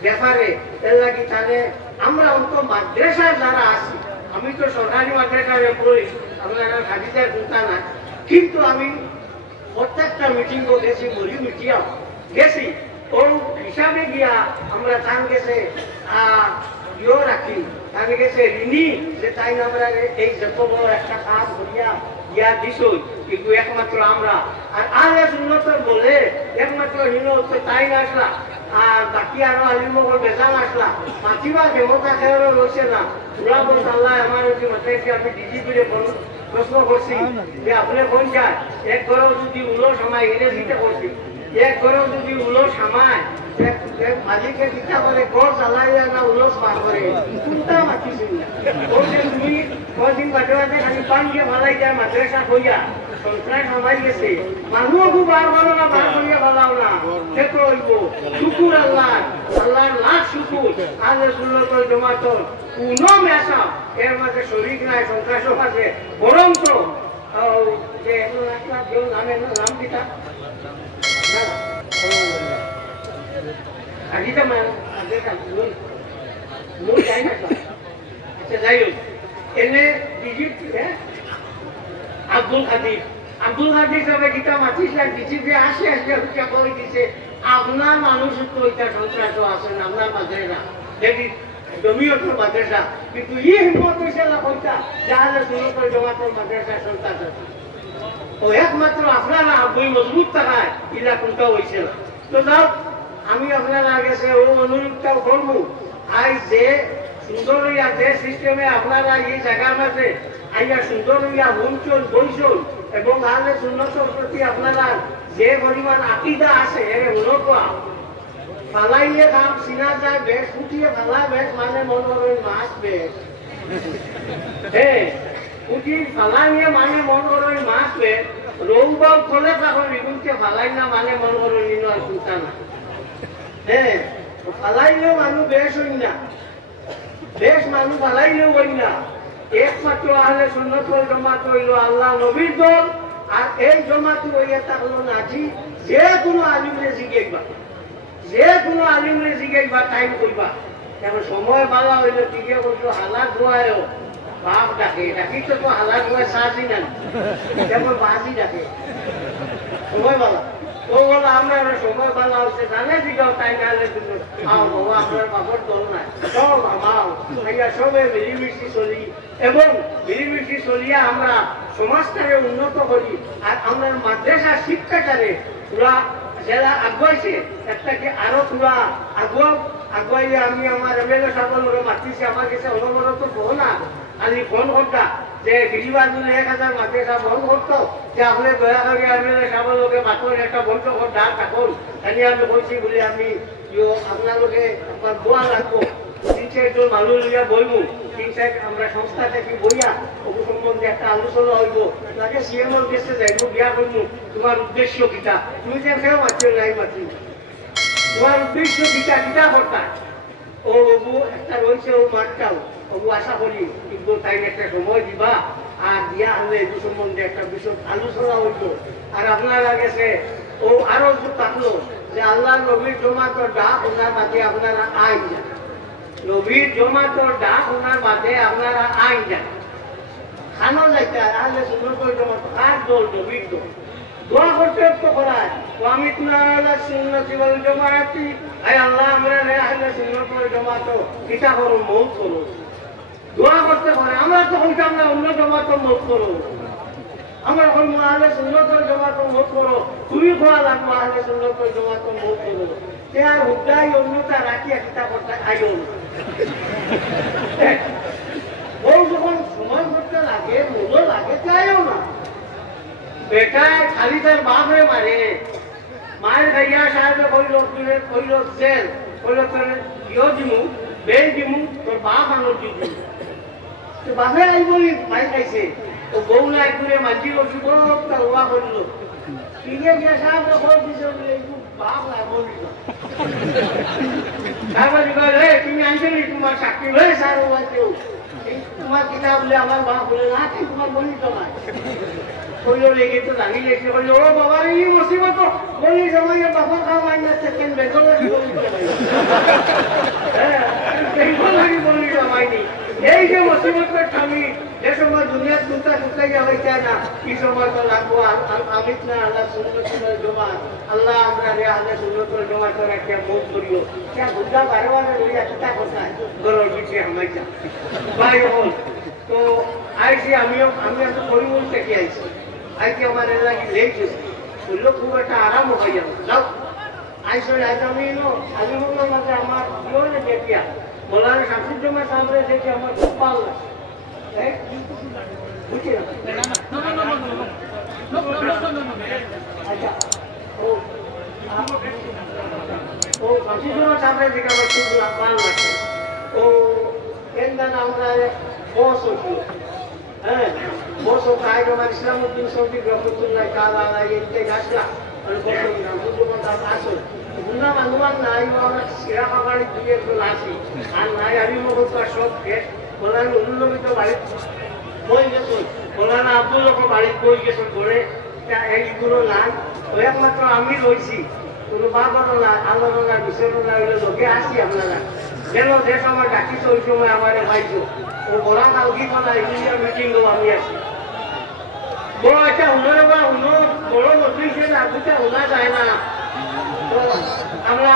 ব্যাপারে, এর লাগি তাহলে আমরা অন্ত মাদ্রাসার যারা আছি, আমি তো সরকারি মাদ্রাসার পড়ি, আপনারা হাজিদার চিন্তা না, কিন্তু আমি প্রত্যেকটা মিটিং গেছি, মরি মিটিয়াও গেছি, ও হিসাবে গিয়া আমরা তান গেছে ইয়ে রাখি, তান গেছে ঋণী, যে তাই আমরা এই যত বড় একটা কাজ করিয়া ইয়া দিছই, কিন্তু একমাত্র আমরা আর আলে সুন্নতর বলে একমাত্র হিল তাই না আসলা, আর বাকি আরো আলিমগর বেজাল আসলা, মাতিবা দেবতা খেয়ারও রয়েছে না। পুরা বলতে আল্লাহ আমার মাথায় আমি ডিজিপিরে প্রশ্ন করছি যে আপনি কোন যায়, এক ঘরেও যদি উলো সময় ইংরেজিতে করছি, এক ঘরেও যদি উলো সামায় মালিকের চিন্তা করে ঘর চালাইয়া না উলস বার করে, কোনটা মাতিছিল না বলছে তুমি কদিন বাটে বাটে খালি পান দিয়ে ভালাই যায় মাদ্রাসা হইয়া সন্ত্রাস সবাই গেছে, মানুষও বার ভালো না, বার করিয়া ভালাও না, সে করব শুকুর আল্লাহ, আল্লাহর লাখ শুকুর। আল্লাহ সুন্নতুল জামাতের কোনো মেশা এর মাঝে শরীক নাই, সন্ত্রাসও আছে, বরং তো যে নাম দিতা যাই হোক এনে আব্দুল কাদির, আব্দুল কাদির সাহেব গীতা মাতিস ডিজিপি আসে আসলে হুকিয়া করে দিছে, আপনার মানুষ তো ওইটা সন্ত্রাসও আছে না, আপনার মাদ্রাসা দেখি জমিয়তের মাদ্রাসা, কিন্তু ই হিম্মত হয়েছে না কোনটা যাহলে সুন্নতুল জামাতের মাদ্রাসা সন্ত্রাস আছে, ও একমাত্র আপনারা বই মজবুত থাকায় ইলা কোনটা হয়েছে না। তো যাও আমি আপনারা গেছে ও অনুরোধটাও করবো, আই যে সুন্দর হইয়া যে সিস্টেমে আপনারা এই জায়গার মাঝে আইয়া সুন্দর হইয়া মঞ্চল বৈশল এবং আহলে সুন্নতের প্রতি আপনারা যে পরিমাণ আকিদা আছে এর উন্নতা ফালাইলে কাম চিনা যায়, বেশ ফুটিয়ে ফালা বেশ মানে মনে করেন মাছ বেশ, হ্যাঁ ফুটি ফালাই নিয়ে মানে মনে করেন মাছ বেশ, রৌবাও খোলে তখন রিগুনকে ফালাই না মানে মনে করেন নিন আর চিন্তা না, হ্যাঁ ফালাইলেও মানুষ বেশ হই না, বেশ মানুষ ফালাইলেও হই না, একমাত্র আহলে সুন্নাতুল জামাত হইল আল্লাহ নবীর দল। আর এই জামাত হইয়া থাকলো নাজি যে কোনো আলিমরে জিজ্ঞাসা, যে কোনো আলিমরে জিজ্ঞাসা টাইম করবা, এখন সময় বালা হইলে জিজ্ঞাসা করছো হালাত ধোয়ায়ও বাপ ডাকে, ডাকি তো হালাত ধোয়ায় সাজি না, যেমন বাজি ডাকে সময় বালা, ও বলো আমরা সময় বালা হচ্ছে জানে দিগাও তাই নাহলে আও বাবা আপনার বাবার দল নাই, সব আমাও ভাইয়া সবে মিলিমিশি চলি এবং মিলিমিশি চলিয়া আমরা সমাজটাকে উন্নত করি। আর আমরা মাদ্রাসা শিক্ষাটারে পুরা যারা আগুয়াইছে একটাকে আরো পুরা আগুয়াইয়া আমি আমার এমএলএ সাহেবের মাতিছি, আমার কাছে অনবরত ফোন না আমি ফোন করতা যে গিরিবাদ 1000 মাদ্রাসা বন্ধ করতো, যে আপনি দয়া করে এমএলএ সাহেবের লোকে মাত্র একটা বন্ধ কর ডাক থাকুন, আমি বলছি বলে আমি আপনাদেরকে আপনার দোয়া রাখবো, 3-4 মানুষ লিয়া বইবো, 3-4 আমরা সংস্থা থেকে বইয়া ওপর সম্বন্ধে একটা আলোচনা হইব, তাকে সিএমওর কাছে যাইব, বিয়া করবো তোমার উদ্দেশ্য কিটা, তুমি যে খেয়ে মাত্র নাই মাত্র তোমার উদ্দেশ্য কিটা কিটা করতা, ও বাবু একটা রয়েছে ও মাঠটাও বাবু আশা করি কিন্তু তাই একটা সময় দিবা, আর দিয়া হলে এই সম্বন্ধে একটা বিষয় আলোচনা হইব। আর আপনারা গেছে ও আরো থাকলো যে আল্লাহ নবীর জমাতর ডাক ওনার বাদে আপনারা আইন যান, নবীর জমাতর ডাক ওনার বাদে আপনারা আইন যান, খানো যাইতে আহলে সুন্নাতুল জামাত আর দল নবীর দল দোয়া করতে তো করায় ওয়ামিতনা আলা সুন্নতি ওয়াল জামাআতি আয় আল্লাহ আমরা রে আহলে সুন্নাত ওয়াল জামাত কিতা করো মৌত করো দোয়া করতে পারে আমরা তো কইতাম না অন্য জামাত মৌত করো আমরা কোন আহলে সুন্নাত ওয়াল জামাত মৌত করো তুমি কোয়া লাগো আহলে সুন্নাত ওয়াল জামাত মৌত করো তে আর হুদাই অন্যটা রাখি কিতা করতে আইও ও যখন সময় করতে লাগে মূল্য লাগে চাইও না বেটা খালি তার বাপরে মারে মায়ের ভাইয়া সাহেব কইল জেল কইল তোর ইয় দিমু বেল দিমু তোর বাপ আনো দিবি তো বাপে আইবই মাই খাইছে তো বউ নাই করে মাঝি রসি বড় তার ওয়া করলো ইয়ে গিয়া সাহেব কই দিছে বাপ নাই বলি তারপর রে তুমি আনছিলি তোমার চাকরি হয়ে স্যার ওয়াইতেও তোমার কিতাব বলে আমার বাপ বলে না তোমার বলি তো নাই কইলো লেগে তো জানি লেগে কইলো ও বাবা এই মুসিবত বলি সময় বাবা খাওয়াই না সেকেন্ড বেঙ্গল বলি হ্যাঁ বেঙ্গল বলি জমাইনি এই যে মুসিবতটা থামি যে সময় দুনিয়া তুলতা তুলতে যাবে না কি সময় তো লাগবো আমিত না আল্লাহ সুন্নতুল জামাত আল্লাহ আমরা রে আল্লাহ সুন্নতুল জামাতের একটা মুখ করিও কে বুদ্ধা বারবার লইয়া কিতা কথা গরর পিছে হামাইছা ভাই হল তো আইছি আমি তো করি বলতে কি আইছি আইকে আমার লাগি লেট বললো খুব একটা আরাম হয়ে যাবে যাও আইসো আমি আমি বললাম যে আমার জীবনে দেখিয়া বলার শামসুজ্জামান সাহেবের দেখে আমার খুব ভালো লাগে আচ্ছা ও শামসুজ্জামান সাহেবের দেখে আমার খুব ভালো লাগছে ও কেন্দ্র আমরা বস হচ্ছিল হ্যাঁ বস কাজ আমার ইসলামউদ্দিন সৌদি রহমতুল্লাহ তাআলা আলাইহি আসলা আর বস শামসুজ্জামান সাহেব আসো গুনা মানুমান নাই আমরা সিরা খাবার দিয়ে একটু লাসি আর নাই আমি মত সব শেষ বলার উন্নমিত বাড়ি বই গেছে বলার আব্দুল বাড়ি বই গেছে করে এইগুলো নাই একমাত্র আমি রয়েছি কোনো বাবারও না আল্লাহরও না বিশ্বেরও না হইলে লোকে আসি আপনারা কেন যে সময় ডাকিছ ওই সময় আমার ভাইছো ও বলা কালকি বলা ইউনিয়ন মিটিং আমি আসি বড় একটা উন্নয়ন বা উন্নয়ন বড় মন্ত্রী হিসেবে আগুটা শোনা যায় না আমরা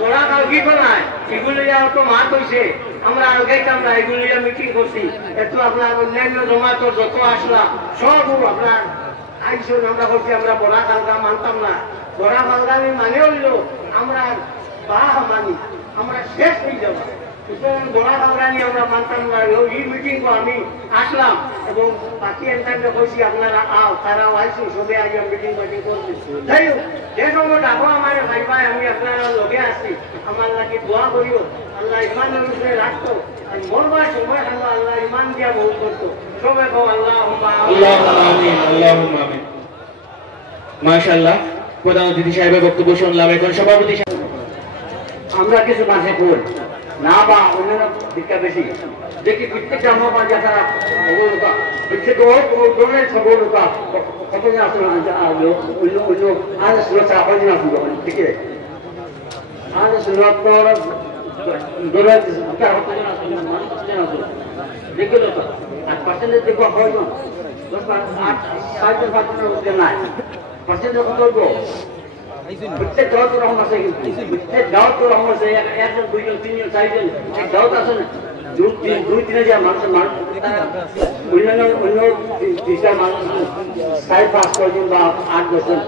বড়া কালকি বলায় এগুলো তো মাত হয়েছে আমরা আলগাইতাম না এগুলো মিটিং করছি এত আপনার অন্যান্য জমাত যত আসলা সব আপনার আইসন আমরা করছি আমরা বড়া কালকা মানতাম না বড়া কালকা আমি মানে হইল আমরা বাহ মানি আমরা শেষ হয়ে যাব বড়া কালকা নিয়ে আমরা মানতাম না এই মিটিং আমি আসলাম এবং বাকি এনটাইমে কইছি আপনারা আও তারাও আইসুন সবে আগে মিটিং করছি যাই হোক যে সময় ডাকো আমার ভাই ভাই আমি আপনারা লগে আসছি আমার লাগে দোয়া করিও আল্লাহ ইমানের উপরে রাখতো আর মরবার সময় আল্লাহ ইমান দিয়া বহু করতো সবাই কো আল্লাহুম্মা আমিন আল্লাহুম্মা আমিন মাশাআল্লাহ প্রধান অতিথি সাহেবের বক্তব্য শুনলাম এখন সভাপতি আমরা কিছু মাঝে করি না বা অন্যান্য দিকটা বেশি দেখি প্রত্যেকটা আমার মাঝে তারা অবলতা প্রত্যেক ধরনের সবলতা কতজন আসলে অন্য আজ সুরক্ষা কতজন আসলো ঠিক আছে আজ সুরক্ষা ধরে কতজন আসলো মানুষ কতজন আসলো দেখলো তো 8% দেখবো কয়জন 10-8 নাই পার্সেন্ট যখন করবো প্রত্যেক দাওয়াত রহমান আছে কিন্তু প্রত্যেক দাওয়াত রহমান আছে একজন দুইজন তিনজন চারজন দাওয়াত আছে না দুই তিন হাজার মানুষ অন্য তিনটা মানুষ 5.5 জন বা 8-10 জন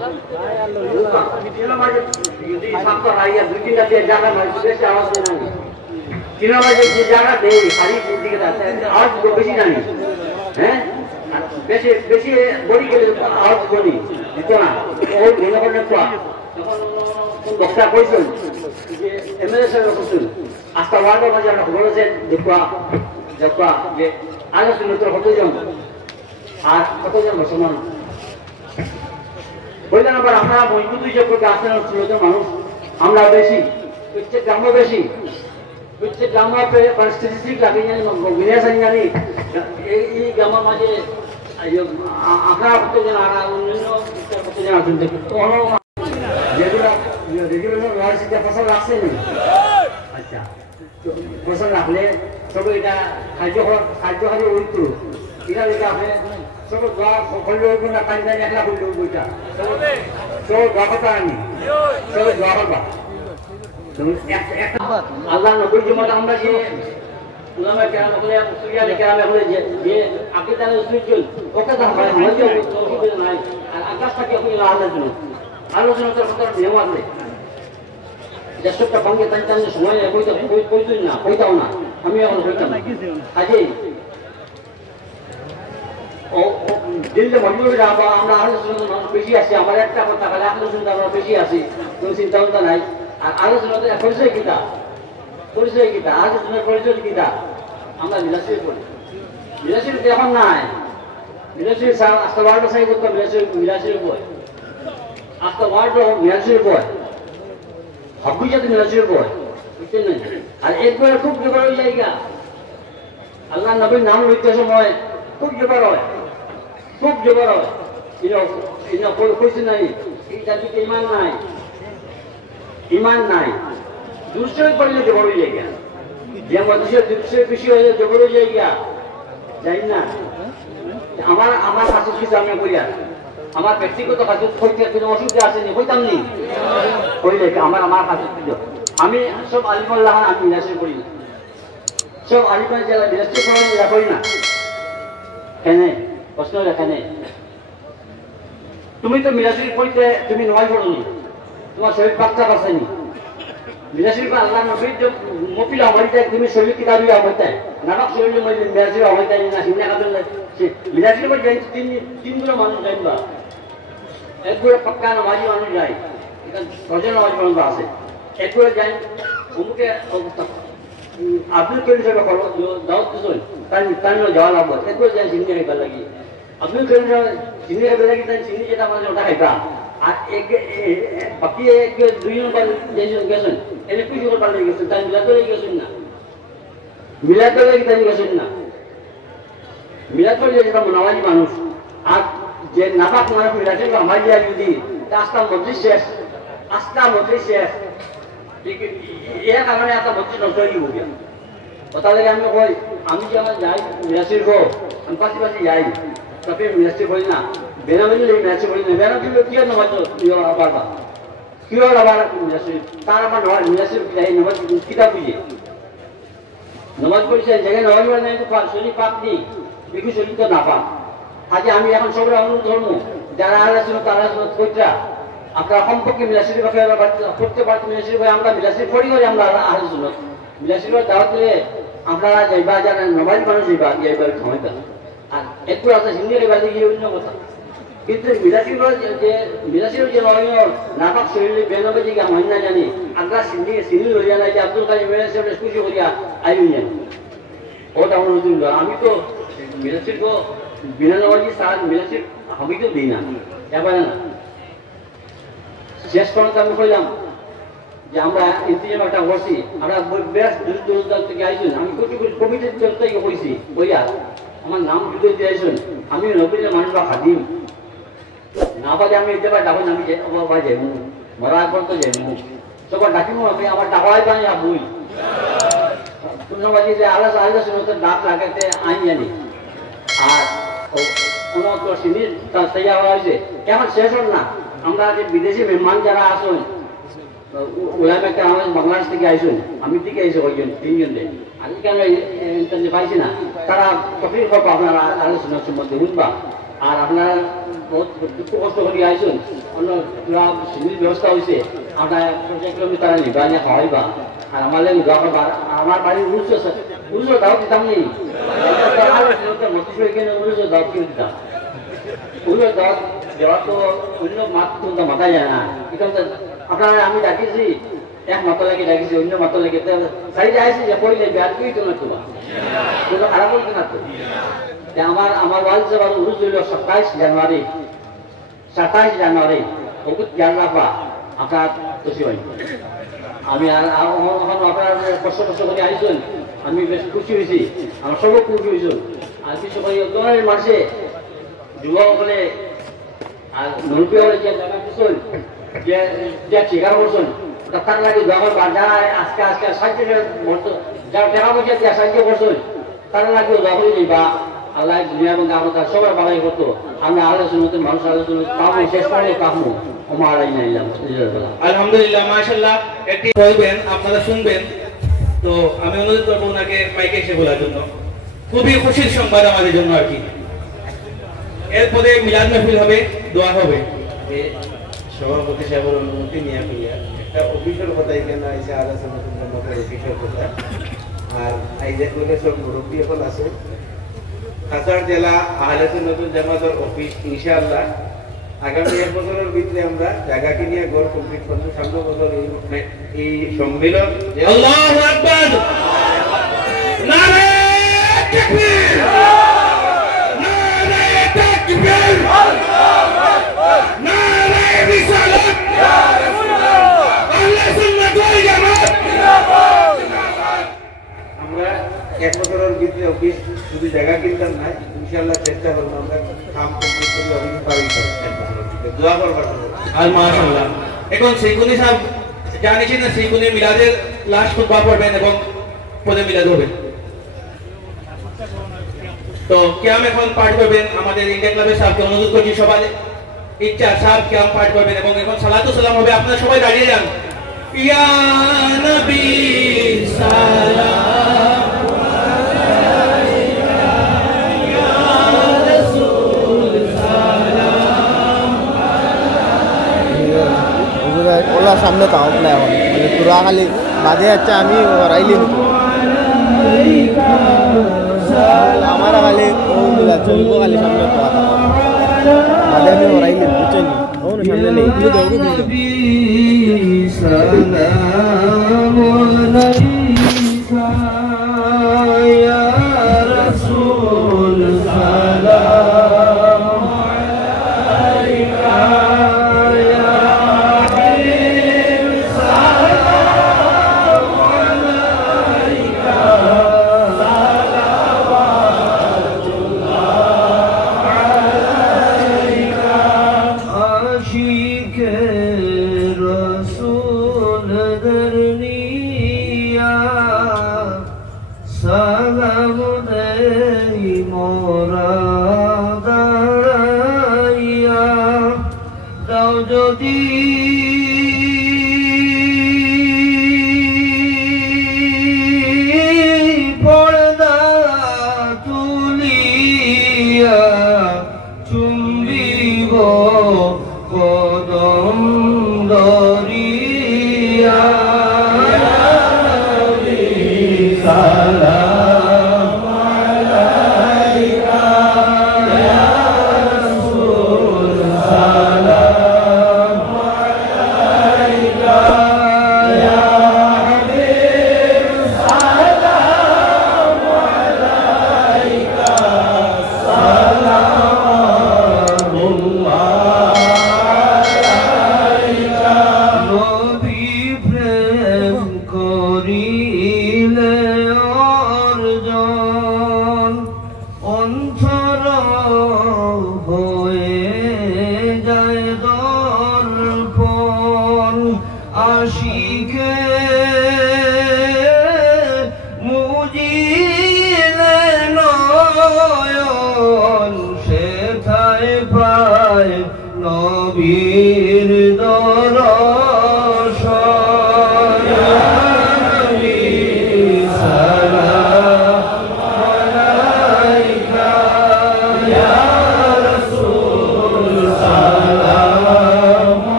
যদি সাতটা হাইয়া দুই তিনটা দিয়ে জায়গা মানুষ বেশি আওয়াজ দেয় না তিনা মাঝে যে জায়গা দেয় সারি দিকে আওয়াজ বেশি জানি হ্যাঁ বেশি বেশি বড়ি গেলে আওয়াজ বলি দিত না ওই মনে করেন বক্তা কইছেন যে এমএলএ সাহেব কইছেন আস্তা ওয়ার্ডের মাঝে আমরা বলেছেন দেখবা যে আলোচনা তো কতজন আর কতজন মুসলমান বললেন আবার আমরা মজবুত যে আসেন 16 জন মানুষ আমরা বেশি প্রত্যেক গ্রামে বেশি প্রত্যেক গ্রামে পরিস্থিতি লাগে জানি জানি এই গ্রামের মাঝে আপনারা কতজন আর অন্যান্য কতজন আছেন যেগুলো রেগুলার ওয়ার্ডসিতে ফসল রাখছে না আচ্ছা ফসল রাখলে সব এটা খাদ্য খাদ্য উঠতো এটা আপনি সব দোয়া করলে হইব না কান জানি একলা করলে হইব এটা সব দোয়া কথা আনি সব দোয়া করবা আল্লাহ নবীর জমাতে আমরা যে উলামা কেরাম হলে মুসলিয়া কেরাম হলে যে আকীদা উসুল ওকে তো হয় আমাদের তৌহিদ নাই আর আকাশ থেকে আপনি আলোচনার কথা নিয়ম আছে যেসবটা ভাঙ্গে তাই তাই সময় কইতুই না কইতাও না আমি এখন কইতাম আজকে ও দিল্লি মজবুরি আমরা আলোচনা মানুষ বেশি আছি আমার একটা কথা বলে আলোচনা আমরা বেশি আছি কোনো চিন্তা ভাবনা নাই আর আলোচনাতে পরিচয় কিতা আলোচনার পরিচয় কিতা আমরা বিলাসির করি বিলাসির এখন নাই বিলাসির আস্তে ওয়ার্ড সাই করতে বিলাসির বই আস্তে ওয়ার্ড বিলাসির বই হবি যাতে বিলাসির বই বুঝছেন না আর একবার খুব জোগাড় হয়ে জায়গা আল্লাহ নবীর নাম লইতে সময় খুব জোগাড় হয় কইছে নাই এই জাতিতে ইমান নাই দুশ্চয় করলে জোগাড় হয়ে জায়গা যে মানুষের দুশ্চয় বেশি হয়ে জোগাড় হয়ে জায়গা যাই না আমার কাছে কিছু আমি করি আমার ব্যক্তিগত কাছে হইতে কোনো অসুবিধা আসেনি হইতাম নি হইলে আমার কাছে আমি সব আলিমুল্লাহ আমি বিলাসী করি না সব আলিমান যারা বিলাসী করি না কেন প্রশ্ন এখানে তুমি তো মিরাশির পড়তে তুমি নয় পড়নি তোমার শরীর বাচ্চা বাঁচেনি মিরাশির পা আল্লাহ নবীর যে মফিল হইতে তুমি শরীর কিতাবি হইতে নাটক শরীর মধ্যে মিরাশির হইতে না হিমনা কাদন মিরাশির পর যাই তিনগুলো মানুষ যাইবা একগুলো পাক্কা নামাজি মানুষ যায় ছজন নামাজি মানুষ আছে একগুলো যাই অমুকে অবস্থা আব্দুল করিম সাহেব দাওয়াত দিছেন তার যাওয়া লাগবে একগুলো যাই চিনি খাইবার লাগি আব্দুল করিম সাহেব চিনি খাইবার লাগি তাই চিনি যেটা আমাদের ওটা খাইবা আর বাকি দুই নম্বর গেছেন এনে পুজো করবার লাগি গেছেন তাই মিলাতে লাগি গেছেন না মিলাতে লাগি তাই গেছেন না মিলাতে যেটা নামাজি মানুষ আর যে নাপাক মানুষ মিলাতে আমার দিয়া যদি আস্থা মধ্যে শেষ এর কারণে একটা মসজিদ নষ্ট হয়ে গিয়ে কথা লাগে আমি কই আমি যে আমার যাই মিরাশির গো আমি পাশে যাই তবে মিরাশির বলি না বেনামি লেগে মিরাশির বলি না বেনামি কি নামাজ আবার কি আবার মিরাশির তার আবার মিরাশির যাই নামাজ কিতাব বুঝে নামাজ পড়ছে জায়গায় নামাজ পড়ে নাই তো শরীর পাপ নেই বিকু শরীর তো না পাপ আজকে আমি এখন সবাই অনুরোধ ধর্ম যারা আলোচনা তারা কইটা আপনারা সম্পর্কে মিলাশির করতে পারতেন মিলাশির ভাই আমরা মিলাশির পড়ি করে আমরা আলোচনা মিলাশির দাওয়াত দিলে আপনারা যাইবা যারা নবাজ মানুষ যাইবা ক্ষমতা আর একটু আছে হিন্দি বাদে গিয়ে অন্য কথা কিন্তু মিলাশির যে নাটক শরীরে বেনবে যে হয় না জানি আমরা সিনি লইয়া নাই যে আব্দুল কাজী মিলাশির খুশি করিয়া আইন জানি ওটা অনুরোধ আমি তো মিলাশির তো বিনা নবাজি সার মিলাশির আমি তো দিই না এবার না শেষ পর্যন্ত আমি কইলাম যে আমরা ইন্তিজাম একটা করছি আমরা বেশ দূর থেকে আইসুন আমি কমিটির থেকে কইছি বইয়া আমার নাম জুড়ে দিয়ে আইসুন আমি নবীর মানুষ বা খাদিম না পালে আমি এতে ডাকুন আমি যাই মরা একবার তো যাই সবার ডাকিম আমি আমার টাকাই পাই বই শুনবাজি যে আলাদা আলাদা শুনে ডাক লাগাতে আইন জানি আর কোনো তো সিনির তৈরি হওয়া হয়েছে এখন শেষ হল না আমরা যে বিদেশি মেহমান যারা আসুন ওরা একটা আমাদের বাংলাদেশ থেকে আইসুন আমি থেকে আইসি কয়েকজন তিনজন দেয় আজকে আমরা পাইছি না তারা তফির করবো আপনারা আলোচনার সম্বন্ধে শুনবা আর আপনারা বহুত দুঃখ কষ্ট করে আইসুন অন্য সিনির ব্যবস্থা হয়েছে আমরা 1 কিলোমিটার নিবা নিয়ে খাওয়াইবা আর আমাদের আমার বাড়ির উড়ুষ দাও দিতাম নেই উড়ুষ দাও কিনে দিতাম উড়ুষ দাও দেওয়ার তো অন্য মাত্র মাথা যায় না এখানে আপনারা আমি ডাকিছি এক মাথা লাগে ডাকিছি অন্য মাথা লাগে সাইডে আসি যে পড়লে ব্যাট কি তো না তোমার কোনো খারাপ হইতো না তো আমার ওয়াইল সবার উরুজ হইল 27 জানুয়ারি বহুত জানলাপা আপনার খুশি হই আমি আর আপনার কষ্ট করে আইসুন আমি বেশ খুশি হয়েছি আমার সব খুশি হয়েছ আর কিছু ভাই মাসে যুবকসকলে আর নলপি হলে যে জায়গা দিচ্ছেন যে ঠিকার করছেন তার লাগে যখন বাজার আজকে সাহায্য যারা টাকা পয়সা দিয়ে সাহায্য করছেন তারা লাগে যখনই নিবা আল্লাহ দুনিয়া এবং আমরা সবাই বাড়াই হতো আমরা আলোচনা মানুষ আলোচনা কামু শেষ করে কামু আমার আলহামদুলিল্লাহ মাশাআল্লাহ একটি বলবেন আপনারা শুনবেন তো আমি অনুরোধ করবো ওনাকে মাইকে এসে বলার জন্য খুবই খুশির সংবাদ আমাদের জন্য আর কি এরপরে মিলাদ মাহফিল হবে দোয়া হবে সভাপতি সাহেবের অনুমতি নিয়ে ফেলিয়া একটা অফিসের কথা এখানে আইসে আলোচনা অফিসের কথা আর আইজে করে সব মুরব্বী এখন আছে কাছাড় জেলা আহলে সুন্নাতুল জামাতের অফিস ইনশাআল্লাহ আগামী 1 বছরের ভিতরে আমরা জায়গা কিনে ঘর কমপ্লিট করব সামনে বছর এই সম্মেলন আল্লাহু আকবার নারে তাকবীর নারে তাকবীর আল্লাহু আকবার নারে রিসালাত ইয়া রাসূলুল্লাহ আহলে সুন্নাত ওয়াল জামাত জিন্দাবাদ আমরা 1 বছরের ভিতরে অফিস শুধু জায়গা কিনতাম না ইনশাআল্লাহ চেষ্টা করব আমরা কাম কমপ্লিট করে অফিস পারি দোয়া করবার আর মাশাআল্লাহ এখন সেইকুনি সাহেব জানিছেন না সেইকুনি মিলাদের লাস্ট খুতবা পড়বেন এবং পরে মিলাদ হবে তো কিয়াম এখন পাঠ করবেন আমাদের ইন্ডিয়া ক্লাবের সাহেবকে অনুরোধ করছি সবাই ইচ্ছা সাহেব কিয়াম পাঠ করবেন এবং এখন সালাতু সালাম হবে আপনারা সবাই দাঁড়িয়ে যান ইয়া নবী সালাম ওলা সামনে তাও না এখন মানে পুরা খালি বাদে যাচ্ছে আমি রাইলি আমার খালি ওগুলা চলবো খালি সামনে পাওয়া বাদে আমি রাইলি বুঝছেন ওর সামনে নেই তুমি দেখো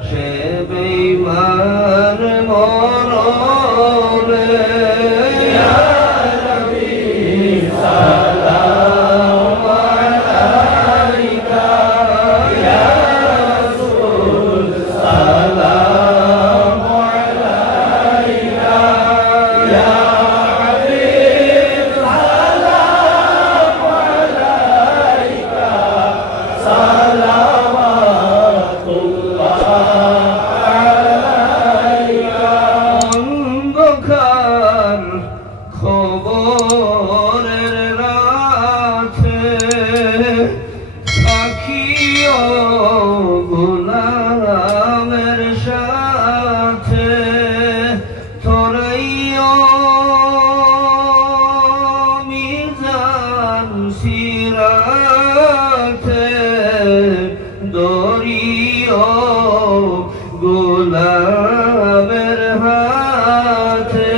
সে বেঈমান মরণে দিও গোলামের হাতে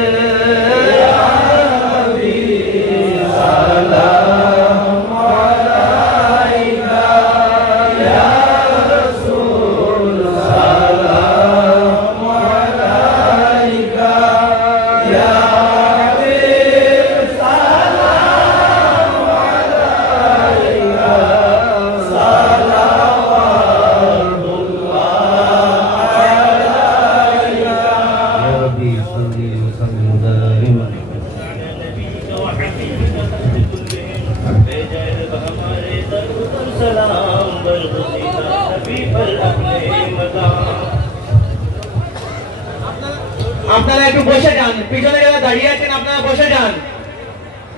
আপনারা একটু বসে যান, পিছনে যারা দাঁড়িয়ে আছেন আপনারা বসে যান,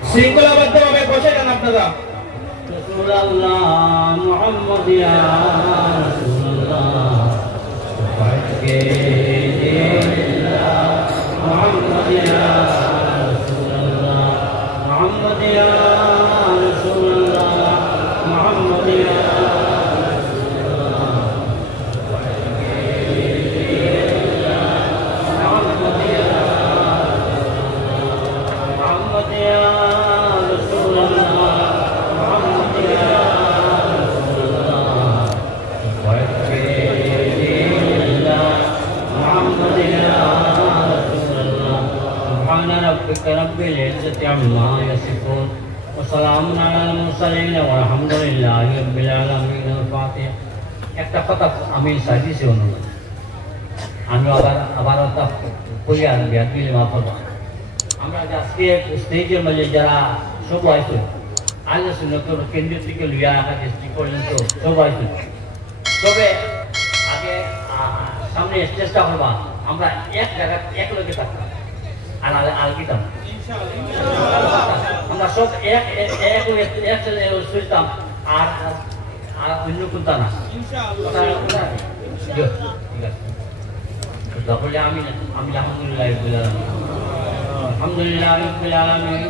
শৃঙ্খলাবদ্ধভাবে বসে যান আপনারা। رب العزة عما يصفون وسلام على المرسلين والحمد لله رب العالمين الفاتحة। একটা কথা আমি সাজিয়েছি অনুরোধ, আমি আবার কই আর বিয়াদিল মাফ আমরা আজকে স্টেজের মাঝে যারা সব আইছো আল্লাহ সুন্নাতের কেন্দ্র থেকে লিয়া রাখা ডিস্ট্রিক্ট পর্যন্ত সব আইছো, তবে আগে সামনে স্টেজটা করবা আমরা এক জায়গায় এক লোকে থাকতাম আর আলকিতাম আমরা সব এক শুনতাম আর অন্য কোনটা না। আমি আলহামদুলিল্লাহ আলহামদুলিল্লাহ রাব্বিল আলামিন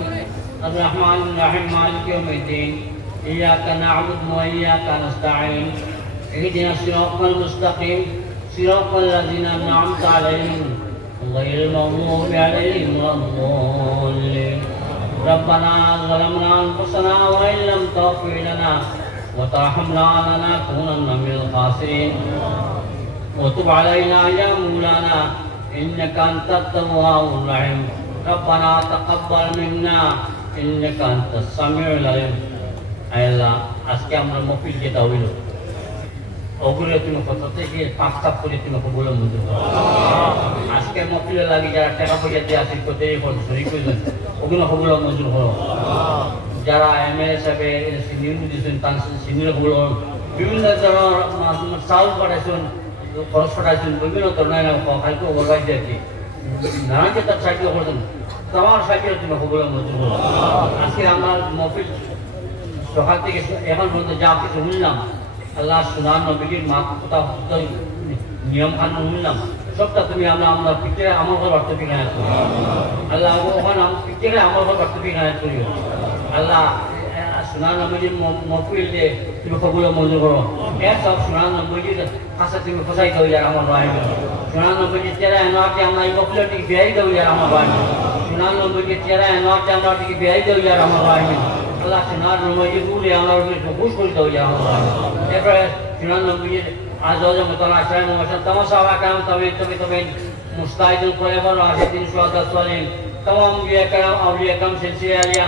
الرحمن الرحيم مالك يوم الدين إياك نعبد وإياك نستعين اهدنا الصراط المستقيم صراط الذين أنعمت عليهم غير المغضوب عليهم ولا الضالين ربنا ظلمنا أنفسنا وإن لم تغفر لنا وترحمنا لنكونن من الخاسرين وتب علينا يا مولانا إنك أنت التواب الرحيم ربنا تقبل منا إنك أنت السميع العليم। আল্লাহ আজকে আমরা মফিল যেটা হইল ওগুলো তুমি কত থেকে পাঁচ সাপ করে তুমি কবুল মঞ্জুর করো। আজকে মফিলে লাগি যারা টাকা পয়সা দিয়ে আসি করতে শরীর প্রয়োজন ওগুলো কবুল মঞ্জুর করো। যারা এমএলএ সাহেব সিনিয়র দিয়েছেন তার সিনিয়র কবুল বিভিন্ন ধরনের চাউল পাঠাইছেন খরচ পাঠাইছেন বিভিন্ন ধরনের খাইতে ওভারভাইজ দিয়েছি নানান যে তার সাইকেল করছেন তোমার সাইকেল তুমি কবুল মঞ্জুর করো। আজকে আমার মফিল সকাল থেকে এখন পর্যন্ত যা কিছু শুনলাম আল্লাহ সুনান নবীর মা কথা নিয়ম কানুন শুনলাম সবটা তুমি আমরা পিকচারে আমার ঘর বাড়তে বিঘানাত করি আল্লাহ ওখানে পিকচারে আমার ঘর বাড়তে বিঘানাত করিও আল্লাহ সুনান নবীর মফিল দিয়ে তুমি কবুল মঞ্জুর করো। এর সব সুনান নবীর কাছে তুমি ফসাই দাও ইয়ার আমার ভাই সুনান নবীর চেহারা এনাকে আমরা এই মফিলের দিকে বেয়াই দাও ইয়ার আমার ভাই সুনান নবীর চেহারা এনাকে আমরা দিকে বেয়াই দাও ইয়ার আমার ভাই আল্লাহ সুনান নবীর রুলে আমরা খুশ করে দাও ইয়ার আমার ভাই। এরপরে সুনান নবীর আজ মতন আশ্রয় মশান তমাম সাহাবা کرام তবে মুস্তাহিদুল পয়গম্বর রাশিদিন শুহাদা সালিহিন तमाम अंबिया کرام औलिया करम सिलसिले आलिया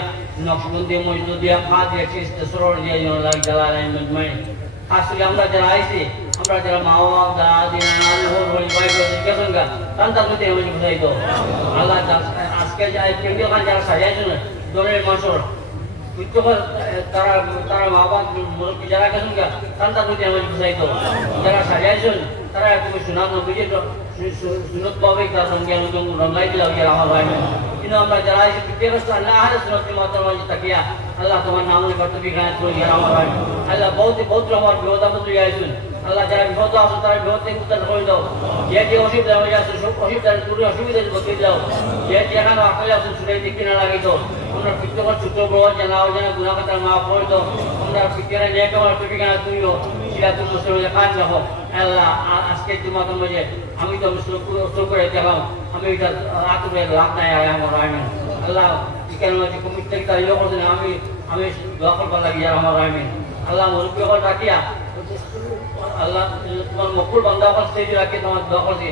नक्शबंदी मौजूदिया फातिहा चिश्ती सुरूर दिया अल्लाह जलालाइन मजमाइन আসলে আমরা যারা আইছি আমরা যারা মা বাবা দাদি নানা হল হল ভাই বোন কেসঙ্গা তান্তা মতে আমি বুঝাই দাও আল্লাহ আজকে যাই কেন্দ্রীয় খান যারা সাজাইছেন দলের মাসর তারা মা বাবা মুরব্বী যারা কেসঙ্গা তান্তা মতে আমি বুঝাই দাও যারা সাজাইছেন তারা তুমি সুনাম নবীজি সুন্নত পাবে তার সঙ্গে রঙ্গাই দিলাম আমার ভাই কিন্তু আমরা যারা আইছি বিপদ আল্লাহ আহলে সুন্নতের মাধ্যমে তাকিয়া আল্লাহ তোমার নাম নিয়ে করতে বিঘ্নাত করি আমার ভাই আল্লাহ বহুত আমার বিপদ তুই আইছেন আল্লাহ যারা বিপদ আছে তারা বিপদ থেকে উদ্ধার করে দাও যে অসুবিধা হয়ে আছে সব অসুবিধা দূরে অসুবিধা বদলে দাও যে যেখানে আকলে আছে সুরাই দিকে না লাগে তো আমরা পিতৃকর ছোট বড় জানাও জানা গুনাহ কথা মাফ করে দাও আমরা পিতৃরা নেক আমার বিঘ্নাত তুইও সিরাতুল মুসলিমে কাজ রাখো আল্লাহ আজকে তোমাদের মধ্যে আমি তো শুরু করে দেখাম আমি এটা আতুরে লাভ নাই আমার আমিন আল্লাহ কেন কমিটি থেকে ইয়ে করছেন আমি দোয়া করবার লাগিয়া আমার আমিন আল্লাহ মুরব্বী করে রাখিয়া আল্লাহ তোমার মকুল বান্দা করে সেই রাখি তোমার দোয়া করছি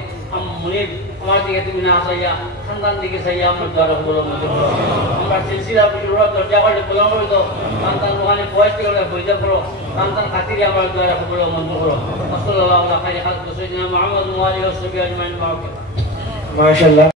মনে আমার দিকে তুমি না চাইয়া সন্তান দিকে চাইয়া আমার দ্বারা বলো আমরা সিলসিলা দরজা করে বললাম তো সন্তান ওখানে বয়স থেকে বইজা করো সন্তান খাতিরে আমার দ্বারা বলো মন্দ করো আসসালামু আলাইকুম ওয়া রাহমাতুল্লাহি ওয়া বারাকাতুহু মুহাম্মদ ওয়া আলিহি ওয়া সাহবিহি আজমাইন মাশাআল্লাহ।